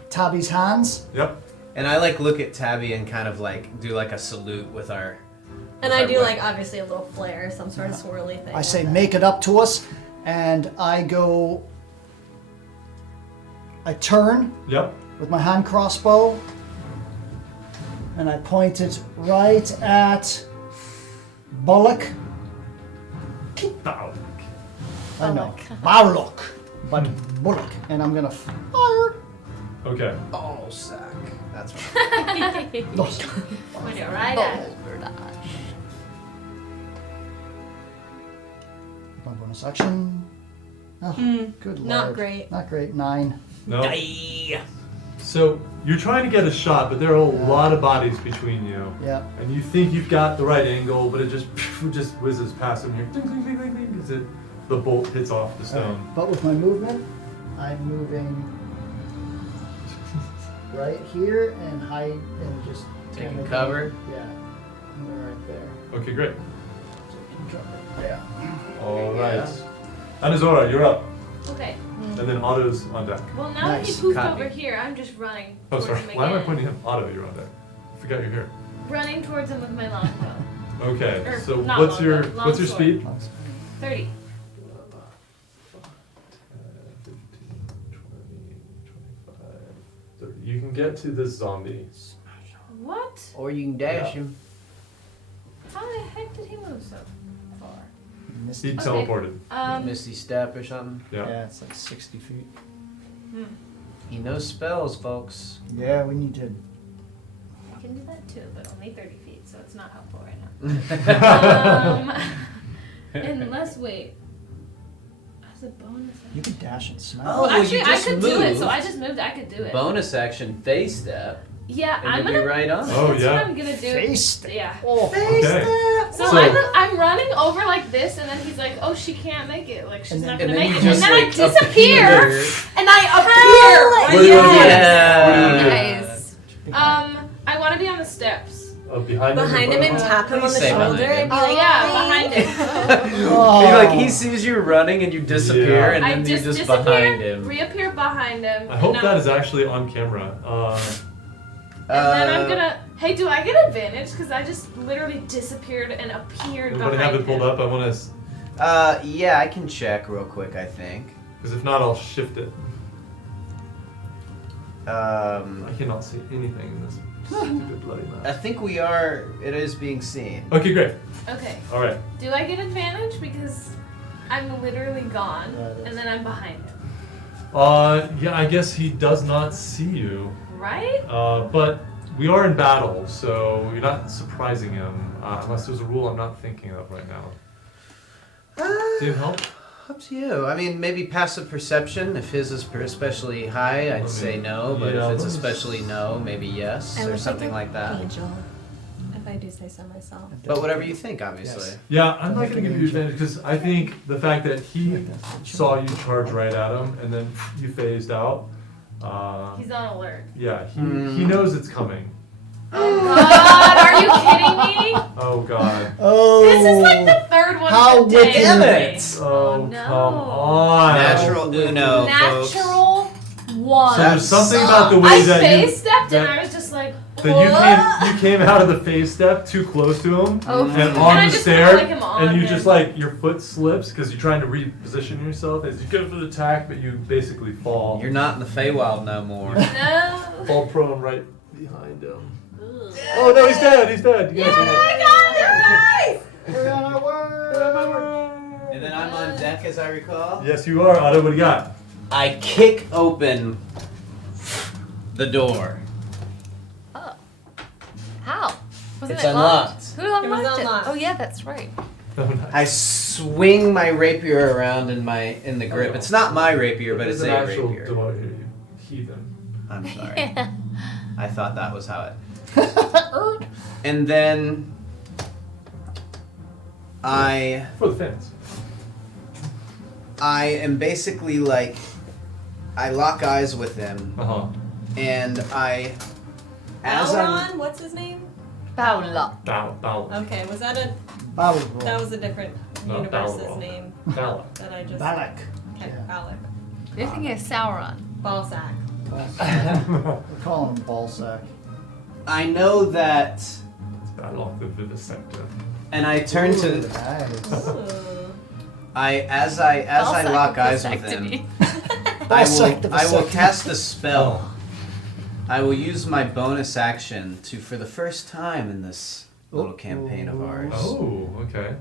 Tabby's hands. Yep. And I like look at Tabby and kind of like do like a salute with our. And with I our do weapon. like obviously a little flare, some sort of swirly thing. I say, with it. make it up to us. And I go. I turn Yep. with my hand crossbow. And I point it right at Bullock. Bow. I know. Bullock. But Bullock. And I'm gonna fire. Okay. Ball sack. That's right. When you're right at it. My bonus action. Oh, good lord. Not great. Not great. 9. No. So you're trying to get a shot, but there are a lot of bodies between you. Yeah. And you think you've got the right angle, but it just whizzes past him here. Ding, ding, ding, ding, ding, as the bolt hits off the stone. But with my movement, I'm moving right here and hide and just Taking kinda- cover? Yeah. And right there. Okay, great. Yeah. All right. Anazora, you're up. Okay. And then Otto's on deck. Well, now Nice. that he poofed Copy. over here, I'm just running Oh, towards sorry. him Why am I again. pointing him? Otto, you're on deck. I forgot you're here. Running towards him with my longbow. Okay. Or So not what's your longbow, what's your longsword. speed? 30. 15, 20, 25, 30. You can get to this zombie. What? Or you can dash Yeah. him. How the heck did he move so far? He Okay. teleported. Misty step or something. Yeah. Yeah, it's like 60 feet. He knows spells, folks. Yeah, we need to. I can do that too, but only 30 feet, so it's not helpful right now. Unless, wait. As a bonus You can dash and smash. Oh, Well, well, actually, you I just could do it, so moved. I just moved. I could do it. Bonus action, phase step, Yeah, and I'm you'll gonna. be right on. Oh, That's yeah. what I'm gonna do. Face step. Yeah. Oh, Okay. So, So- I'm running over like this, and then he's like, "Oh, she can't make it. Like she's And not then- gonna And then make you it." And just then I like disappear, appear. and I appear. What do you wanna do? Yeah. What do you wanna do? Nice. I want to be on the steps. Behind him. Behind him and tap him on the Say behind shoulder him. and be Oh like, yeah, "Hi." behind him. Oh. Like he sees you running and you disappear, Yeah. and I then you're just just disappear, behind him. reappear behind him. I hope and that is actually on camera. And then I'm gonna. Hey, do I get advantage? Because I just literally disappeared and appeared Anybody behind have it pulled him. up? I want to, Yeah, I can check real quick, I think. because if not, I'll shift it. I I cannot see anything in this stupid bloody map. think we are. It is being seen. Okay, great. Okay. All right. Do I get advantage because I'm literally gone that's- and then I'm behind him? Yeah, I guess he does not see you. Right? But we are in battle, so you're not surprising him, unless there's a rule I'm not thinking of right now. Do you help? Up to you. I mean, maybe passive perception. If his is especially high, I'd say no. But Yeah, if it's let me especially no, maybe yes, I or would something think like that. Angel, if I do say so myself. But whatever you think, obviously. Yes. Yeah, I'm not going to give you advantage because I think the fact that he saw you charge right at him and then you phased out. He's on alert. Yeah, he knows it's coming. Oh God, are you kidding me? Oh God. Oh. This is like the third one How of the day. wicked. Damn it! Oh, no. come on. Natural Uno, folks. Natural one. So there's something about the way I that face stepped and that- I was just like, that you came out of the phase step too close to him Oh, and and on I the just stair kinda like him on and you him. just like your foot slips because you're trying to reposition yourself as you go for the attack, but you basically fall. You're not in the Feywild no more. no. fall prone right behind him. Ugh. Oh no, he's dead. He's dead. You guys are dead. We're on our way. And then I'm on deck, as I recall. Yes, you are. Otto, what do you got? I kick open the door. Oh. How? Wasn't It's it unlocked. locked? Who unlocked was unlocked. Oh yeah, that's right. Oh, nice. I swing my rapier around in the grip. It's not my rapier, but There's it's an a actual rapier. door here, you heathen. I'm sorry. I thought that was how it. And then For the fans. I am basically like, I lock eyes with him, Uh-huh. and as I'm, Balron, what's his name? Paula. Bow. Okay, was that a Balrog. that was a different No, universe's Balrog. name Bow. that I just Balak. okay, Yeah. Alec. You're thinking of Sauron. Ballsack. We call him Ballsack. I know that, Balog the Vivisector. and I turn Ooh, to, nice. Ooh. as I lock eyes with him, Ballsack the I will Vasectomy. cast a spell. I will use my bonus action to, for the first time in this little campaign of ours, Oh, okay.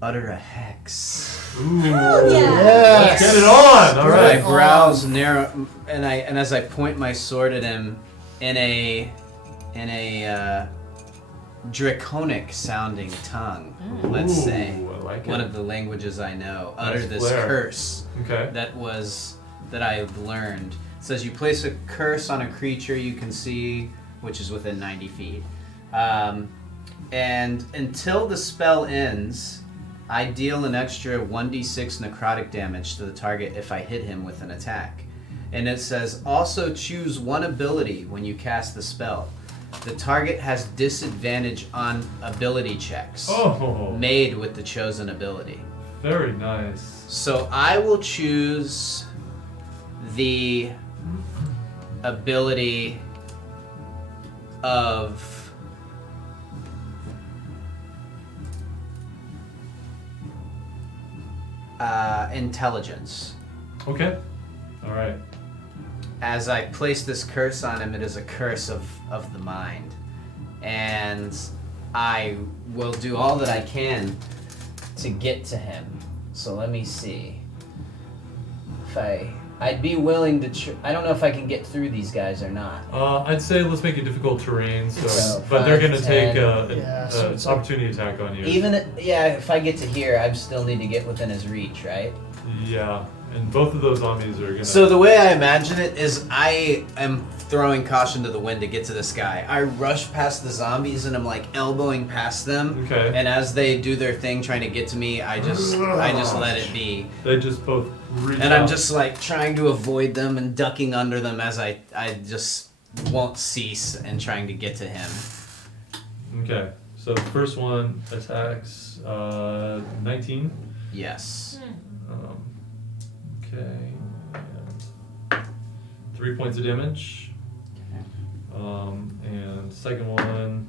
utter a hex. Ooh. Yes. Get it on! All My right. brows narrow, and as I point my sword at him in a draconic sounding tongue, let's say, Ooh, I like one it. of the languages I know, Nice utter this flair. curse Okay. that I have learned. It says you place a curse on a creature you can see, which is within 90 feet. And until the spell ends, I deal an extra 1d6 necrotic damage to the target if I hit him with an attack. And it says also choose one ability when you cast the spell. The target has disadvantage on ability checks Oh, made with the chosen ability. very nice. So I will choose the ability of intelligence. Okay. All right. As I place this curse on him, it is a curse of the mind. And I will do all that I can to get to him. So let me see. If I'd be willing to I don't know if I can get through these guys or not. I'd say let's make it difficult terrain, so, So, but they're 5, going to take 10. Yeah, so an it's like- opportunity attack on you. If I get to here, I still need to get within his reach, right? Yeah, and both of those zombies are going to... So the way I imagine it is I am throwing caution to the wind to get to this guy. I rush past the zombies and I'm like elbowing past them. Okay. And as they do their thing trying to get to me, I just let it be. They just both reach And I'm out. just like trying to avoid them and ducking under them as I just won't cease and trying to get to him. Okay, so the first one attacks 19. Yes. Okay, and 3 points of damage. And second one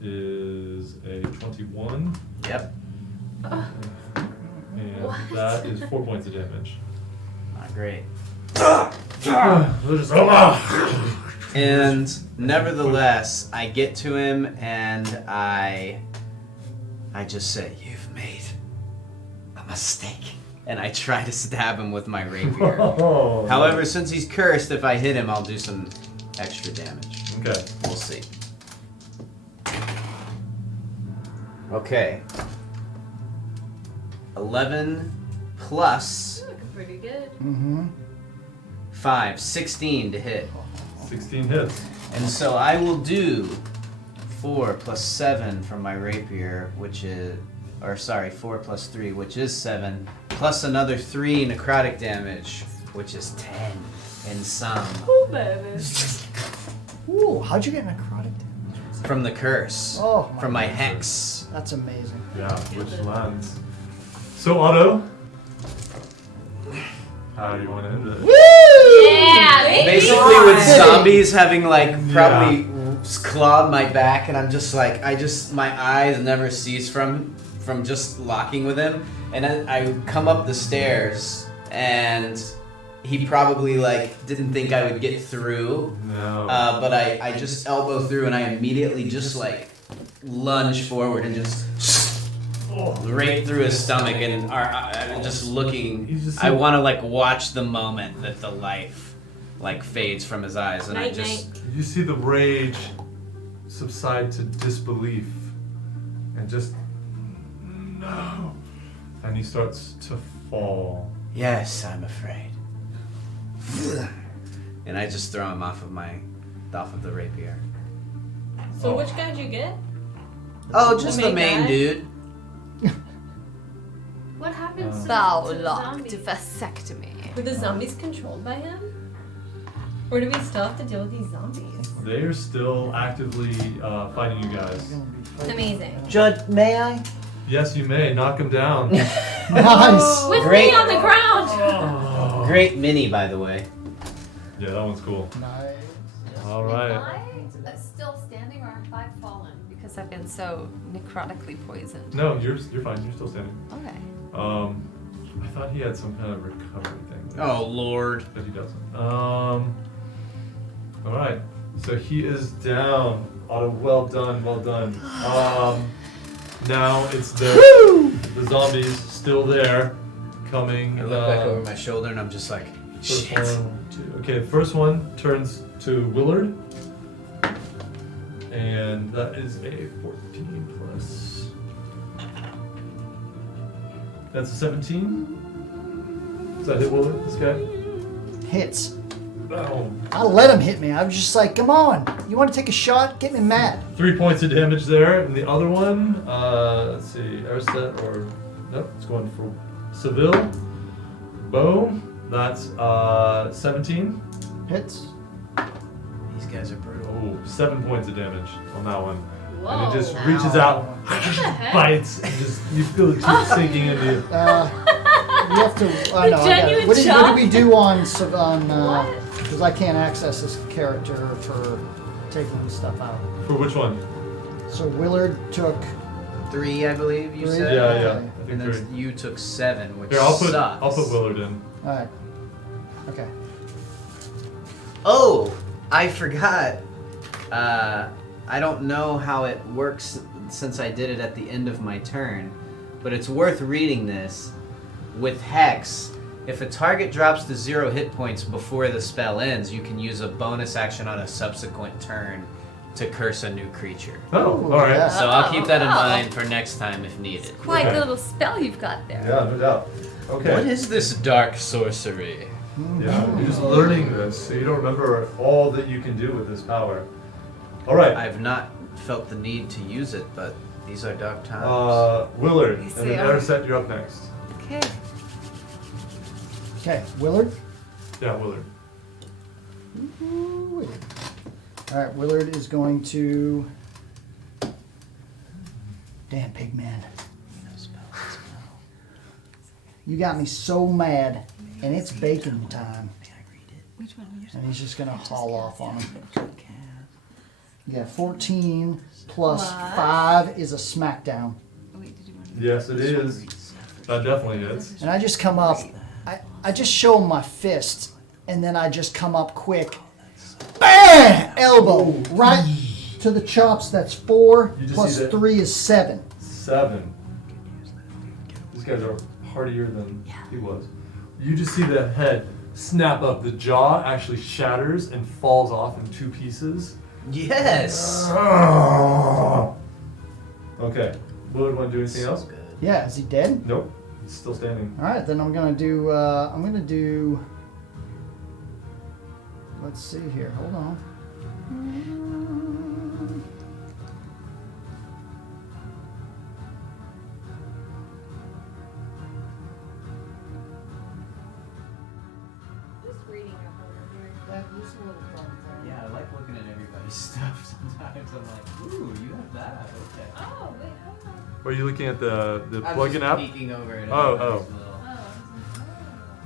is a 21. Yep. And What? that is 4 points of damage. Not great. They're just, And nevertheless, I get to him and I just say, "You've made a mistake." And I try to stab him with my rapier. Oh, However, since he's cursed, if I hit him, I'll do some extra damage. okay. We'll see. Okay. 11 plus Looking pretty good. Mm-hmm. 5, 16 to hit. 16 hits. And so I will do 4 plus 7 from my rapier, which is, 4 plus 3, which is 7, plus another 3 necrotic damage, which is 10 in sum. Oh, baby. Ooh, how'd you get necrotic damage? From the curse. Oh, From my goodness. hex. That's amazing. Yeah, which lands. So, Otto, how do you want to end it? Yeah, baby. Basically with zombies having like Yeah. probably clawed my back, and I'm just like, my eyes never cease from just locking with him. And then I come up the stairs, and he probably like didn't think I would get through. No. But I just elbow through, and I immediately just like lunge forward and just right through his stomach, and I'm just looking. He's just I so- want to like watch the moment that the life like fades from his eyes, and I Night, just You see the rage subside to disbelief and just no. And he starts to fall. yes, I'm afraid. And I just throw him off of the rapier. So which guy did you get? Oh, just The the main main guy? dude. What happens to Thou to the locked zombies? vasectomy. Were the zombies controlled by him? Or do we still have to deal with these zombies? They are still actively fighting you guys. Amazing. Judd, may I? Yes, you may knock him down. Nice. With Great. me on the ground. Oh. Great mini, by the way. Yeah, that one's cool. Nice. All right. Am I still standing or have I fallen? Because I've been so necrotically poisoned. No, you're fine. You're still standing. Okay. I thought he had some kind of recovery thing. Oh Lord. But he doesn't. All right. So he is down. Otto, well done, well done. Now it's the zombies still there, coming. I look back over my shoulder, and I'm just like, First shit. one, two. Okay, the first one turns to Willard, and that is a 14 plus. That's a 17. Does that hit Willard? This guy? Hits. Oh. I let him hit me. I was just like, come on. You want to take a shot? Get me mad. 3 points of damage there, and the other one, let's see, Erset or nope, it's going for Seville. Boom. That's 17. Hits. These guys are brutal. Oh, 7 points of damage on that one. Whoa. And it just reaches out, heck? bites, and just you feel the teeth sinking into you. You have to. I know. I got it. genuine What did shock. we do on? What? Because I can't access this character for taking stuff out. For which one? So Willard took. 3, I believe you 3? said. Yeah, Okay. yeah. I And think then 3. you took 7, which Here, I'll put sucks. Willard in. All right. Okay. Oh, I forgot. I don't know how it works since I did it at the end of my turn, but it's worth reading this. With Hex, if a target drops to 0 hit points before the spell ends, you can use a bonus action on a subsequent turn to curse a new creature. Oh, Ooh, all right. yeah. So I'll keep that in Oh. mind for next time if needed. Quite Okay. the little spell you've got there. Yeah, no doubt. Okay. What is this dark sorcery? Yeah, you're just learning this, so you don't remember all that you can do with this power. All right. I've not felt the need to use it, but these are dark times. Willard, and Yes, then they are. Erset, you're up next. Okay. Okay. Willard. Yeah, Willard. Ooh-wee. All right. Willard is going to. Damn pig man. You got me so mad, and it's bacon time. Which one? And he's just gonna haul off on him. Yeah, 14 plus Plus. 5 is a smackdown. Wait, did you want to? Yes, it is. That definitely is. And I just come up, I just show him my fist, and then I just come up quick. Bam! Elbow. Right to the chops. That's 4 You just plus see that- 3 is 7. 7. These guys are hardier than he was. You just see the head snap up. The jaw actually shatters and falls off in 2 pieces. Yes. Okay. Willard, want to do anything else? Good. Yeah, is he dead? Nope. He's still standing. All right, then I'm gonna do. Let's see here. Hold on. Just reading up over here. That is a little fun. Yeah, I like looking at everybody's stuff sometimes. I'm like, ooh, you have that. Okay. Oh, wait, hold on. Are you looking at the I'm plugin just app? peeking over at Oh, everybody's oh. little-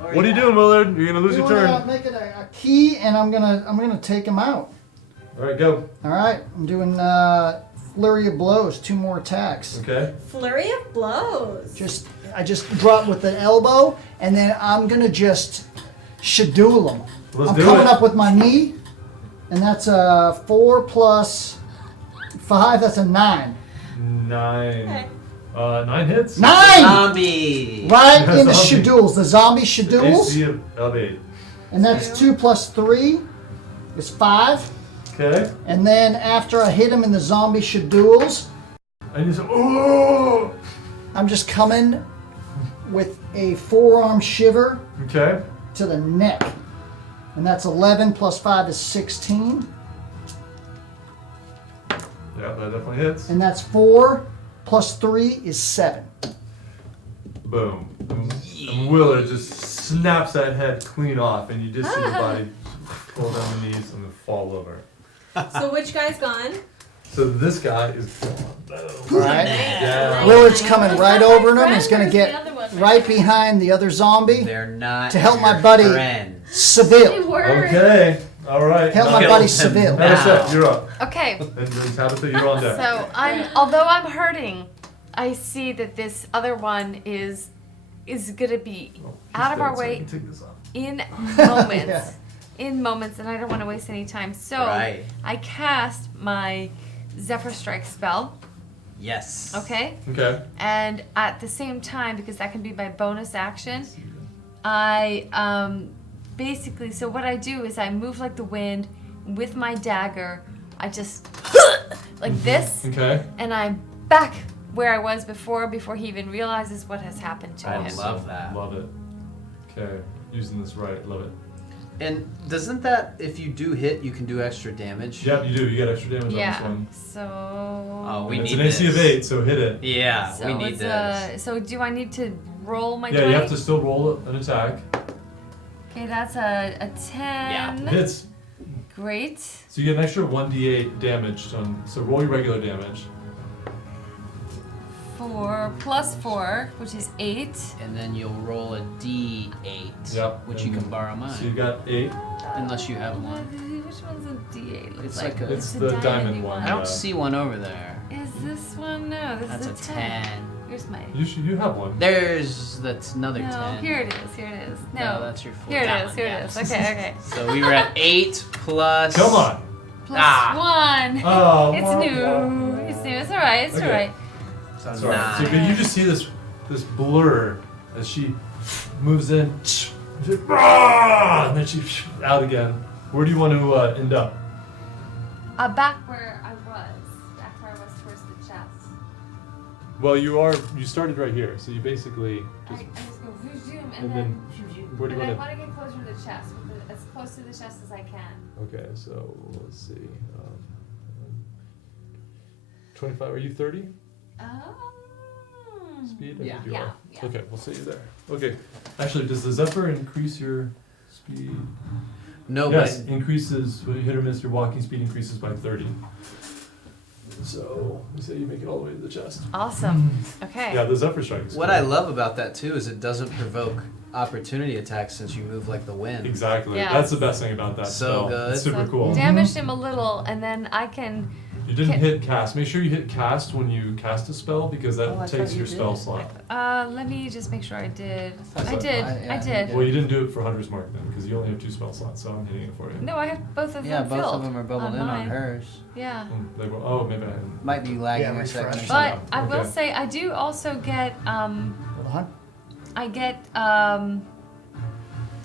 Oh, What are you doing, Willard? You're gonna lose You your wanna turn. make it a key, and I'm gonna take him out. All right, go. All right, I'm doing flurry of blows, 2 more attacks. Okay. Flurry of blows. I just drop with the elbow, and then I'm gonna just shadool him. Let's I'm do coming it. up with my knee, and that's 4 plus 5. That's a 9. 9. Okay. 9 hits. 9. Zombie. Right Yeah, in the zombie. shadools, the zombie AC shadools, of 8. and that's 2 plus 3 is 5. Okay. And then after I hit him in the zombie shadools, And you say, oh. I'm just coming with a forearm shiver Okay. to the neck. And that's 11 plus 5 is 16. Yeah, that definitely hits. And that's 4 plus 3 is 7. Boom. And Willard just snaps that head clean off, and you just see the body pull down the knees and then fall over. So which guy's gone? So this guy is gone. All right? Yeah. Willard's coming right over him. He's going to Where's get the other one? right behind the other zombie. They're not To help my your buddy. friends. They Seville. were. Okay. All right. Help my Kill buddy him Seville. now. Tabitha, you're up. Okay, And then Tabitha, you're on deck. so although I'm hurting, I see that this other one is gonna be Oh, out of he's our dead, so I way can take this off. in moments. Yeah. In moments, and I don't want to waste any time. So Right. I cast my Zephyr Strike spell, Yes. okay? Okay. And at the same time, because that can be my bonus action, I basically, so what I do is I move like the wind with my dagger. I just like this, Okay. and I'm back where I was before he even realizes what has happened to I him. love that. Love it. Okay. Using this right. Love it. And doesn't that, if you do hit, you can do extra damage? Yep, you do. You get extra damage on this Yeah. one. So. Oh, we And it's need an AC of this. 8, so hit it. Yeah, So we need it's, this. so do I need to roll my Yeah, 20? you have to still roll an attack. Okay, that's a 10. Hits. Great. So you get an extra 1d8 damage. So roll your regular damage. 4 plus 4, which is 8. And then you'll roll a D8, Yep. which you and can borrow mine, So you got 8. unless you have one. Which one's a D8? Looks It's like, like a- It's a the diamond-y diamond one. I don't see one over there. Is this one? No, this That's a is a 10. 10. Here's my. You have one. That's another No, 10. here it is. Here it is. No, No, that's your 4. here it That is. one, Here yeah. it is. Okay, okay. So we were at 8 plus. Come on. Plus Ah. 1. Oh, It's wah, new. wah. It's new. It's alright. It's Okay. alright. So Sorry. 9. So but you just see this blur as she moves in, and then she out again. Where do you want to end up? Back where I was. Back where I was towards the chest. Well, you started right here, so you basically I just just go zoom and then where do you and I want want to get closer to the chest, as close to the chest as I can. to? Okay, so let's see. 25. Are you 30 speed? I Yeah. think you Yeah, are. yeah. Okay, we'll set you there. Okay. Actually, does the Zephyr increase your speed? No, Yes, but increases when you hit or miss. Your walking speed increases by 30. So we say you make it all the way to the chest. Awesome. Okay. Yeah, the Zephyr Strike is What cool. I love about that too is it doesn't provoke opportunity attacks since you move like the wind. Exactly. Yeah. That's the best thing about that So spell. good. It's super So cool. Damaged him a little, and then I can. You didn't Can- hit cast. Make sure you hit cast when you cast a spell because that Oh, I takes thought you your spell did. slot. Let me just make sure I did. That's I what- did. yeah, I you did. did. Well, you didn't do it for Hunter's Mark then because you only have 2 spell slots, so I'm hitting it for you. No, I have both of Yeah, them both filled. of them are bubbled in on mine. hers. Yeah. They were, oh, maybe I hadn't. Might be lagging Yeah, a second. refresh. or But something. I will Okay. say I do also get Hold on. I get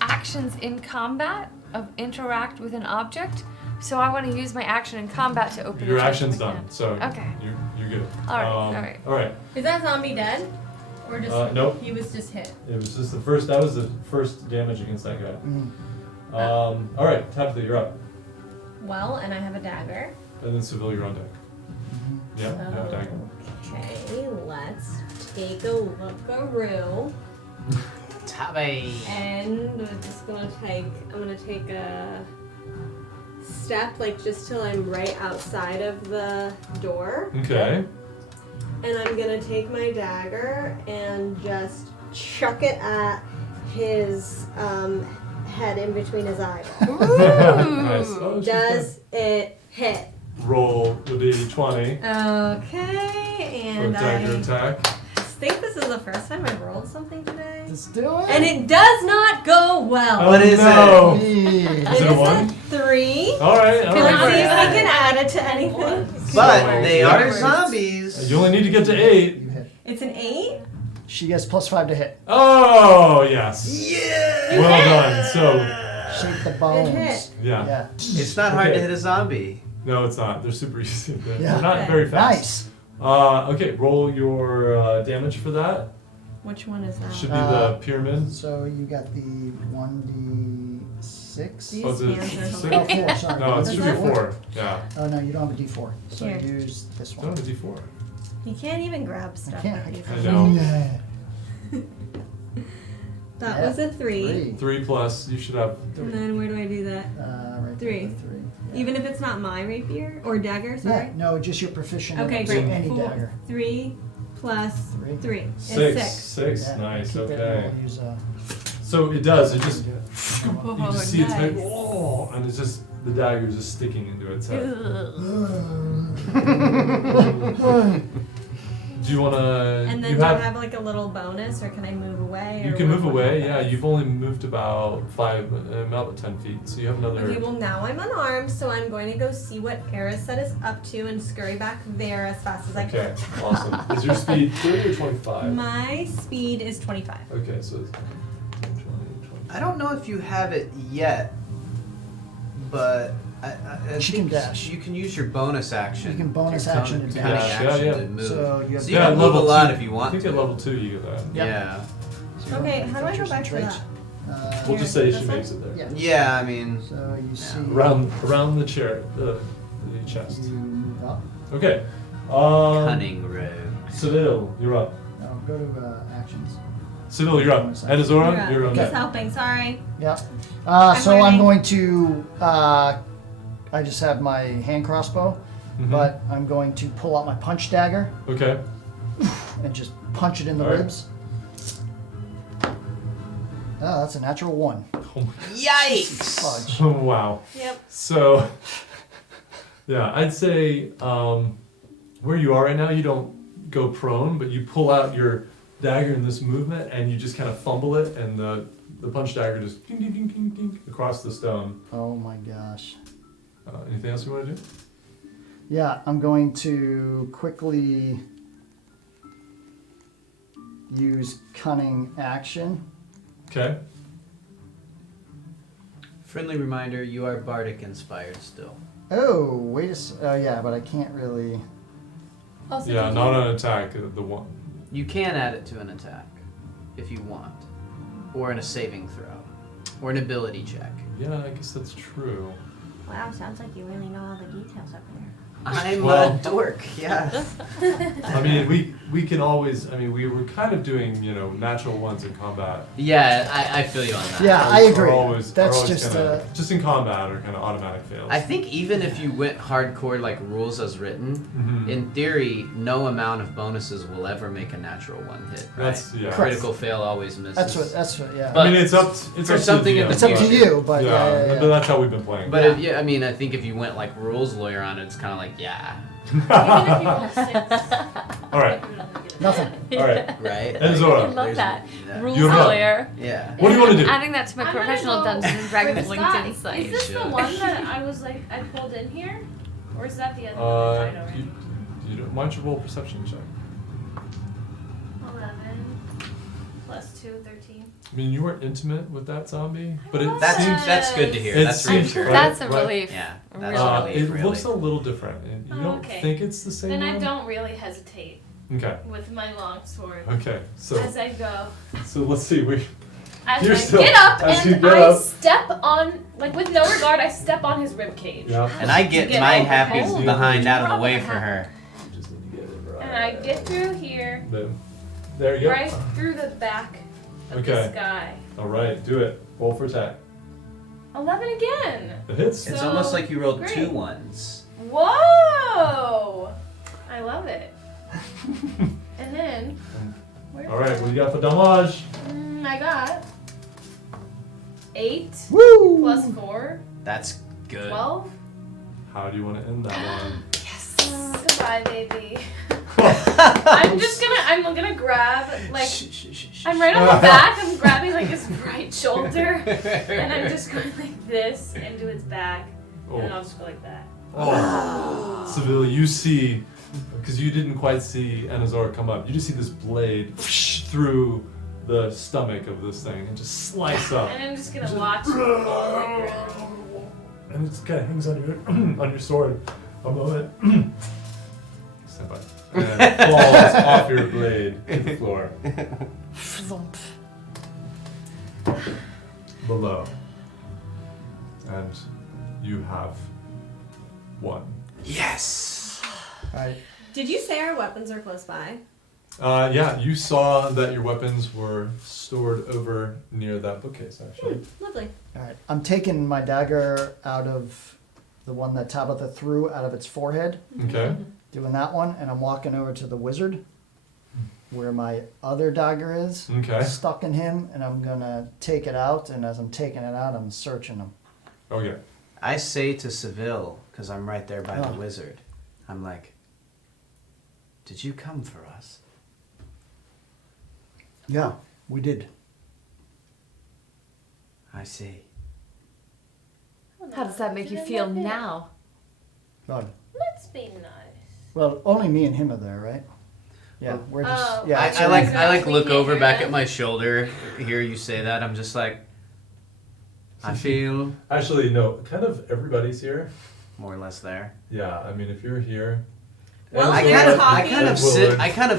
actions in combat of interact with an object. So I want to use my action in combat to open Your the chest action's if I done, can. so Okay. you're good. All right, all right. All right. Is that zombie dead? Or just Nope. he was just hit? It was just the first. That was the first damage against that guy. All right, Tabitha, you're up, Well, and I have a dagger. and then Seville, you're on deck. Yeah, you have dagger. Okay, let's take a look-a-roo. Tabby. And I'm just gonna take, a step, like just till I'm right outside of the door. Okay. And I'm gonna take my dagger and just chuck it at his head in between his eyes. Nice. Oh, she's Does it hit? dead. Roll the d20 Okay, for and dagger I attack. think this is the first time I've rolled something today. Let's do it. And it does not go well. What is no. Yeah. Is it a 1? 3. All right. All Can I right. see if I can add it to anything? But they Yeah. are zombies. You only need to get to 8. You hit. It's an 8? She gets +5 to hit. Oh yes. Yeah. Well done. So Shake the bones. hit. yeah. Yeah. It's not hard Okay. to hit a zombie. No, it's not. They're super easy. They're Yeah. not Okay. very fast. Nice. Okay, roll your damage for that. Which one is that? Should be the pyramid. So you got the 1d6. These Oh, it's a hands are six? Oh, 4, sorry. No, it Is should be that 4. Yeah. Oh, no, you don't have a d4. So Here. use this Don't one. have a d4. You can't even grab I stuff can't. with I these. know. Yeah. That Yeah. was a 3. 3 plus. You should have. And then where do I do that? Right 3. there, the 3. Yeah. Even if it's not my rapier or dagger, sorry. Yeah, no, just your proficient in Okay, using great. any 4, dagger. 3 plus Three. 3 is 6. 6. 6. Yeah, Nice. keep it, Okay. we'll use, So it does. It just. Oh, You just see its head. nice. Oh, and it's just the dagger is just sticking into its head. Do you want to? And then You do I have. have like a little bonus, or can I move away? You or can what- move what away. happens? Yeah, you've only moved about about 10 feet, so you have another. Okay, well now I'm unarmed, so I'm going to go see what Aracet is up to and scurry back there as fast as I Okay, can. awesome. Is your speed 30 or 25? My speed is 25. Okay, so it's 20, 25. I don't know if you have it yet, but I She think can dash. you can use your bonus action. You can bonus your action to cunning dash. action Yeah, to yeah. move. So you have you can move a lot if you I want think to. at level 2 you get that. Yeah. So Okay, how do I go features back and to traits. that? We'll just say This she one? makes it there. Yeah. Yeah, I mean, So you see. Around the chair, the chest. You move up. Okay. cunning rogue. Seville, you're up. Now go to actions. Seville, you're up. And Azora, you're Just up. helping, sorry. Yep. I'm So I'm learning. going to. I just have my hand crossbow, Mhm. but I'm going to pull out my punch dagger Okay. and just punch it in the All right. ribs. Oh, that's a natural 1. Yikes! Fudge. Oh, wow. Yep. So, yeah, I'd say where you are right now, you don't go prone, but you pull out your dagger in this movement, and you just kind of fumble it, and the punch dagger just ding, ding, ding, ding, ding, across the stone. Oh my gosh. Anything else you want to do? Yeah, I'm going to quickly use cunning action. Okay. Friendly reminder: you are bardic inspired still. Oh, wait a oh yeah, but I can't really. Also, Yeah, did not you- an attack. The one. You can add it to an attack if you want, or in a saving throw, or an ability check. Yeah, I guess that's true. Wow, sounds like you really know all the details up here. I'm Well- a dork. Yeah. I mean, we can always. I mean, we were kind of doing natural ones in combat. Yeah, I feel you on that. Yeah, I agree. That's That's just just in combat or kind of automatic fails. I think even if you went hardcore like rules as written, Mhm. in theory, no amount of bonuses will ever make a natural one hit. Right? That's yeah. Critical fail always misses. that's what yeah. But I mean, it's up. It's for up something to in the the DM, it's up to future. you, but But that's how we've been playing. But Yeah. yeah, I mean, I think if you went like rules lawyer on it, it's kind of like Even if you roll 6. All right. Nothing. All right. right. And I Zora. love There's- that. yeah. Rules You're up. lawyer. Yeah. What do you want to do? Adding that to my I'm gonna professional go Dungeons and for Dragons this LinkedIn guy. site. Is this the Should. one that I was like I pulled in here, or is that the other one Uh, I tried already? you don't. Why don't you roll a perception check? 11 plus 2, 13. I mean, you weren't intimate with that zombie, but it That's seems. that's good to hear. It That's seems- reassuring. That's a Right. relief. Yeah, A that's real a relief. It relief, looks a really. little different. And you Oh, don't okay. think it's the same Then I one? don't really hesitate Okay. with my long sword Okay. So as I go. let's see. As You're I still- get up as you and get I up. step on, like with no regard, I step on his rib cage. Yeah. And I get Get my over happy him. behind out of the Drop way the for hat. her. Just need to get it right. And I get through here, Boom. There you go. right through the back of Okay. this guy. All right. Do it. Roll for attack. 11 again. It hits. It's So almost like you rolled great. 2 ones. Whoa! I love it. And then, where? All right. What do you got for damage? I got 8 Woo! plus 4, That's good. 12. How do you want to end that one? Yes. Goodbye, baby. I'm gonna grab, like, I'm right on the back, I'm grabbing, like, his right shoulder, and I'm just going like this into its back, and then I'll just go like that. Oh. Seville, you see, because you didn't quite see Anazora come up, you just see this blade through the stomach of this thing and just slice up. And I'm just gonna watch it fall like that. And it just kind of hangs on your on your sword a moment. Stand by. And it falls off your blade to the floor Flump. below. And you have won. Yes. Alright. Did you say our weapons are close by? Yeah, you saw that your weapons were stored over near that bookcase, actually. Lovely. Alright. I'm taking my dagger out of the one that Tabitha threw out of its forehead, Okay. doing that one, and I'm walking over to the wizard where my other dagger is, Okay. stuck in him, and I'm gonna take it out, and as I'm taking it out, I'm searching him. Okay. I say to Seville, because I'm right there by the Oh. wizard, I'm like, did you come for us? Yeah, we did. I see. How does that make you feel now? Well, Let's be nice. well, only me and him are there, right? Yeah, we're just, Oh. yeah. I so like we- I like we look can't over hear back that. at my shoulder, hear you say that. I'm just like, I feel Actually, no, kind of everybody's here. more or less there. Yeah, I mean, if you're here. Well, I you're kind of talking.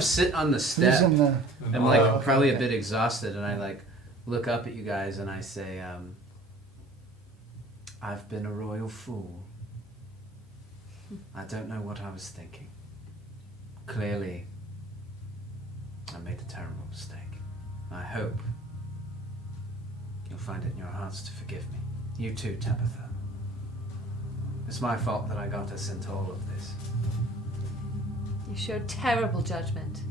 sit on the Who's step. in the... I'm like Oh, okay, probably a okay. bit exhausted, and I like look up at you guys and I say, I've been a royal fool. I don't know what I was thinking. Clearly, I made a terrible mistake. I hope you'll find it in your hearts to forgive me. You too, Tabitha. It's my fault that I got us into all of this. You showed terrible judgment.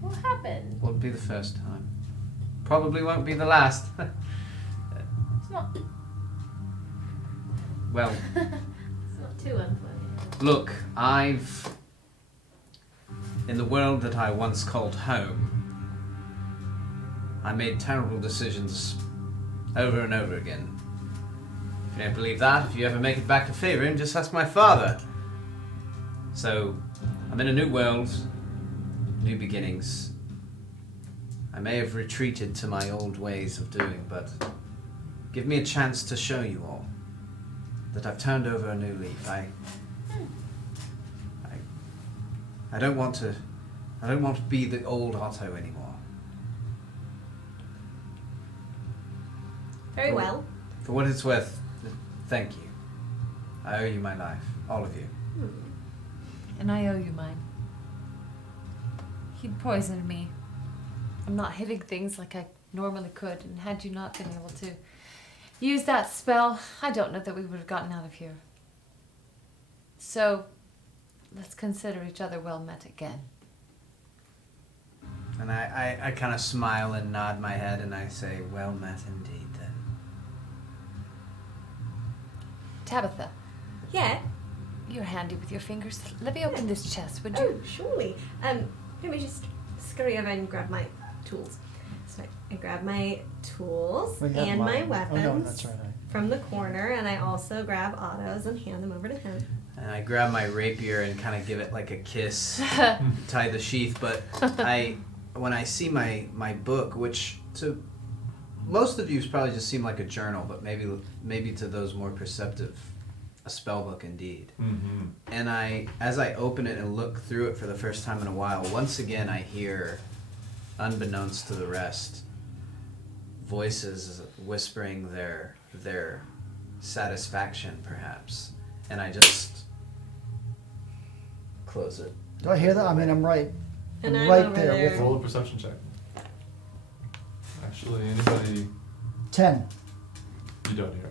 What happened? Won't be the first time. Probably won't be the last. It's not. Well, It's not too unpleasant. look, in the world that I once called home, I made terrible decisions over and over again. If you don't believe that, if you ever make it back to Faerun, just ask my father. So, I'm in a new world, new beginnings. I may have retreated to my old ways of doing, but give me a chance to show you all that I've turned over a new leaf. I don't want to be the old Otto anymore. Very well. For what it's worth, thank you. I owe you my life, all of you. and I owe you mine. He poisoned me. I'm not hitting things like I normally could, and had you not been able to use that spell, I don't know that we would have gotten out of here. So, let's consider each other well met again. And I kind of smile and nod my head and I say, well met indeed then. Tabitha, Yeah. you're handy with your fingers. Let me open this chest, would you? Oh, surely. Let me just scurry over and grab my tools. So I grab my tools We have and my mine. weapons Oh, no, that's right. from the corner, and I also grab Otto's and hand them over to him. And I grab my rapier and kind of give it like a kiss, tie the sheath. But when I see my book, which to most of you probably just seem like a journal, but maybe to those more perceptive, a spell book indeed. Mm-hmm. And as I open it and look through it for the first time in a while, once again I hear, unbeknownst to the rest, voices whispering their satisfaction, perhaps. And I just close it. Do I hear that? I mean, I'm right. And I'm I'm right over there there. with Roll a perception check. Actually, anybody 10. you don't hear.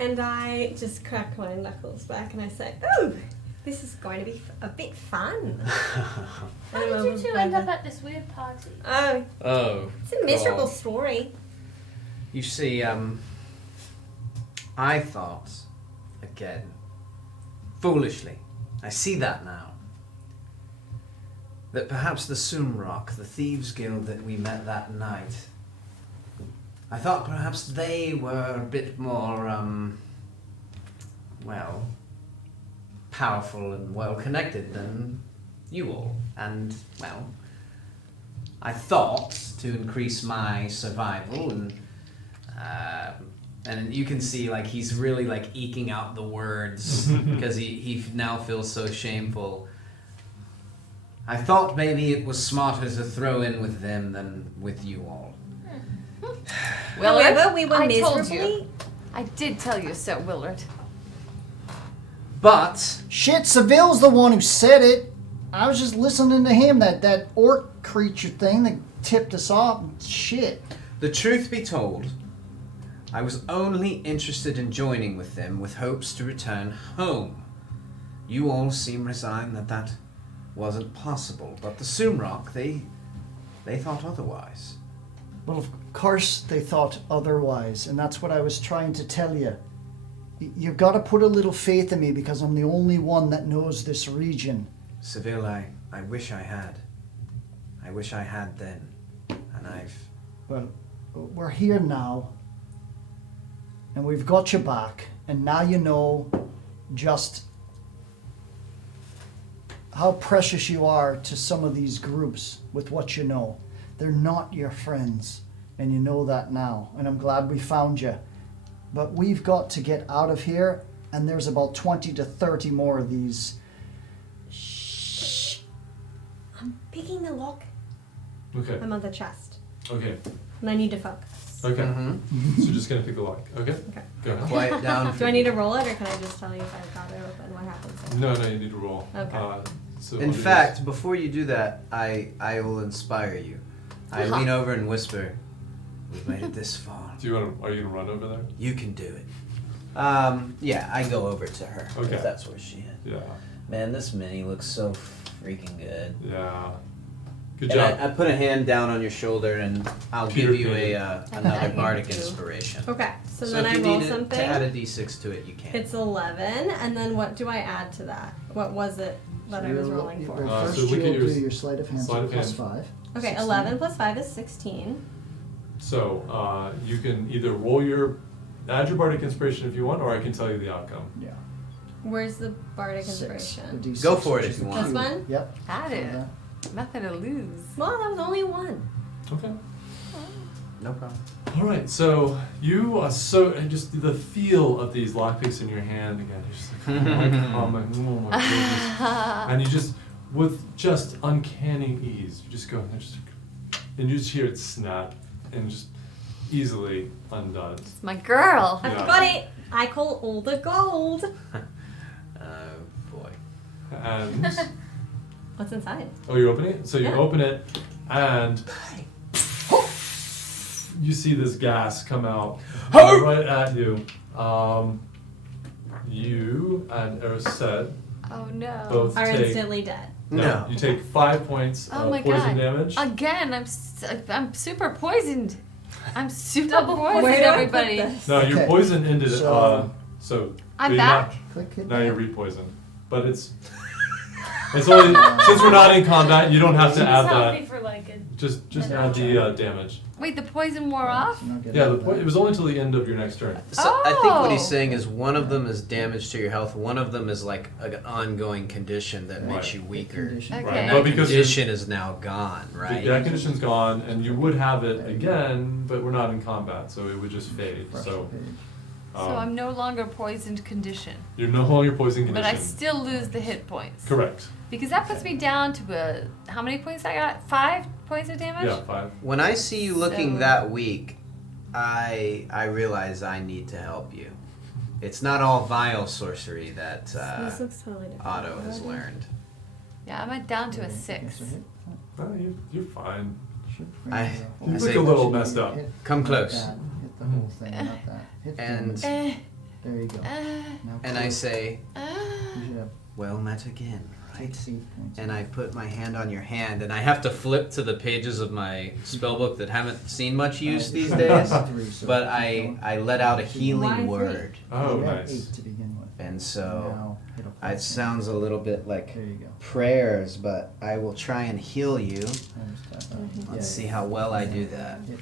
And I just crack my knuckles back and I say, "Ooh, this is going to be a bit fun." How did you two end up at this weird party? Oh, Oh. it's a miserable God. story. You see, I thought, again, foolishly, I see that now, that perhaps the Soomrock, the Thieves' Guild that we met that night, I thought perhaps they were a bit more, powerful and well-connected than you all. And, well, I thought to increase my survival and you can see like he's really like eking out the words because he now feels so shameful. I thought maybe it was smarter to throw in with them than with you all. However, we were I told miserably. you. I did tell you so, Willard. But Shit, Seville's the one who said it. I was just listening to him, that orc creature thing that tipped us off. Shit. the truth be told, I was only interested in joining with them with hopes to return home. You all seem resigned that wasn't possible, but the Soomrock, they thought otherwise. Well, of course they thought otherwise, and that's what I was trying to tell you. You've got to put a little faith in me because I'm the only one that knows this region. Seville, I wish I had. I wish I had then. And Well, we're here now, and we've got you back, and now you know just how precious you are to some of these groups with what you know. They're not your friends, and you know that now, and I'm glad we found you. But we've got to get out of here, and there's about 20 to 30 more of these. Shh. I'm picking the lock. Okay. I'm on the chest, Okay. and I need to focus. Okay. Mm-hmm. So you're just gonna pick the lock. Okay. Okay. Go ahead. Quiet down. Do I need to roll it, or can I just tell you if I got it open? What happens? No, you need to roll. Okay. So In I'll do fact, before you do that, I will inspire you. I lean over and whisper, "We've made it this far. this. Are you gonna run over there? You can do it." Yeah, I go over to her. Okay. If that's where she is. Yeah. Man, this mini looks so freaking good. Yeah. Good And job. I put a hand down on your shoulder and I'll Peter give you Pan. another Okay. bardic Thank you. inspiration. Okay, so So then if I you roll need something. to add a d6 to it, you can. It's 11, and then what do I add to that? What was it that I was rolling for? First, so look you'll at your do your sleight of hand, sleight of plus hand. 5. Okay, 16. 11 plus 5 is 16. So you can either add your bardic inspiration if you want, or I can tell you the outcome. Yeah. Where's the bardic 6. inspiration? The D6, Go for it which if is you the want. This one? Yep. Add it. Yeah. Nothing to lose. Well, that was only one. Okay. No problem. All right. So you are and just the feel of these lockpicks in your hand again. You're just like, oh my goodness. And you just, with just uncanny ease, you just go and you just hear it snap and just easily undone. It's my girl. I've Yeah. got it. I call all the gold. Boy. and What's inside? oh, you're opening it. So you Yeah. open it, and you see this gas come out right at you. You and Erised Oh no. both Are take. instantly dead. No. You take 5 points Oh of my poison god. damage. Again, I'm super poisoned. I'm super Double poisoned, Where do I put everybody. this? No, your Okay. poison ended. So- So I'm you're back. Click it. Now you're re-poisoned, but it's only since we're not in combat. You don't have to add Just help me that. for like a Just add the damage. Wait, the poison wore off? Yeah, it was only till the end of your next turn. So I think what he's Oh. saying is one of them is damage to your health. One of them is like an ongoing condition that makes Right. you weaker. Condition. Okay. Right. And But that because condition is now gone, right? that condition's gone, and you would have it again, but we're not in combat, so it would just fade. Fresh So page. So I'm no longer poisoned condition. you're no longer poison But condition. I still lose the hit points. Correct. Because that puts me down to how many points I got? 5 points of damage? Yeah, 5. When I see you looking So- that weak, I realize I need to help you. It's not all vile sorcery that This looks totally different. Otto has learned. Yeah, I'm down to a 6. No, you're fine. I You say- look a little messed up. Come close. Hit the whole thing, not that. Hit the And- end. Eh, There you go. Now And I close. say, ah. You should have well met again, right? 8 points. And I put my hand on your hand, and I have to flip to the pages of my spellbook that haven't seen much use these days. But I let out a Why healing 3? word, Oh, You had nice. 8 to begin with. and so Now hit a it 5. sounds a little bit like There you go. prayers, but I will try and heal you. Times that out. Yeah, Let's see how well I do that. Hit.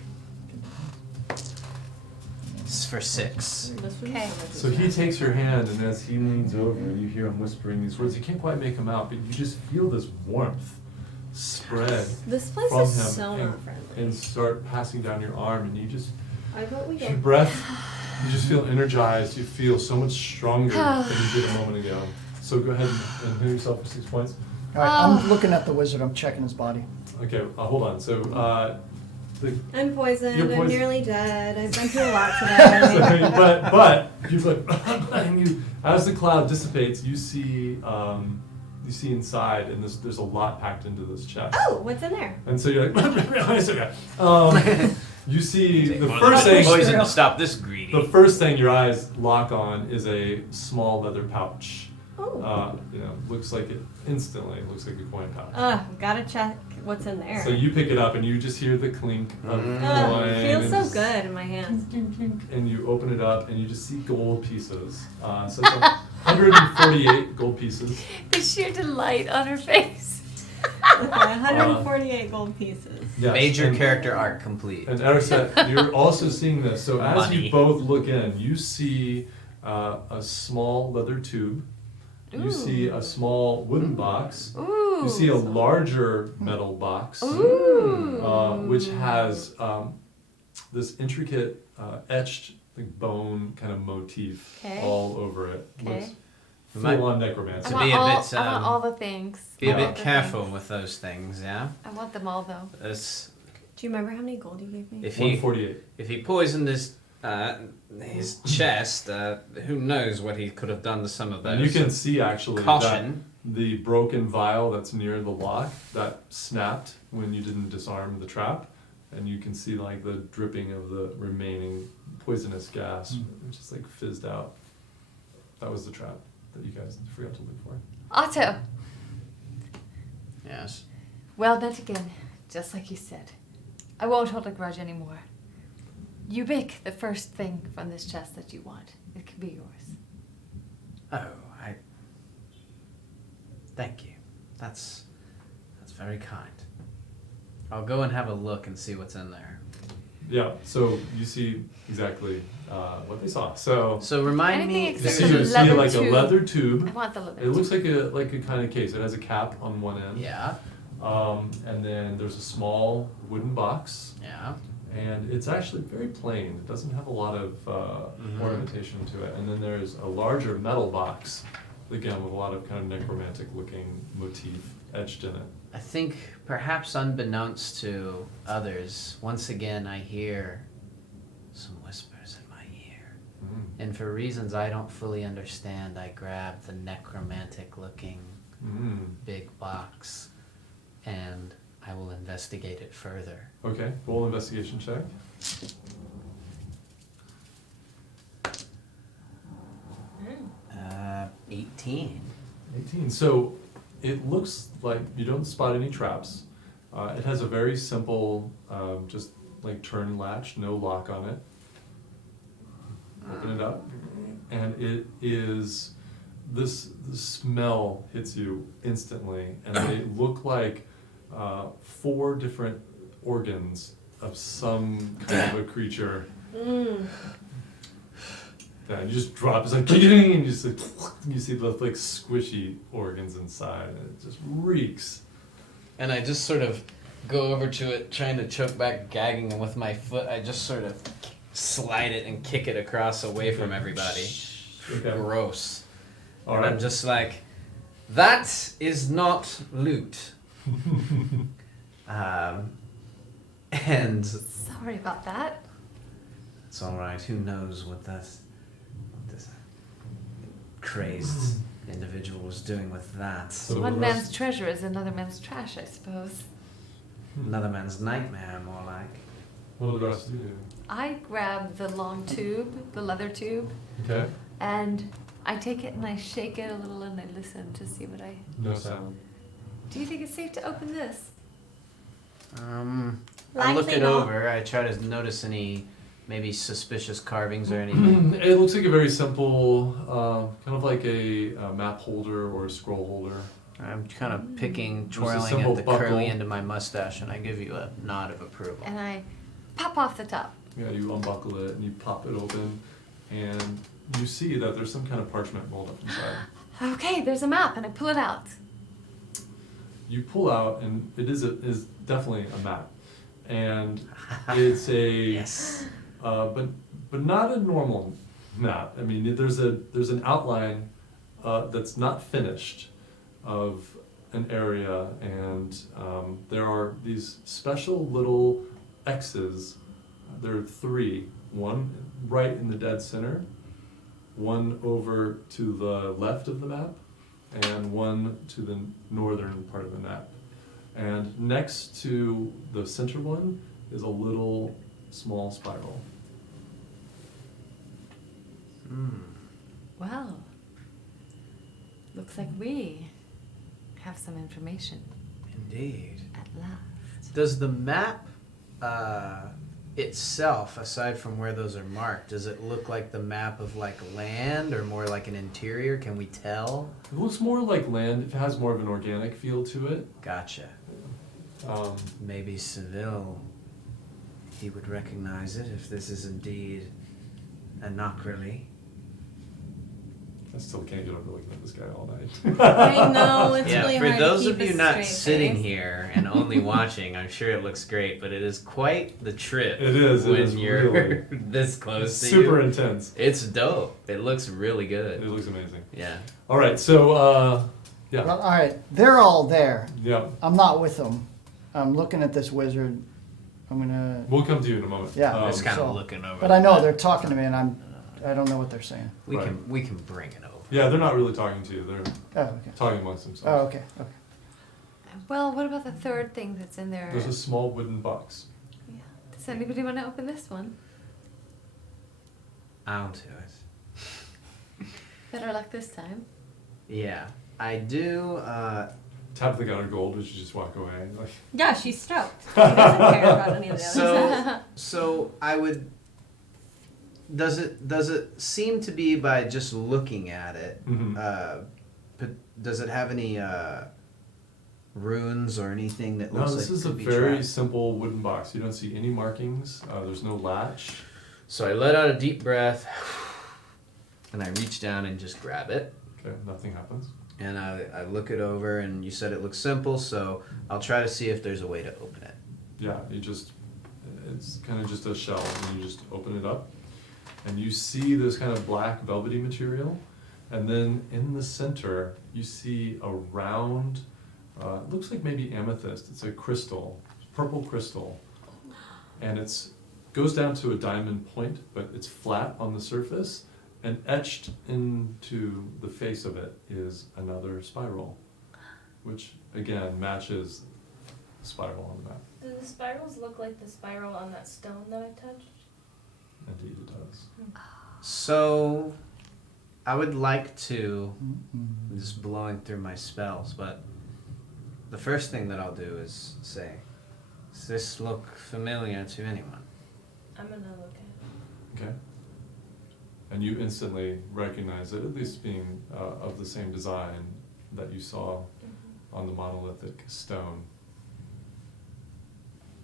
It's for 6. Okay. So he takes your hand, and as he leans over, you hear him whispering these words. You can't quite make them out, but you just feel this warmth spread This place from him is so and, not friendly. and start passing down your arm, and you just, I vote we your go. breath, you just feel energized. You feel so much stronger than you did a moment ago. So go ahead and heal yourself for 6 points. All right, I'm looking at the wizard. I'm checking his body. Okay, hold on. So I'm poisoned. You're I'm poisoned. nearly dead. I've been through a lot today. but you like and you as the cloud dissipates, you see inside, and there's a lot packed into this chest. Oh, what's in there? And so you're like, you see the first thing. Poison to stop this greedy. The first thing your eyes lock on is a small leather pouch. Oh. Looks like it instantly looks like a coin pouch. Gotta check what's in there. So you pick it up and you just hear the clink of coin. It feels and so just- good in my hands. And you open it up and you just see gold pieces. So it's 148 gold pieces. The sheer delight on her face. Okay, 148 gold pieces. Yes, Major and- character arc complete. And Erised, you're also seeing this. So as Money. you both look in, you see a small leather tube. You see a small wooden box. Ooh. You see a larger metal box, Ooh. which has this intricate etched bone kind of motif Okay. all over it. Okay. Looks We might- full on I necromancer. To want, be a all, bit, I want all the things. Be a All bit the careful things. with those things, yeah? I want them all though. It's, Do you remember how many gold you gave me? if he 148. if he poisoned his chest, who knows what he could have done to some of those. And you can see actually Caution. that the broken vial that's near the lock that snapped when you didn't disarm the trap, and you can see like the dripping of the remaining poisonous gas, which just like fizzed out. That was the trap that you guys forgot to look for. Otto. Yes. Well met again, just like you said. I won't hold a grudge anymore. You pick the first thing from this chest that you want. It can be yours. Oh, thank you. That's very kind. I'll go and have a look and see what's in there. Yeah, so you see exactly what they saw. So So remind Anything me. you except see, for you the see leather like tube. a leather I tube. want the leather. It looks like a kind of case. It has a cap on one end. Yeah, And then there's a small wooden box. yeah. And it's actually very plain. It doesn't have a lot of ornamentation to it. And then there's a larger metal box, again with a lot of kind of necromantic looking motif etched in it. I think perhaps unbeknownst to others, once again I hear some whispers in my ear. Mm. And for reasons I don't fully understand, I grab the necromantic looking big box, and I will investigate it further. Okay, roll an investigation check. 18. 18. So it looks like you don't spot any traps. It has a very simple, just like turn latch, no lock on it. Open it up, and it is the smell hits you instantly, and they look like 4 different organs of some kind of a creature. Yeah, you just drop. It's like, and you just like, you see the like squishy organs inside, and it just reeks. And I just sort of go over to it, trying to choke back, gagging, and with my foot, I just sort of slide it and kick it across away from everybody. Okay. Gross. All And right. I'm just like, that is not loot. And Sorry about that. it's all right. Who knows what this crazed individual was doing with that? So One the man's rest- treasure is another man's trash, I suppose. Another man's nightmare, more like. What do the rest of you do? I grab the long tube, the leather tube, Okay. and I take it and I shake it a little and I listen to see what I... No sound. Do you think it's safe to open this? I look Likely it not. over. I try to notice any maybe suspicious carvings or anything. It looks like a very simple, kind of like a map holder or a scroll holder. I'm kind of picking, There's a twirling simple at the buckle. curly end of my mustache, and I give you a nod of approval. And I pop off the top. Yeah, you unbuckle it and you pop it open, and you see that there's some kind of parchment rolled up inside. Okay, there's a map, and I pull it out. You pull out, and it is definitely a map, and it's a Yes. but not a normal map. I mean, there's an outline that's not finished of an area, and there are these special little X's. There are 3. One right in the dead center, one over to the left of the map, and one to the northern part of the map. And next to the center one is a little small spiral. Well, looks like we have some information Indeed. at last. Does the map itself, aside from where those are marked, does it look like the map of like land or more like an interior? Can we tell? It looks more like land. It has more of an organic feel to it. Gotcha. Maybe Seville, he would recognize it if this is indeed a Nocrally. I still can't get over looking at this guy all night. I know, it's Yeah, really for hard those to of keep you a not straight sitting face. here and only watching, I'm sure it looks great, but it is quite the trip. It is when you're really. this close It's to super you. intense. It's dope. It looks really It good. looks amazing. Yeah. All right, so yeah, Well, all right, they're all there. yeah, I'm not with them. I'm looking at this wizard. I'm gonna. we'll come to you in a moment. Yeah. Just kind so- of looking over. But I know they're talking to me, and I don't know what they're saying. we Right. can bring it over. Yeah, they're not really talking to you. They're Oh, okay. talking amongst Oh, themselves. okay. Okay. Well, what about the third thing that's in there? There's a small wooden box. Yeah. Does anybody want to open this one? I'll do it. Better luck this time. Yeah, I do. Tabitha got her gold, but she just walk away. Like, Yeah, she's stoked. She doesn't care about any of the others. So I would. Does it seem to be by just looking at it? Mhm. Does it have any runes or anything that no, looks this like is a could be very trapped? simple wooden box. You don't see any markings. There's no latch. So I let out a deep breath, and I reach down and just grab it. Okay, nothing happens. And I look it over, and you said it looks simple, so I'll try to see if there's a way to open it. Yeah, it's kind of just a shell, and you just open it up, and you see this kind of black velvety material, and then in the center you see a round, it looks like maybe amethyst. It's a crystal, purple crystal, and it's goes down to a diamond point, but it's flat on the surface, and etched into the face of it is another spiral. which again matches the spiral on the map. Do the spirals look like the spiral on that stone that I touched? Indeed, it does. So, I would like to, I'm just blowing through my spells, but the first thing that I'll do is say, does this look familiar to anyone? I'm gonna look at it. Okay. And you instantly recognize it, at least being of the same design that you saw on the monolithic stone.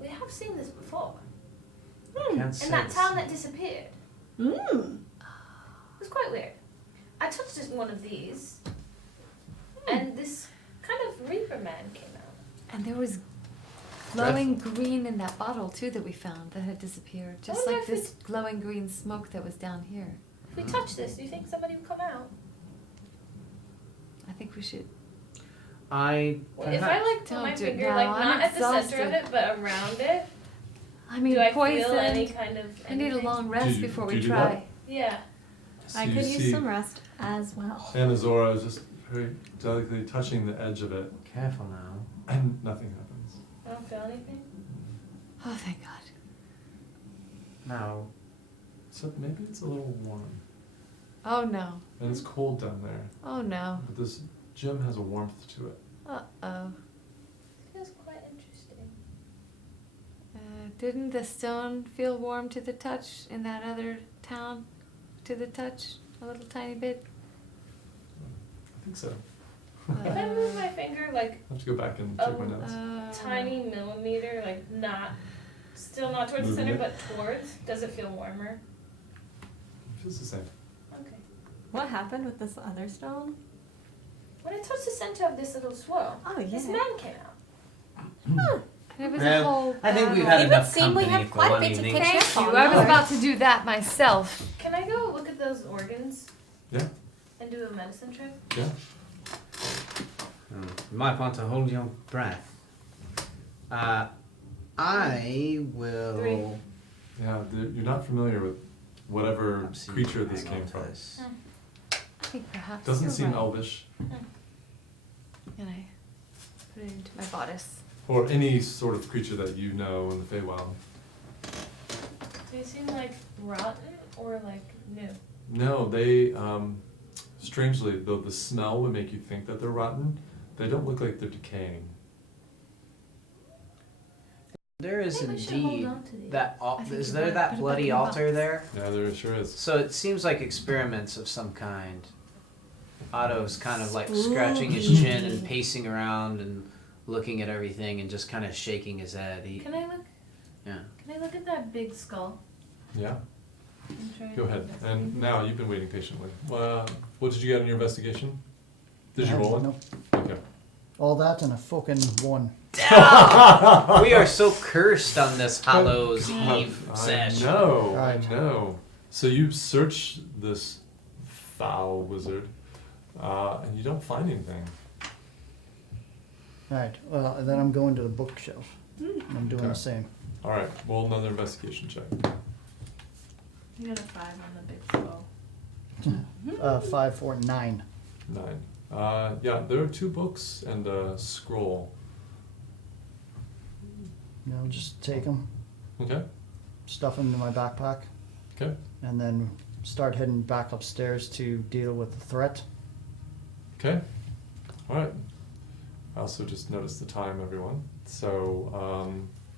We have seen this before. Can't In say that the town same. that disappeared. Mm. It was quite weird. I touched just one of these, and this kind of Reaper man came out. And there was glowing green in that bottle too that we found that had disappeared. Just wonder like if this glowing green smoke that was down here. If we touch this, do you think somebody would come out? I think we should. If I like put Don't my do it finger now, like I'm not at the center of exhausted. it, but around it, I mean, do I poison. feel any kind of I need a anything? long rest you- before do we you do try. that? Yeah. So I you could use see some rest as well. Anna Zora is just very delicately touching the edge of it, Careful now. and nothing happens. I don't feel anything. Oh, thank God. Now, So maybe it's a little warm, Oh no. and it's cold down there, Oh no. but this gem has a warmth to it. Uh-oh. Feels quite interesting. Didn't the stone feel warm to the touch in that other town? To the touch? A little tiny bit? I think so. If I move my finger like I have to go back and check my notes. tiny millimeter, like still not towards the center, Moving it. but towards, does it feel warmer? It feels the same. Okay. What happened with this other stone? When I touched the center of this little swirl, Oh, this yeah. man came out. And it was a Well, whole I think we've battle. had It would enough seem we company have for quite a one bit to evening. catch Thank up you. on. I was No. about to do that myself. Can I go look at those organs Yeah, and do a medicine check? yeah. You might want to hold your breath. I will. 3. Yeah, you're not familiar with whatever I'm seeing creature you this hang came on to from. this. I think perhaps Doesn't you're seem right. elvish, And I put it into my bodice. or any sort of creature that you know in the Feywild. Do they seem like rotten or like new? No, they, strangely, though the smell would make you think that they're rotten, they don't look like they're decaying. There is Maybe we should hold indeed on to these. that. I think Is you're there right. that Put it bloody back in the altar box. there? Yeah, there sure is. So it seems like experiments of some kind. Otto's kind of like scratching his chin and pacing around and looking at everything and just kind of shaking his head. Can I look? Yeah. Can I look at that big skull? Yeah, I'm trying go to ahead. investigate. And now you've been waiting patiently. What did you get in your investigation? Did you roll it? No. Okay. All that and a fucking 1. We are so cursed on this Hallows Eve I sesh. know, I Right. know. So you search this foul wizard, and you don't find anything. Alright, well, then I'm going to the bookshelf. I'm doing Okay. the same. All right, roll another investigation check. You got a 5 on the big skull. 5, 4, 9. 9. Yeah, there are 2 books and a scroll. You know, just take them, Okay, stuff them in my backpack, okay, and then start heading back upstairs to deal with the threat. okay. All right. I also just noticed the time, everyone. So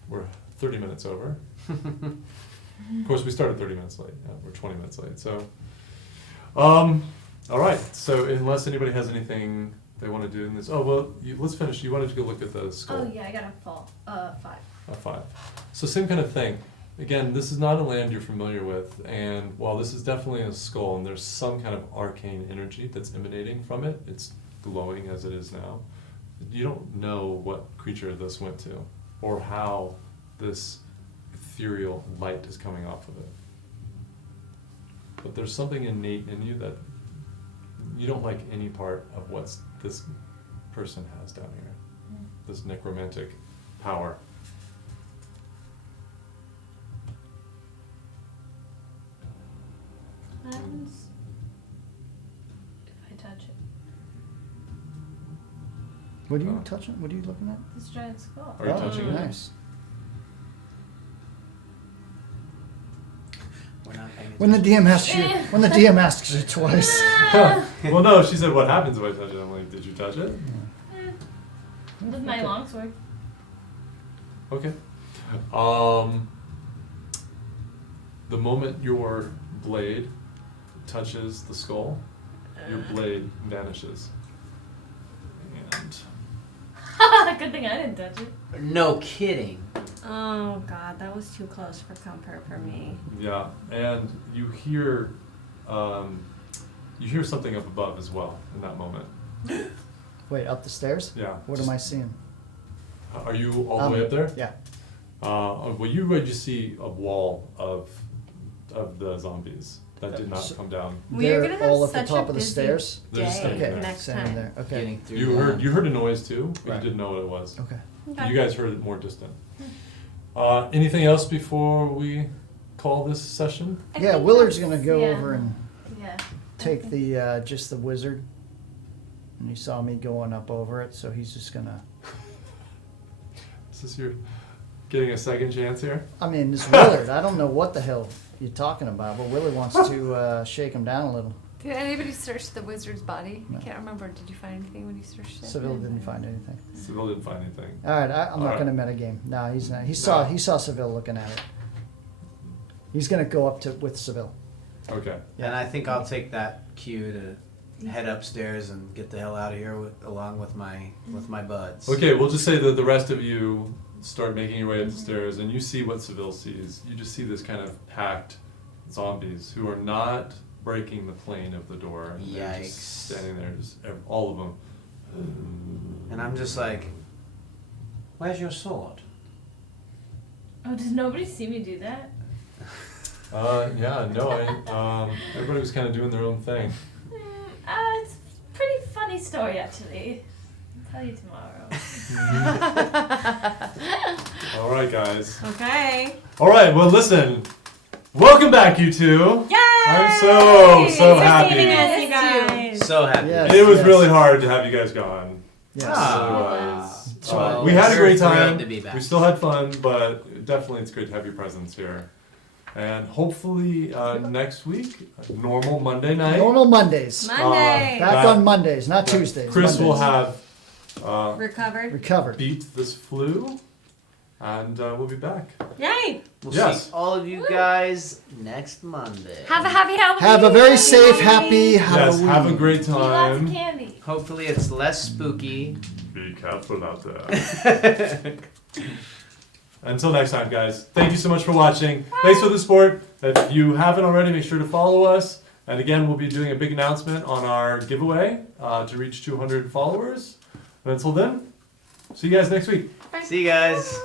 we're 30 minutes over. Of course, we started 30 minutes late. Yeah, we're 20 minutes late. So, all right. So unless anybody has anything they want to do in this, let's finish. You wanted to go look at the skull. Oh yeah, I got a 5. A 5. So same kind of thing. Again, this is not a land you're familiar with, and while this is definitely a skull, and there's some kind of arcane energy that's emanating from it, it's glowing as it is now. You don't know what creature this went to, or how this ethereal light is coming off of it. But there's something innate in you that you don't like any part of what this person has down here, this necromantic power. What happens if I touch it? What are you touching? What are you looking at? This giant skull. Are you touching it? Nice. We're not paying When the DM asks you twice. Well, no, she said, what happens if I touch it? I'm like, did you touch it? With my longsword. Okay. The moment your blade touches the skull, your blade vanishes. And Good thing I didn't touch it. No kidding. Oh god, that was too close for comfort for me. yeah, and you hear something up above as well in that moment. Wait, up the stairs? Yeah. What am I seeing? Are you all the way up there? Yeah. Well, you would just see a wall of the zombies that did not come down. We are They're gonna have all at the such top a of the busy stairs? They're just day standing there. next Standing time. there. Okay. Getting through You heard a noise too, but Right. you didn't know what it was. Okay. Okay. You guys heard it more distant. Anything else before we call this session? I Yeah, think Willard's that's- gonna go yeah. over and Yeah. take the just the wizard. And he saw me going up over it, so he's just gonna. Is this your getting a second chance here? I mean, it's Willard. I don't know what the hell you're talking about, but Willard wants to shake him down a little. Did anybody search the wizard's body? No. I can't remember. Did you find anything when you searched it? Seville didn't find anything. Seville didn't find anything. All right, I'm All not right. gonna metagame. No, he's not. He No. saw Seville looking at it. He's gonna go up to with Seville. Okay. And I think I'll take that cue to head upstairs and get the hell out of here along with my buds. Okay, we'll just say that the rest of you start making your way up the stairs, and you see what Seville sees. You just see this kind of packed zombies who are not breaking the plane of the door. And they're Yikes. just standing there, all of them. And I'm just like, where's your sword? Oh, did nobody see me do that? Yeah, no, everybody was kind of doing their own thing. It's a pretty funny story actually. I'll tell you tomorrow. All right, guys. Okay. All right, well, listen. Welcome back, you two. Yay! I'm so Thanks for happy. saving us, you guys. So happy. Yes. It was really hard to have you guys gone. Yes. We had a great We're time. thrilled to be back. We still had fun, but definitely it's great to have your presence here. And hopefully next week, normal Monday night, Normal Mondays. Monday. Back that- on Mondays, not Tuesdays. Chris will Mondays. have Recovered. recovered. beat this flu, and we'll be back. Yay! We'll Yes. see all of you guys next Monday. Have a happy Halloween. Have a very safe, happy Yes, Halloween. have a great Eat lots of time. candy. Hopefully it's less spooky. Be careful out there. Until next time, guys. Thank you so much for watching. Thanks for the support. If you haven't already, make sure to follow us. And again, we'll be doing a big announcement on our giveaway to reach 200 followers. And until then, see you guys next week. See you guys.